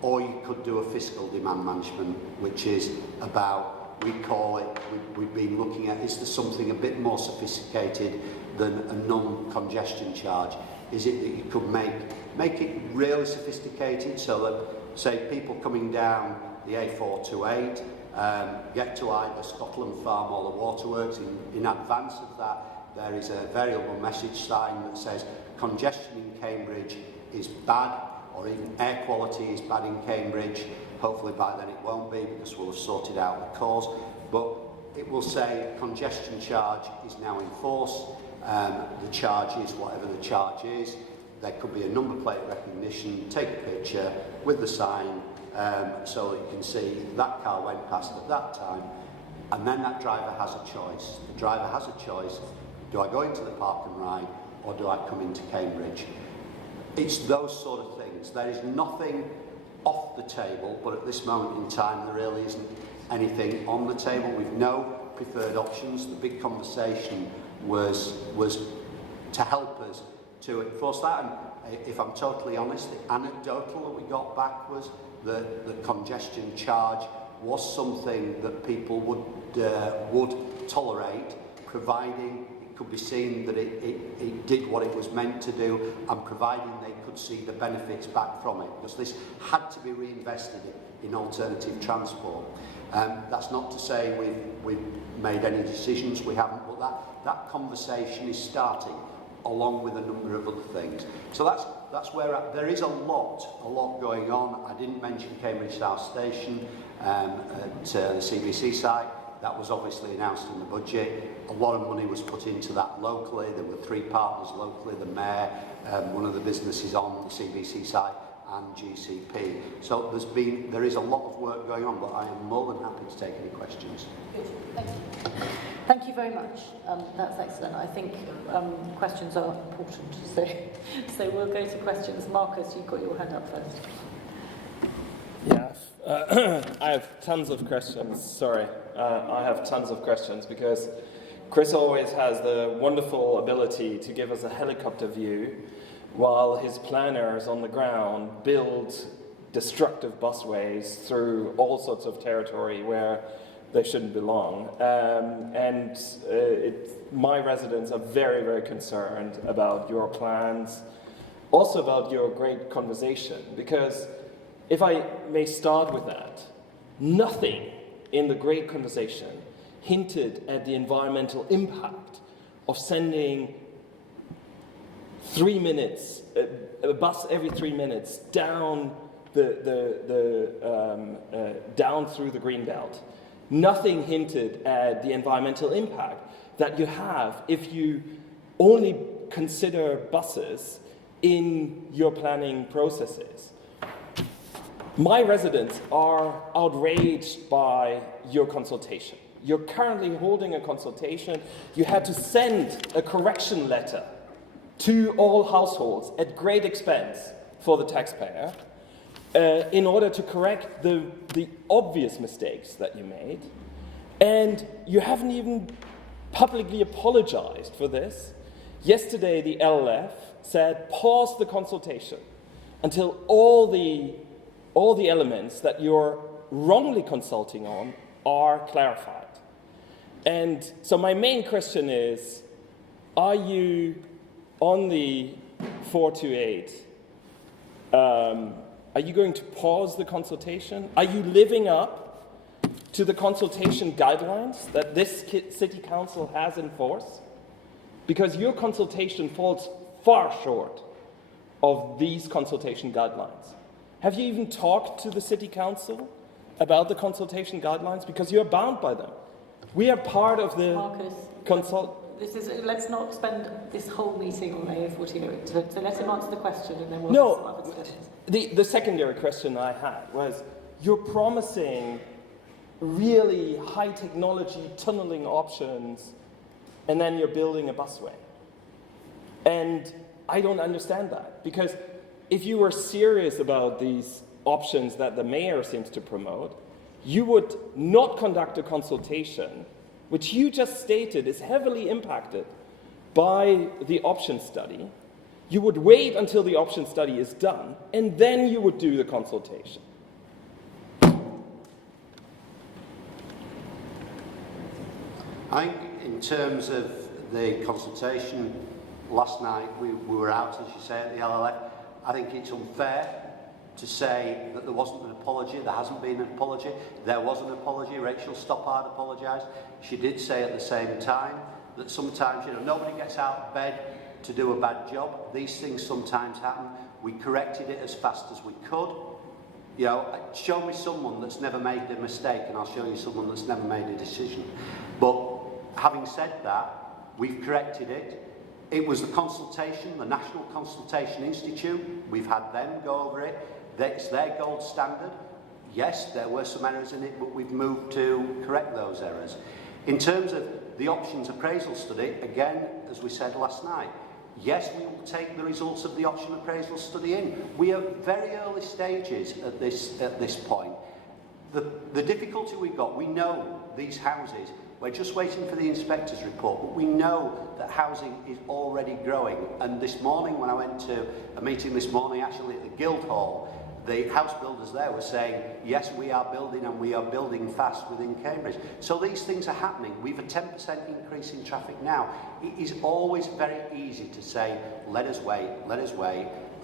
or you could do a fiscal demand management, which is about, we call it, we've been looking at, is there something a bit more sophisticated than a non-congestion charge? Is it that you could make it really sophisticated, so that, say, people coming down the A428 get to either Scotland Farm or the Waterworks, in advance of that there is a variable message sign that says congestion in Cambridge is bad, or even air quality is bad in Cambridge. Hopefully by then it won't be, because we'll have sorted out the cause. But it will say congestion charge is now in force. The charge is whatever the charge is. There could be a number plate recognition, take a picture with the sign, so that you can see that car went past at that time, and then that driver has a choice. The driver has a choice: do I go into the park and ride, or do I come into Cambridge? It's those sort of things. There is nothing off the table, but at this moment in time there really isn't anything on the table. We've no preferred options. The big conversation was to help us to enforce that, and if I'm totally honest, the anecdotal that we got back was that the congestion charge was something that people would tolerate, providing it could be seen that it did what it was meant to do, and providing they could see the benefits back from it, because this had to be reinvested in alternative transport. That's not to say we've made any decisions, we haven't, but that conversation is starting, along with a number of other things. So that's where there is a lot going on. I didn't mention Cambridge South Station at the CBC site. That was obviously announced in the budget. A lot of money was put into that locally. There were 3 partners locally: the Mayor, one of the businesses on the CBC site, and GCP. So there is a lot of work going on, but I am more than happy to take any questions. Good. Thank you. Thank you very much. That's excellent. I think questions are important. So we'll go to questions. Marcus, you've got your hand up first. Yeah, I have tons of questions. Sorry, I have tons of questions because Chris always has the wonderful ability to give us a helicopter view while his planners on the ground build destructive busways through all sorts of territory where they shouldn't belong. My residents are very, very concerned about your plans, also about your great conversation, because if I may start with that, nothing in the great conversation hinted at the environmental impact of sending 3 minutes, a bus every 3 minutes down down through the Greenbelt. Nothing hinted at the environmental impact that you have if you only consider buses in your planning processes. My residents are outraged by your consultation. You're currently holding a consultation. You had to send a correction letter to all households at great expense for the taxpayer in order to correct the obvious mistakes that you made. And you haven't even publicly apologized for this. Yesterday, the LLF said, pause the consultation until all the elements that you're wrongly consulting on are clarified. And so my main question is, are you on the 428, are you going to pause the consultation? Are you living up to the consultation guidelines that this city council has enforced? Because your consultation falls far short of these consultation guidelines. Have you even talked to the city council about the consultation guidelines? Because you're bound by them. We are part of the let's not spend this whole meeting on A48. So let him answer the question and then we'll have some other discussions. The secondary question I had was, you're promising really high technology tunneling options and then you're building a busway. And I don't understand that, because if you were serious about these options that the mayor seems to promote, you would not conduct a consultation, which you just stated is heavily impacted by the option study. You would wait until the option study is done, and then you would do the consultation. I think in terms of the consultation, last night we were out, as you say, at the LLF. I think it's unfair to say that there wasn't an apology. There hasn't been an apology. There was an apology. Rachel Stoppard apologised. She did say at the same time that sometimes, nobody gets out of bed to do a bad job. These things sometimes happen. We corrected it as fast as we could. You know, show me someone that's never made a mistake and I'll show you someone that's never made a decision. But having said that, we've corrected it. It was the consultation, the National Consultation Institute. We've had them go over it. It's their gold standard. Yes, there were some errors in it, but we've moved to correct those errors. In terms of the options appraisal study, again, as we said last night, yes, we will take the results of the option appraisal study in. We are very early stages at this point. The difficulty we've got, we know these houses, we're just waiting for the inspector's report, but we know that housing is already growing. And this morning, when I went to a meeting this morning, actually at the Guildhall, the house builders there were saying, yes, we are building and we are building fast within Cambridge. So these things are happening. We've a 10% increase in traffic now. It is always very easy to say, let us wait,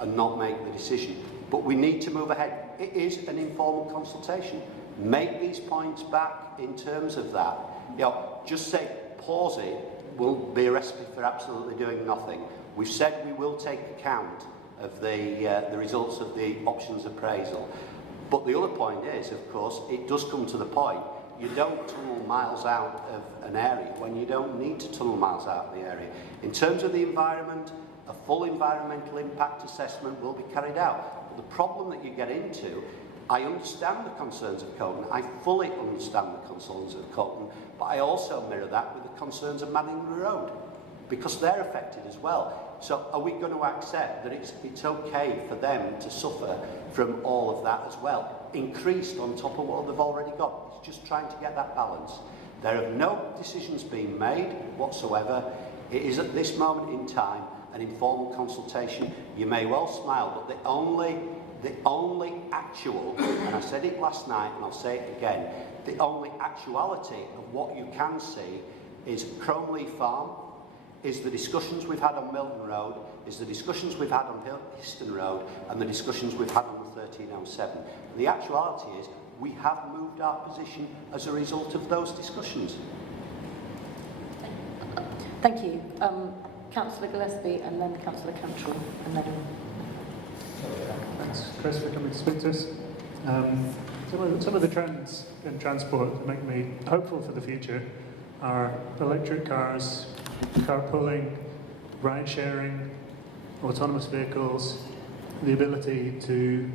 and not make the decision. But we need to move ahead. It is an informal consultation. Make these points back in terms of that. You know, just say, pause it, will be a recipe for absolutely doing nothing. We've said we will take account of the results of the options appraisal. But the other point is, of course, it does come to the point, you don't tunnel miles out of an area when you don't need to tunnel miles out of the area. In terms of the environment, a full environmental impact assessment will be carried out. But the problem that you get into, I understand the concerns of Ctte, I fully understand the concerns of Ctte, but I also mirror that with the concerns of Manningley Road, because they're affected as well. So are we going to accept that it's okay for them to suffer from all of that as well, increased on top of what they've already got? It's just trying to get that balance. There have no decisions been made whatsoever. It is at this moment in time an informal consultation. You may well smile, but the only actual, and I said it last night and I'll say it again, the only actuality of what you can see is Cromley Farm, is the discussions we've had on Milton Road, is the discussions we've had on Histon Road, and the discussions we've had on the 1307. And the actuality is we have moved our position as a result of those discussions. Thank you. Councillor Gillespie and then Councillor Cantrell and then... Thanks, Chris, for coming to speak to us. Some of the trends in transport that make me hopeful for the future are electric cars, carpooling, ride sharing, autonomous vehicles, the ability to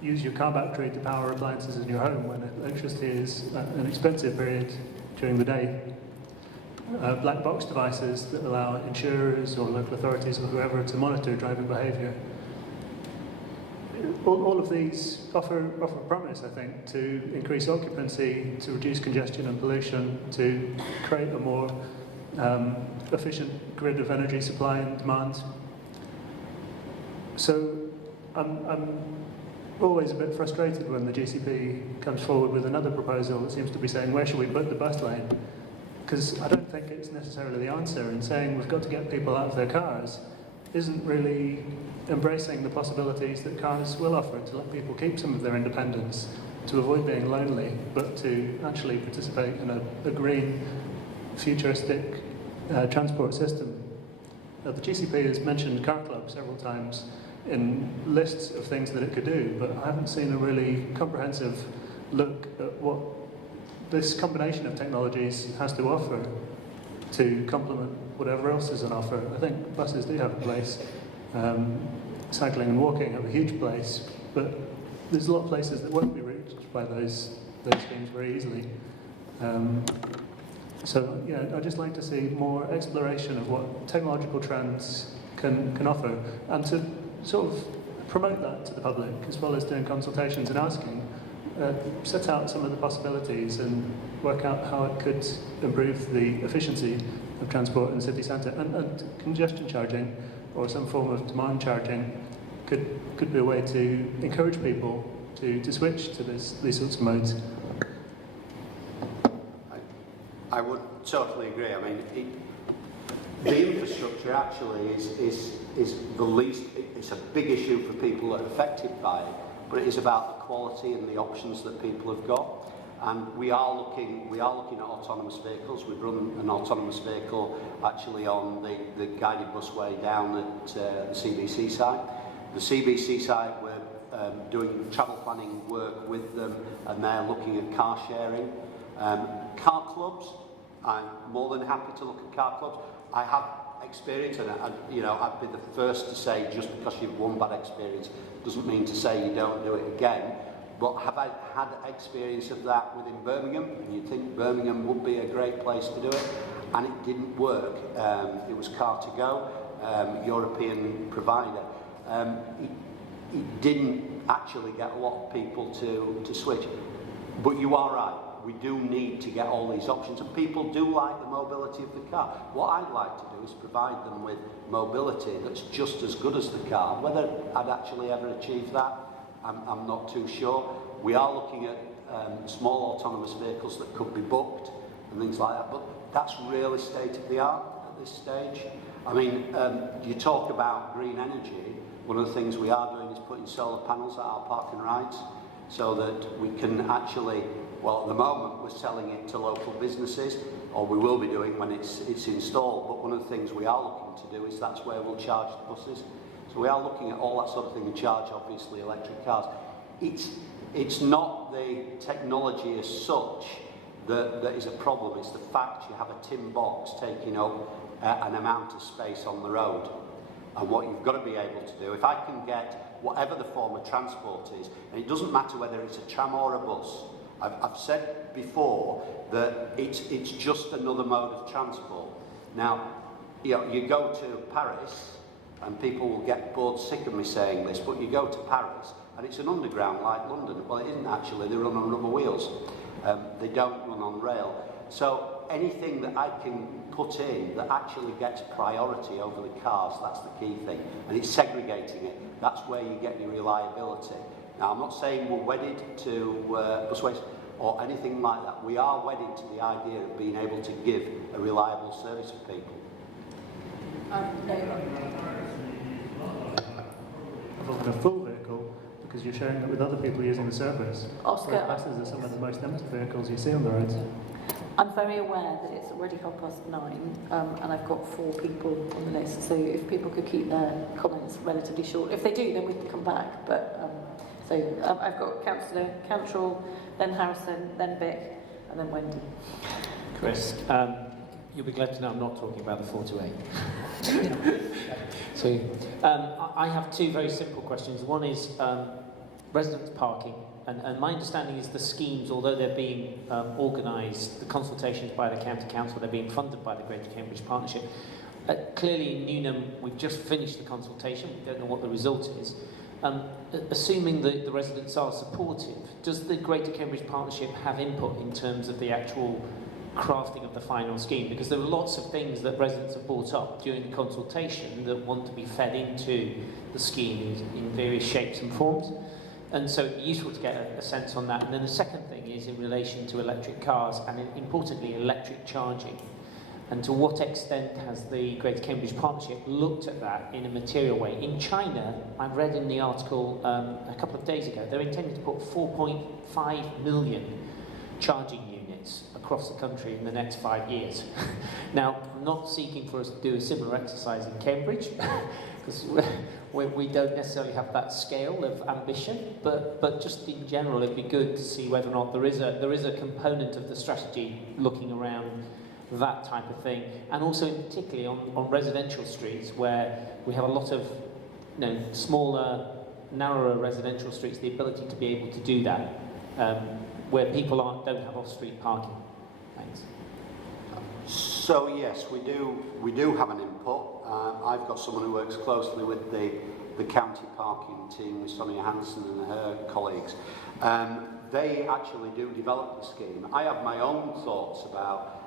use your car battery to power appliances in your home when electricity is an expensive period during the day. Black box devices that allow insurers or local authorities or whoever to monitor driving behaviour. All of these offer promise, I think, to increase occupancy, to reduce congestion and pollution, to create a more efficient grid of energy supply and demand. So I'm always a bit frustrated when the GCP comes forward with another proposal that seems to be saying, where should we put the bus lane? Because I don't think it's necessarily the answer, and saying we've got to get people out of their cars isn't really embracing the possibilities that cars will offer, to let people keep some of their independence, to avoid being lonely, but to actually participate in a green, futuristic transport system. The GCP has mentioned car club several times in lists of things that it could do, but I haven't seen a really comprehensive look at what this combination of technologies has to offer to complement whatever else is on offer. I think buses do have a place. Cycling and walking have a huge place, but there's a lot of places that won't be reached by those schemes very easily. So yeah, I'd just like to see more exploration of what technological trends can offer, and to sort of promote that to the public, as well as doing consultations and asking, set out some of the possibilities and work out how it could improve the efficiency of transport in the city centre. And congestion charging, or some form of demand charging, could be a way to encourage people to switch to these sorts of modes. I would totally agree. I mean, the infrastructure actually is the least. It's a big issue for people that are affected by it, but it is about the quality and the options that people have got. And we are looking at autonomous vehicles. We've run an autonomous vehicle actually on the guided busway down at the CBC site. The CBC site, we're doing travel planning work with them, and they're looking at car sharing. Car clubs, I'm more than happy to look at car clubs. I have experience, and I'd be the first to say just because you've one bad experience doesn't mean to say you don't do it again. But have I had experience of that within Birmingham? And you'd think Birmingham would be a great place to do it, and it didn't work. It was Car2Go, European provider. It didn't actually get a lot of people to switch. But you are right. We do need to get all these options, and people do like the mobility of the car. What I'd like to do is provide them with mobility that's just as good as the car. Whether I'd actually ever achieve that, I'm not too sure. We are looking at small autonomous vehicles that could be booked and things like that, but that's really state of the art at this stage. I mean, you talk about green energy. One of the things we are doing is putting solar panels at our park and rides so that we can actually, well, at the moment we're selling it to local businesses, or we will be doing when it's installed, but one of the things we are looking to do is that's where we'll charge the buses. So we are looking at all that sort of thing and charge, obviously, electric cars. It's not the technology as such that is a problem. It's the fact you have a tin box taking up an amount of space on the road. And what you've got to be able to do, if I can get whatever the form of transport is, and it doesn't matter whether it's a tram or a bus, I've said before that it's just another mode of transport. Now, you go to Paris, and people will get bored sick of me saying this, but you go to Paris and it's an underground like London. Well, it isn't actually. They run on rubber wheels. They don't run on rail. So anything that I can put in that actually gets priority over the cars, that's the key thing. And it's segregating it. That's where you get your reliability. Now, I'm not saying we're wedded to busways or anything like that. We are wedded to the idea of being able to give a reliable service for people. Of a full vehicle, because you're sharing it with other people using the service. Oscar, Buses are some of the most empty vehicles you see on the roads. I'm very aware that it's already 9:30, and I've got 4 people on the list, so if people could keep their comments relatively short. If they do, then we can come back, but I've got Councillor Cantrell, then Harrison, then Vic, and then Wendy. Chris, you'll be glad to know I'm not talking about the 4 to 8. So, I have 2 very simple questions. One is residents parking, and my understanding is the schemes, although they're being organised, the consultations by the County Council, they're being funded by the Greater Cambridge Partnership. Clearly in Newnham, we've just finished the consultation, we don't know what the result is. Assuming that the residents are supportive, does the Greater Cambridge Partnership have input in terms of the actual crafting of the final scheme? Because there are lots of things that residents have brought up during the consultation that want to be fed into the scheme in various shapes and forms. And so it'd be useful to get a sense on that. And then the second thing is in relation to electric cars and importantly electric charging. And to what extent has the Greater Cambridge Partnership looked at that in a material way? In China, I've read in the article a couple of days ago, they're intending to put 4.5 million charging units across the country in the next 5 years. Now, I'm not seeking for us to do a similar exercise in Cambridge, because we don't necessarily have that scale of ambition, but just in general, it'd be good to see whether or not there is a component of the strategy looking around that type of thing, and also in particularly on residential streets where we have a lot of smaller, narrower residential streets, the ability to be able to do that, where people don't have off-street parking. Thanks. So yes, we do have an input. I've got someone who works closely with the county parking team, with Sonia Hansen and her colleagues. They actually do develop the scheme. I have my own thoughts about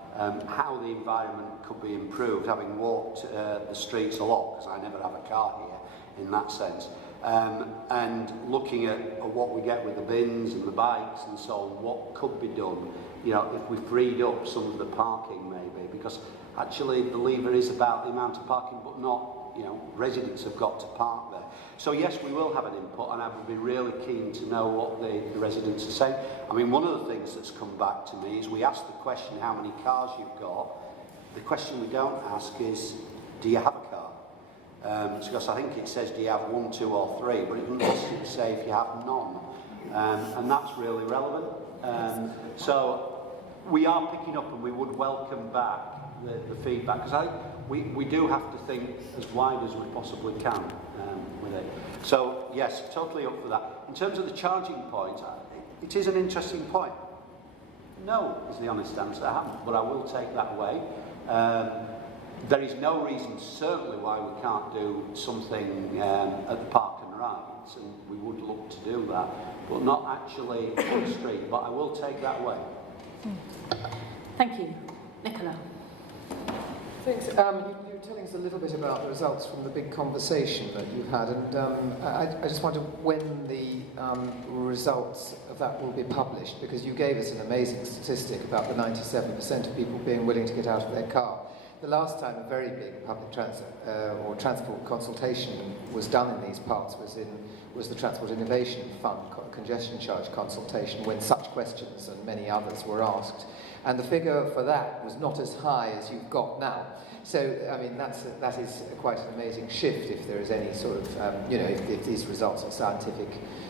how the environment could be improved, having walked the streets a lot, because I never have a car here in that sense, and looking at what we get with the bins and the bikes and so on, what could be done, if we freed up some of the parking maybe, because actually the lever is about the amount of parking, but not, residents have got to park there. So yes, we will have an input, and I would be really keen to know what the residents are saying. I mean, one of the things that's come back to me is we ask the question, how many cars you've got. The question we don't ask is, do you have a car? Because I think it says do you have 1, 2 or 3, but it doesn't necessarily say if you have none. And that's really relevant. So we are picking up, and we would welcome back the feedback, because I think we do have to think as wide as we possibly can with it. So yes, totally up for that. In terms of the charging point, it is an interesting point. No is the honest answer, but I will take that away. There is no reason, certainly, why we can't do something at the park and rides, and we would look to do that, but not actually on the street. But I will take that away. Thank you. Nicola. Thanks. You were telling us a little bit about the results from the big conversation that you've had, and I just wonder when the results of that will be published, because you gave us an amazing statistic about the 97% of people being willing to get out of their car. The last time a very big public transport consultation was done in these parts was the Transport Innovation Fund congestion charge consultation, when such questions and many others were asked. And the figure for that was not as high as you've got now. So, I mean, that is quite an amazing shift, if there is any sort of, if these results are scientific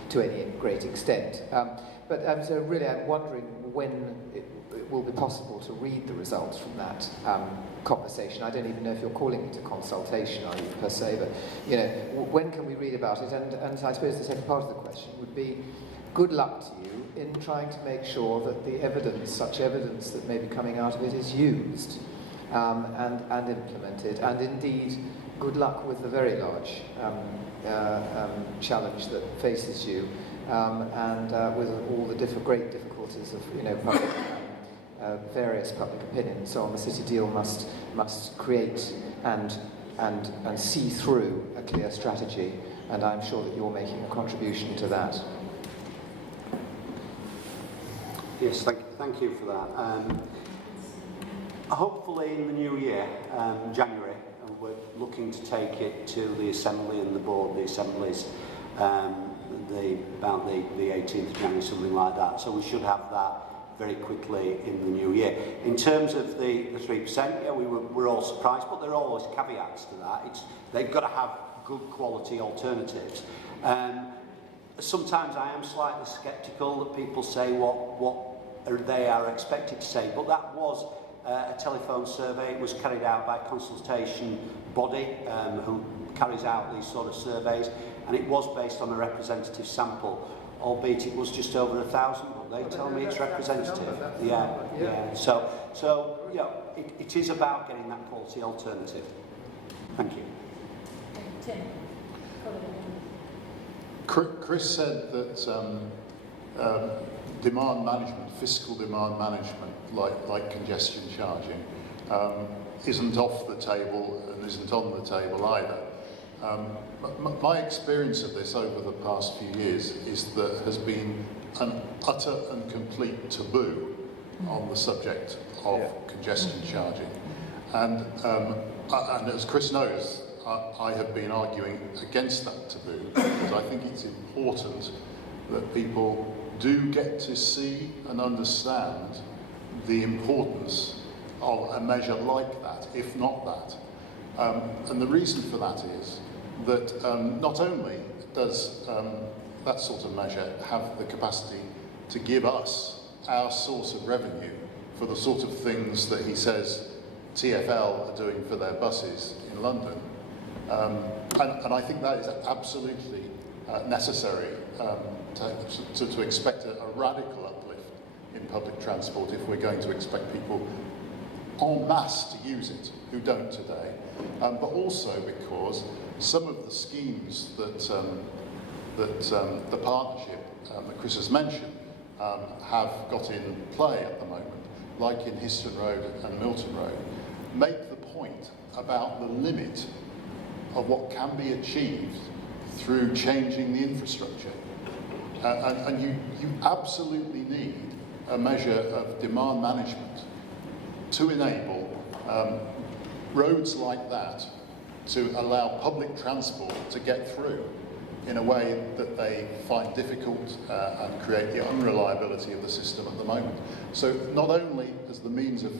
to any great extent. So really, I'm wondering when it will be possible to read the results from that conversation. I don't even know if you're calling it a consultation, are you, per se, but, when can we read about it? And I suppose the second part of the question would be, good luck to you in trying to make sure that the evidence, such evidence that may be coming out of it, is used and implemented. And indeed, good luck with the very large challenge that faces you, and with all the great difficulties of public, various public opinion and so on. The city deal must create and see through a clear strategy, and I'm sure that you're making a contribution to that. Yes, thank you for that. Hopefully in the new year, January, we're looking to take it to the Assembly and the Board, the Assemblies, about the 18th of January, something like that. So we should have that very quickly in the new year. In terms of the 3%, yeah, we're all surprised, but there are always caveats to that. They've got to have good quality alternatives. Sometimes I am slightly sceptical that people say what they are expected to say, but that was a telephone survey. It was carried out by a consultation body who carries out these sort of surveys, and it was based on a representative sample, albeit it was just over 1,000, but they tell me it's representative. Yeah. So it is about getting that quality alternative. Thank you. Tim. Chris said that demand management, fiscal demand management, like congestion charging, isn't off the table and isn't on the table either. My experience of this over the past few years is that has been an utter and complete taboo on the subject of congestion charging. And as Chris knows, I have been arguing against that taboo, because I think it's important that people do get to see and understand the importance of a measure like that, if not that. And the reason for that is that not only does that sort of measure have the capacity to give us our source of revenue for the sort of things that he says TfL are doing for their buses in London, and I think that is absolutely necessary to expect a radical uplift in public transport if we're going to expect people en masse to use it who don't today, but also because some of the schemes that the partnership that Chris has mentioned have got in play at the moment, like in Histon Road and Milton Road, make the point about the limit of what can be achieved through changing the infrastructure. And you absolutely need a measure of demand management to enable roads like that to allow public transport to get through in a way that they find difficult and create the unreliability of the system at the moment. So not only as the means of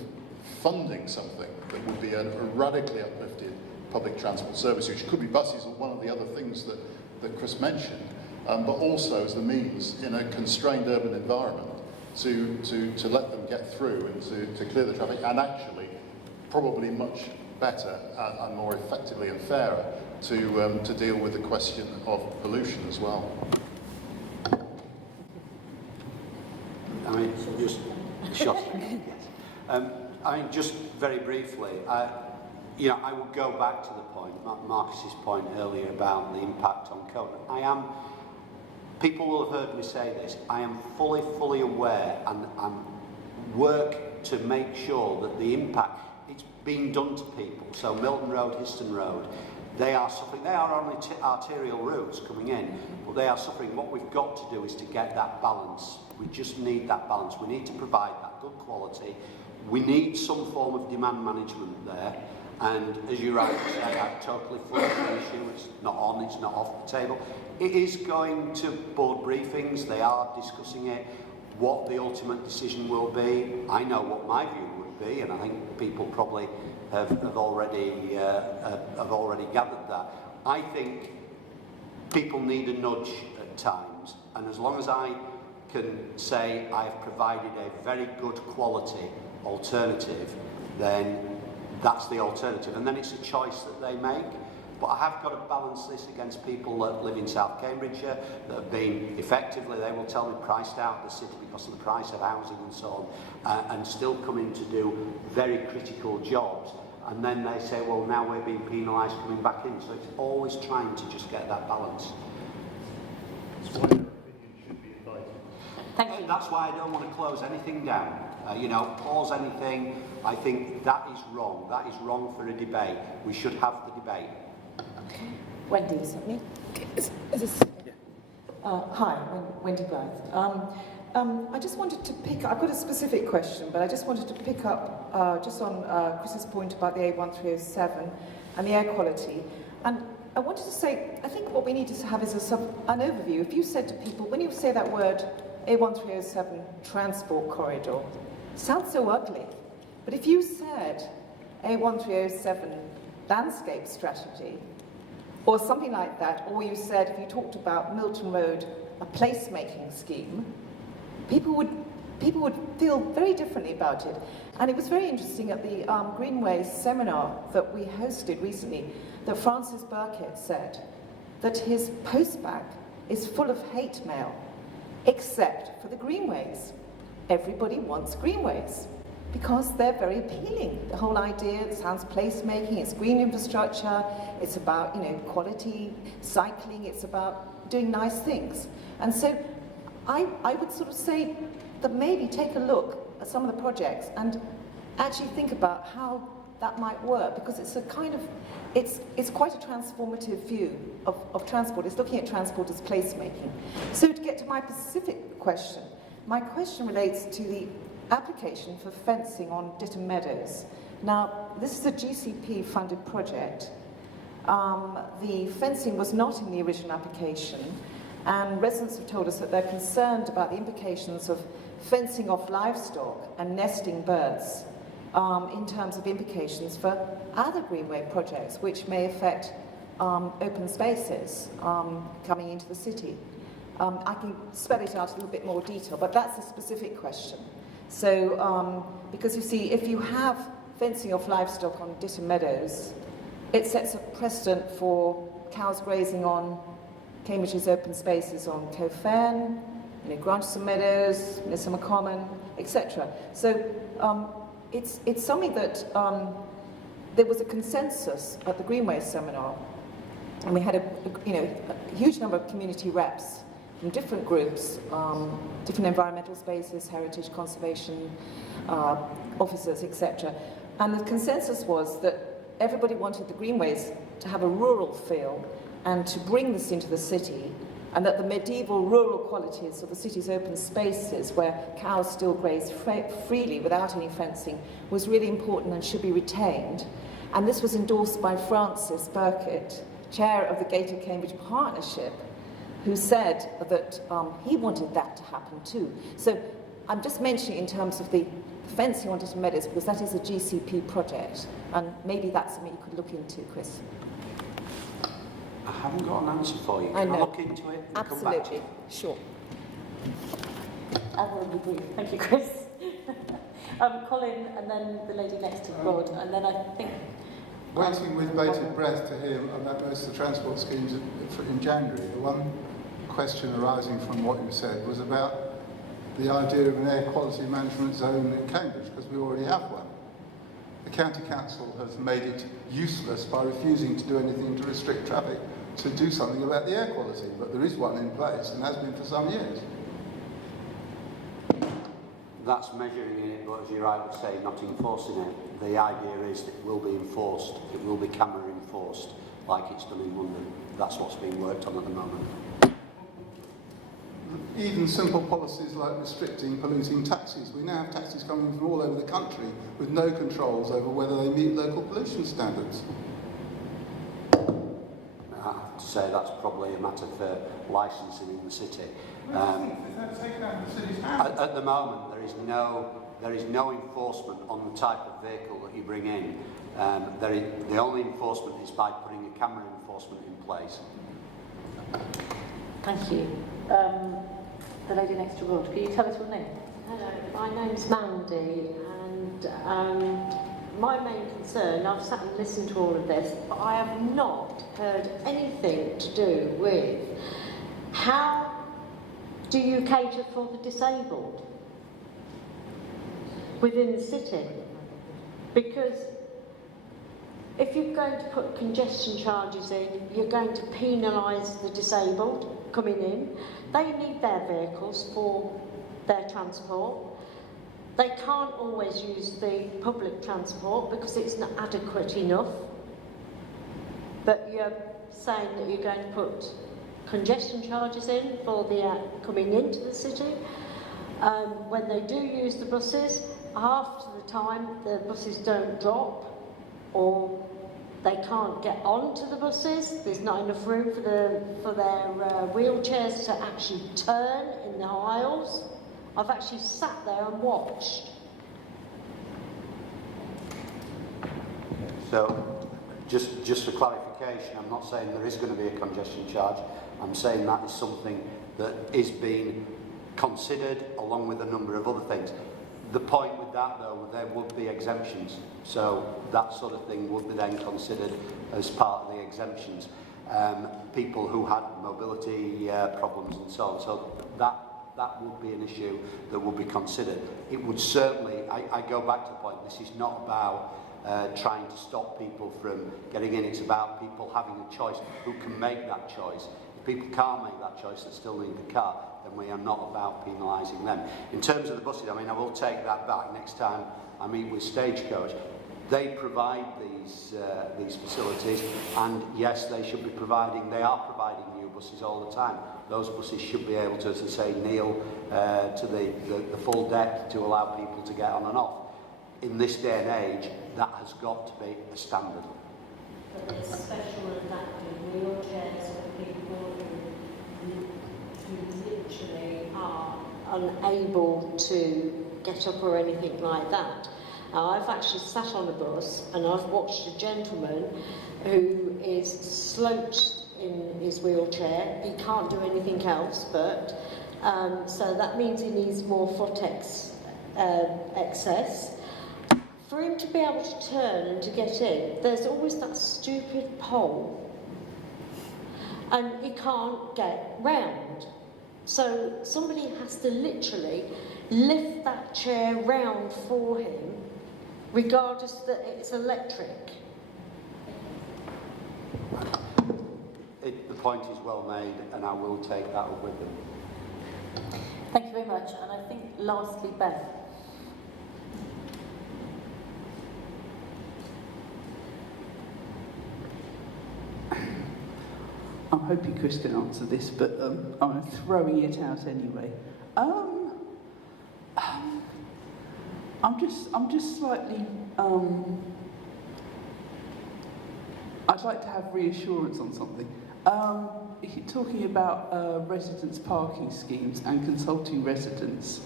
funding something that would be a radically uplifted public transport service, which could be buses or one of the other things that Chris mentioned, but also as the means in a constrained urban environment to let them get through and to clear the traffic, and actually probably much better and more effectively and fairer to deal with the question of pollution as well. I mean, just I mean, just very briefly, I would go back to the point, Marcus's point earlier about the impact on COVID. People will have heard me say this, I am fully aware and work to make sure that the impact, it's being done to people. So Milton Road, Histon Road, they are suffering. They are only arterial routes coming in, but they are suffering. What we've got to do is to get that balance. We just need that balance. We need to provide that good quality. We need some form of demand management there. And as you rightly said, I totally fully issue. It's not on, it's not off the table. It is going to board briefings. They are discussing it. What the ultimate decision will be, I know what my view would be, and I think people probably have already gathered that. I think people need a nudge at times, and as long as I can say I have provided a very good quality alternative, then that's the alternative, and then it's a choice that they make. But I have got to balance this against people that live in South Cambridgeshire that have been effectively, they will tell me, priced out of the city because of the price of housing and so on, and still come in to do very critical jobs. And then they say, well, now we're being penalised coming back in. So it's always trying to just get that balance. Thank you. That's why I don't want to close anything down. Pause anything. I think that is wrong. That is wrong for a debate. We should have the debate. Wendy, is it me? Hi, Wendy Blythe. I just wanted to pick up, I've got a specific question, but I just wanted to pick up just on Chris's point about the A1307 and the air quality. And I wanted to say, I think what we need to have is an overview. If you said to people, when you say that word A1307 transport corridor, it sounds so ugly. But if you said A1307 landscape strategy, or something like that, or you said, if you talked about Milton Road, a placemaking scheme, people would feel very differently about it. And it was very interesting at the Greenway seminar that we hosted recently, that Francis Burkett said that his postbag is full of hate mail, except for the greenways. Everybody wants greenways because they're very appealing. The whole idea, it sounds placemaking, it's green infrastructure, it's about quality cycling, it's about doing nice things. And so I would sort of say that maybe take a look at some of the projects and actually think about how that might work, because it's a kind of, it's quite a transformative view of transport. It's looking at transport as placemaking. So to get to my specific question, my question relates to the application for fencing on Ditton Meadows. Now, this is a GCP-funded project. The fencing was not in the original application, and residents have told us that they're concerned about the implications of fencing off livestock and nesting birds in terms of implications for other greenway projects, which may affect open spaces coming into the city. I can spell it out in a little bit more detail, but that's a specific question. So, because you see, if you have fencing off livestock on Ditton Meadows, it sets a precedent for cows grazing on Cambridge's open spaces on Coe Fen, Grantchester Meadows, Midsummer Common, etc. So it's something that there was a consensus at the Greenway seminar, and we had a huge number of community reps from different groups, different environmental spaces, heritage conservation officers, etc. And the consensus was that everybody wanted the greenways to have a rural feel and to bring this into the city, and that the medieval rural qualities of the city's open spaces, where cows still graze freely without any fencing, was really important and should be retained. And this was endorsed by Francis Burkett, chair of the Greater Cambridge Partnership, who said that he wanted that to happen too. So I'm just mentioning in terms of the the fencing on Ditton Meadows, because that is a GCP project, and maybe that's something you could look into, Chris. I haven't got an answer for you. Can I know. look into it and come back to Absolutely, you? sure. I will be brief. Thank you, Chris. Colin, and then the lady next to Rod, and then I think... Waiting with bated breath to hear about most of the transport schemes in January. The one question arising from what you said was about the idea of an air quality management zone in Cambridge, because we already have one. The County Council has made it useless by refusing to do anything to restrict traffic to do something about the air quality, but there is one in place and has been for some years. That's measuring it, but as you rightly say, not enforcing it. The idea is that it will be enforced. It will be camera enforced, like it's done in London. That's what's being worked on at the moment. Even simple policies like restricting polluting taxis. We now have taxis coming from all over the country with no controls over whether they meet local pollution standards. I have to say that's probably a matter for licensing in the city. At the moment, there is no enforcement on the type of vehicle that you bring in. The only enforcement is by putting a camera enforcement in place. Thank you. The lady next to Rod, can you tell us your name? Hello, my name's Mandy, and my main concern, I've sat and listened to all of this, but I have not heard anything to do with how do you cater for the disabled within the city? Because if you're going to put congestion charges in, you're going to penalise the disabled coming in. They need their vehicles for their transport. They can't always use the public transport because it's not adequate enough. But you're saying that you're going to put congestion charges in for the coming into the city. When they do use the buses, half the time the buses don't drop, or they can't get onto the buses. There's not enough room for their wheelchairs to actually turn in the aisles. I've actually sat there and watched. So, just for clarification, I'm not saying there is going to be a congestion charge. I'm saying that is something that is being considered along with a number of other things. The point with that, though, there would be exemptions. So that sort of thing would be then considered as part of the exemptions. People who had mobility problems and so on. So that would be an issue that would be considered. It would certainly, I go back to the point, this is not about trying to stop people from getting in. It's about people having a choice who can make that choice. If people can't make that choice that still need the car, then we are not about penalising them. In terms of the buses, I mean, I will take that back next time I meet with Stagecoach. They provide these facilities, and yes, they should be providing, they are providing new buses all the time. Those buses should be able to, as I say, kneel to the full deck to allow people to get on and off. In this day and age, that has got to be a standard. But there's special adapted wheelchairs for people who literally are unable to get up or anything like that. Now, I've actually sat on a bus and I've watched a gentleman who is sloped in his wheelchair. He can't do anything else, but so that means he needs more foot excess. For him to be able to turn and to get in, there's always that stupid pole, and he can't get round. So somebody has to literally lift that chair round for him, regardless that it's electric. The point is well made, and I will take that up with them. Thank you very much. And I think lastly, Beth. I'm hoping Chris can answer this, but I'm throwing it out anyway. I'm just slightly. I'd like to have reassurance on something. You're talking about residents' parking schemes and consulting residents,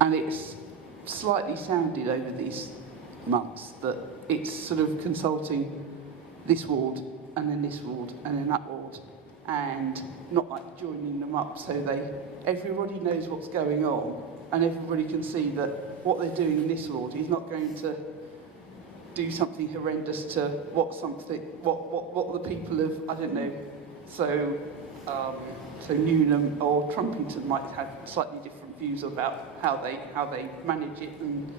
and it's slightly sounded over these months that it's sort of consulting this ward and then this ward and then that ward, and not like joining them up so everybody knows what's going on and everybody can see that what they're doing in this ward is not going to do something horrendous to what the people of, I don't know, so Newnham or Trumpington might have slightly different views about how they manage it. And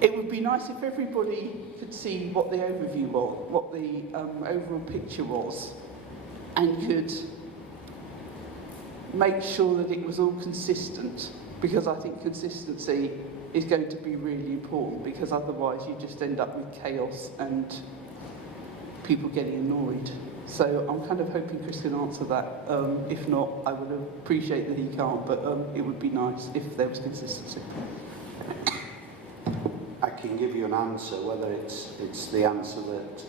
it would be nice if everybody could see what the overview was, what the overall picture was, and could make sure that it was all consistent, because I think consistency is going to be really important, because otherwise you just end up with chaos and people getting annoyed. So I'm kind of hoping Chris can answer that. If not, I would appreciate that he can't, but it would be nice if there was consistency. I can give you an answer, whether it's the answer that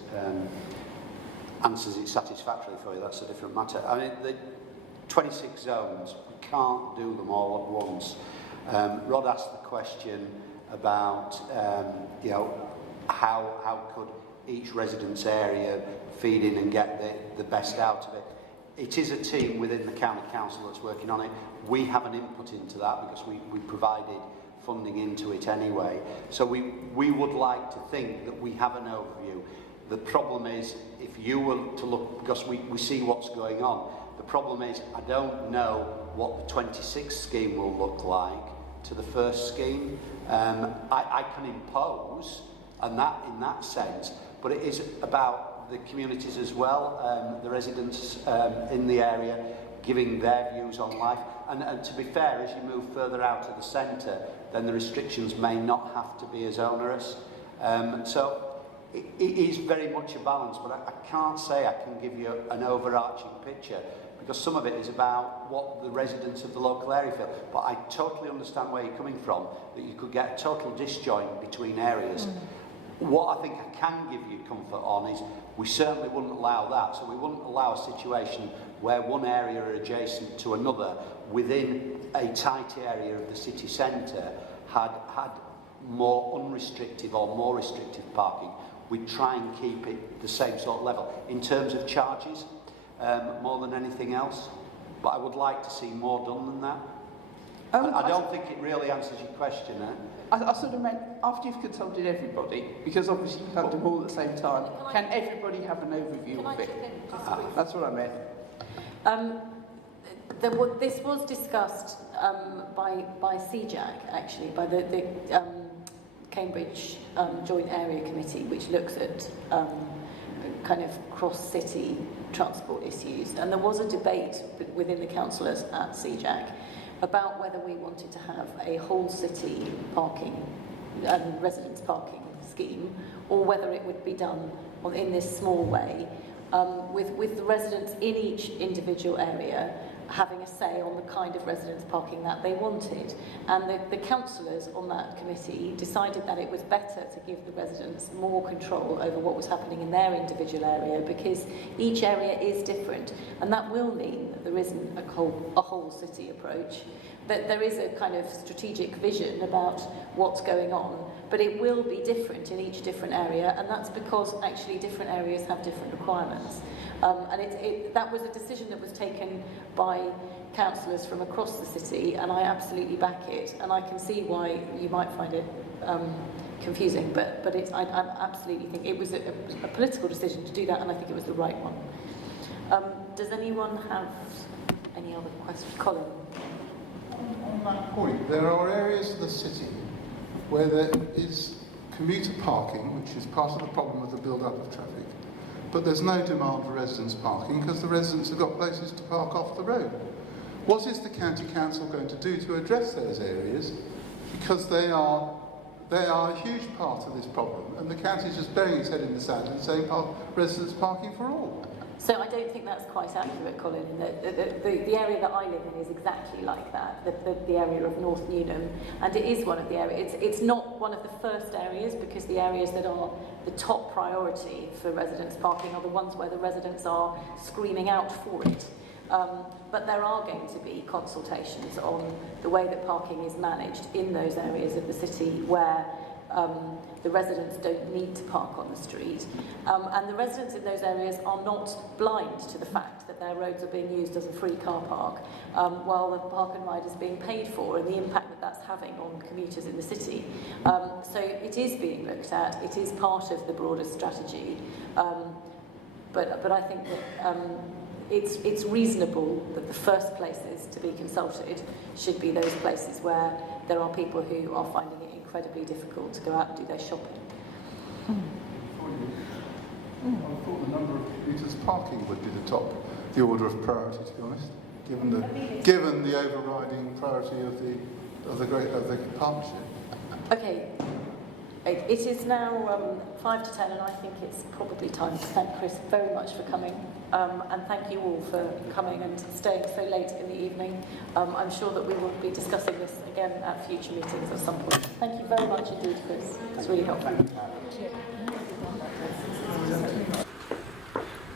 answers it satisfactorily for you, that's a different matter. I mean, the 26 zones, we can't do them all at once. Rod asked the question about, how could each residence area feed in and get the best out of it. It is a team within the county council that's working on it. We have an input into that because we provided funding into it anyway. So we would like to think that we have an overview. The problem is, if you were to look, because we see what's going on, the problem is I don't know what the 26th scheme will look like to the first scheme. I can impose, and that in that sense, but it is about the communities as well, the residents in the area giving their views on life. And to be fair, as you move further out of the centre, then the restrictions may not have to be as onerous. So it is very much a balance, but I can't say I can give you an overarching picture, because some of it is about what the residents of the local area feel. But I totally understand where you're coming from, that you could get a total disjoint between areas. What I think I can give you comfort on is we certainly wouldn't allow that. So we wouldn't allow a situation where one area are adjacent to another within a tight area of the city centre had more unrestricted or more restrictive parking. We'd try and keep it the same sort of level. In terms of charges, more than anything else, but I would like to see more done than that. I don't think it really answers your question, I sort of meant, after you've consulted everybody, because obviously you can't do them all at the same time, can everybody have an overview of it? That's what I meant. This was discussed by CJAC, actually, by the Cambridge Joint Area Committee, which looks at kind of cross-city transport issues. And there was a debate within the councillors at CJAC about whether we wanted to have a whole city parking, residence parking scheme, or whether it would be done in this small way, with the residents in each individual area having a say on the kind of residence parking that they wanted. And the councillors on that committee decided that it was better to give the residents more control over what was happening in their individual area, because each area is different, and that will mean that there isn't a whole city approach, that there is a kind of strategic vision about what's going on, but it will be different in each different area, and that's because actually different areas have different requirements. And that was a decision that was taken by councillors from across the city, and I absolutely back it, and I can see why you might find it confusing, but I absolutely think it was a political decision to do that, and I think it was the right one. Does anyone have any other questions? Colin? On that point, there are areas of the city where there is commuter parking, which is part of the problem with the build-up of traffic, but there's no demand for residence parking because the residents have got places to park off the road. What is the county council going to do to address those areas? Because they are a huge part of this problem, and the county is just burying its head in the sand and saying residence parking for all. So I don't think that's quite accurate, Colin. The area that I live in is exactly like that, the area of North Newnham, and it is one of the areas. It's not one of the first areas, because the areas that are the top priority for residents parking are the ones where the residents are screaming out for it. But there are going to be consultations on the way that parking is managed in those areas of the city where the residents don't need to park on the street. And the residents in those areas are not blind to the fact that their roads are being used as a free car park while the park and ride is being paid for, and the impact that that's having on commuters in the city. So it is being looked at, it is part of the broader strategy. But I think that it's reasonable that the first places to be consulted should be those places where there are people who are finding it incredibly difficult to go out and do their shopping. I thought the number of commuters parking would be the order of priority, to be honest, given the overriding priority of the partnership. Okay. It is now 5 to 10, and I think it's probably time to thank Chris very much for coming, and thank you all for coming and staying so late in the evening. I'm sure that we will be discussing this again at future meetings at some point. Thank you very much indeed, Chris. It's really helpful.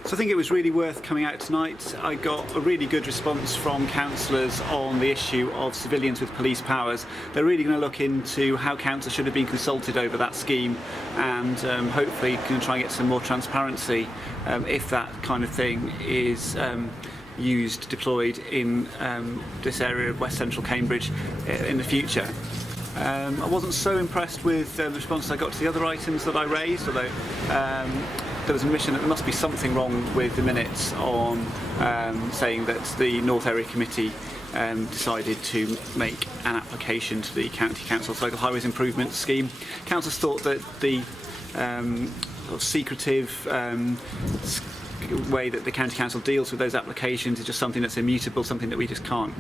So I think it was really worth coming out tonight. I got a really good response from councillors on the issue of civilians with police powers. They're really going to look into how council should have been consulted over that scheme, and hopefully can try and get some more transparency if that kind of thing is deployed in this area of West Central Cambridge in the future. I wasn't so impressed with the response I got to the other items that I raised, although there was an admission that there must be something wrong with the minutes on saying that the North Area Committee decided to make an application to the County Council's Local Highways Improvement Scheme. Councillors thought that the sort of secretive way that the County Council deals with those applications is just something that's immutable, something that we just can't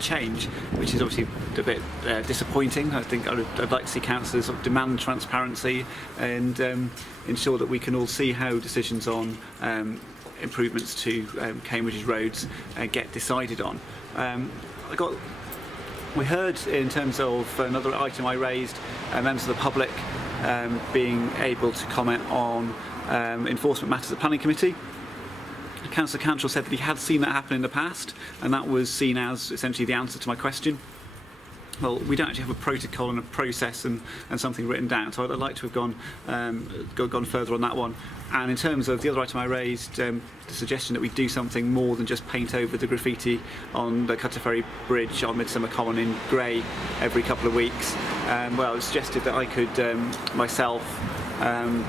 change, which is obviously a bit disappointing. I think I'd like to see councillors sort of demand transparency and ensure that we can all see how decisions on improvements to Cambridge's roads get decided on. We heard in terms of another item I raised, members of the public being able to comment on enforcement matters at Planning Committee. Councillor Cantrell said that he had seen that happen in the past, and that was seen as essentially the answer to my question. Well, we don't actually have a protocol and a process and something written down, so I'd like to have gone further on that one. And in terms of the other item I raised, the suggestion that we do something more than just paint over the graffiti on the Ctte Ferry Bridge on Midsummer Common in grey every couple of weeks. Well, it was suggested that I could myself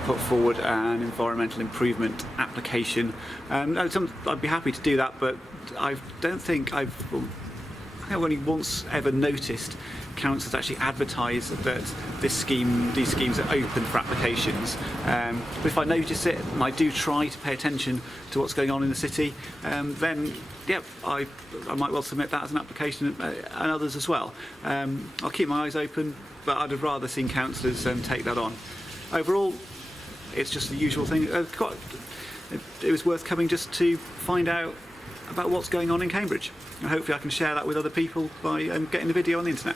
put forward an environmental improvement application. I'd be happy to do that, but I don't think I've only once ever noticed councils actually advertise that these schemes are open for applications. But if I notice it and I do try to pay attention to what's going on in the city, then yeah, I might well submit that as an application and others as well. I'll keep my eyes open, but I'd have rather seen councillors take that on. Overall, it's just the usual thing. It was worth coming just to find out about what's going on in Cambridge, and hopefully I can share that with other people by getting the video on the internet.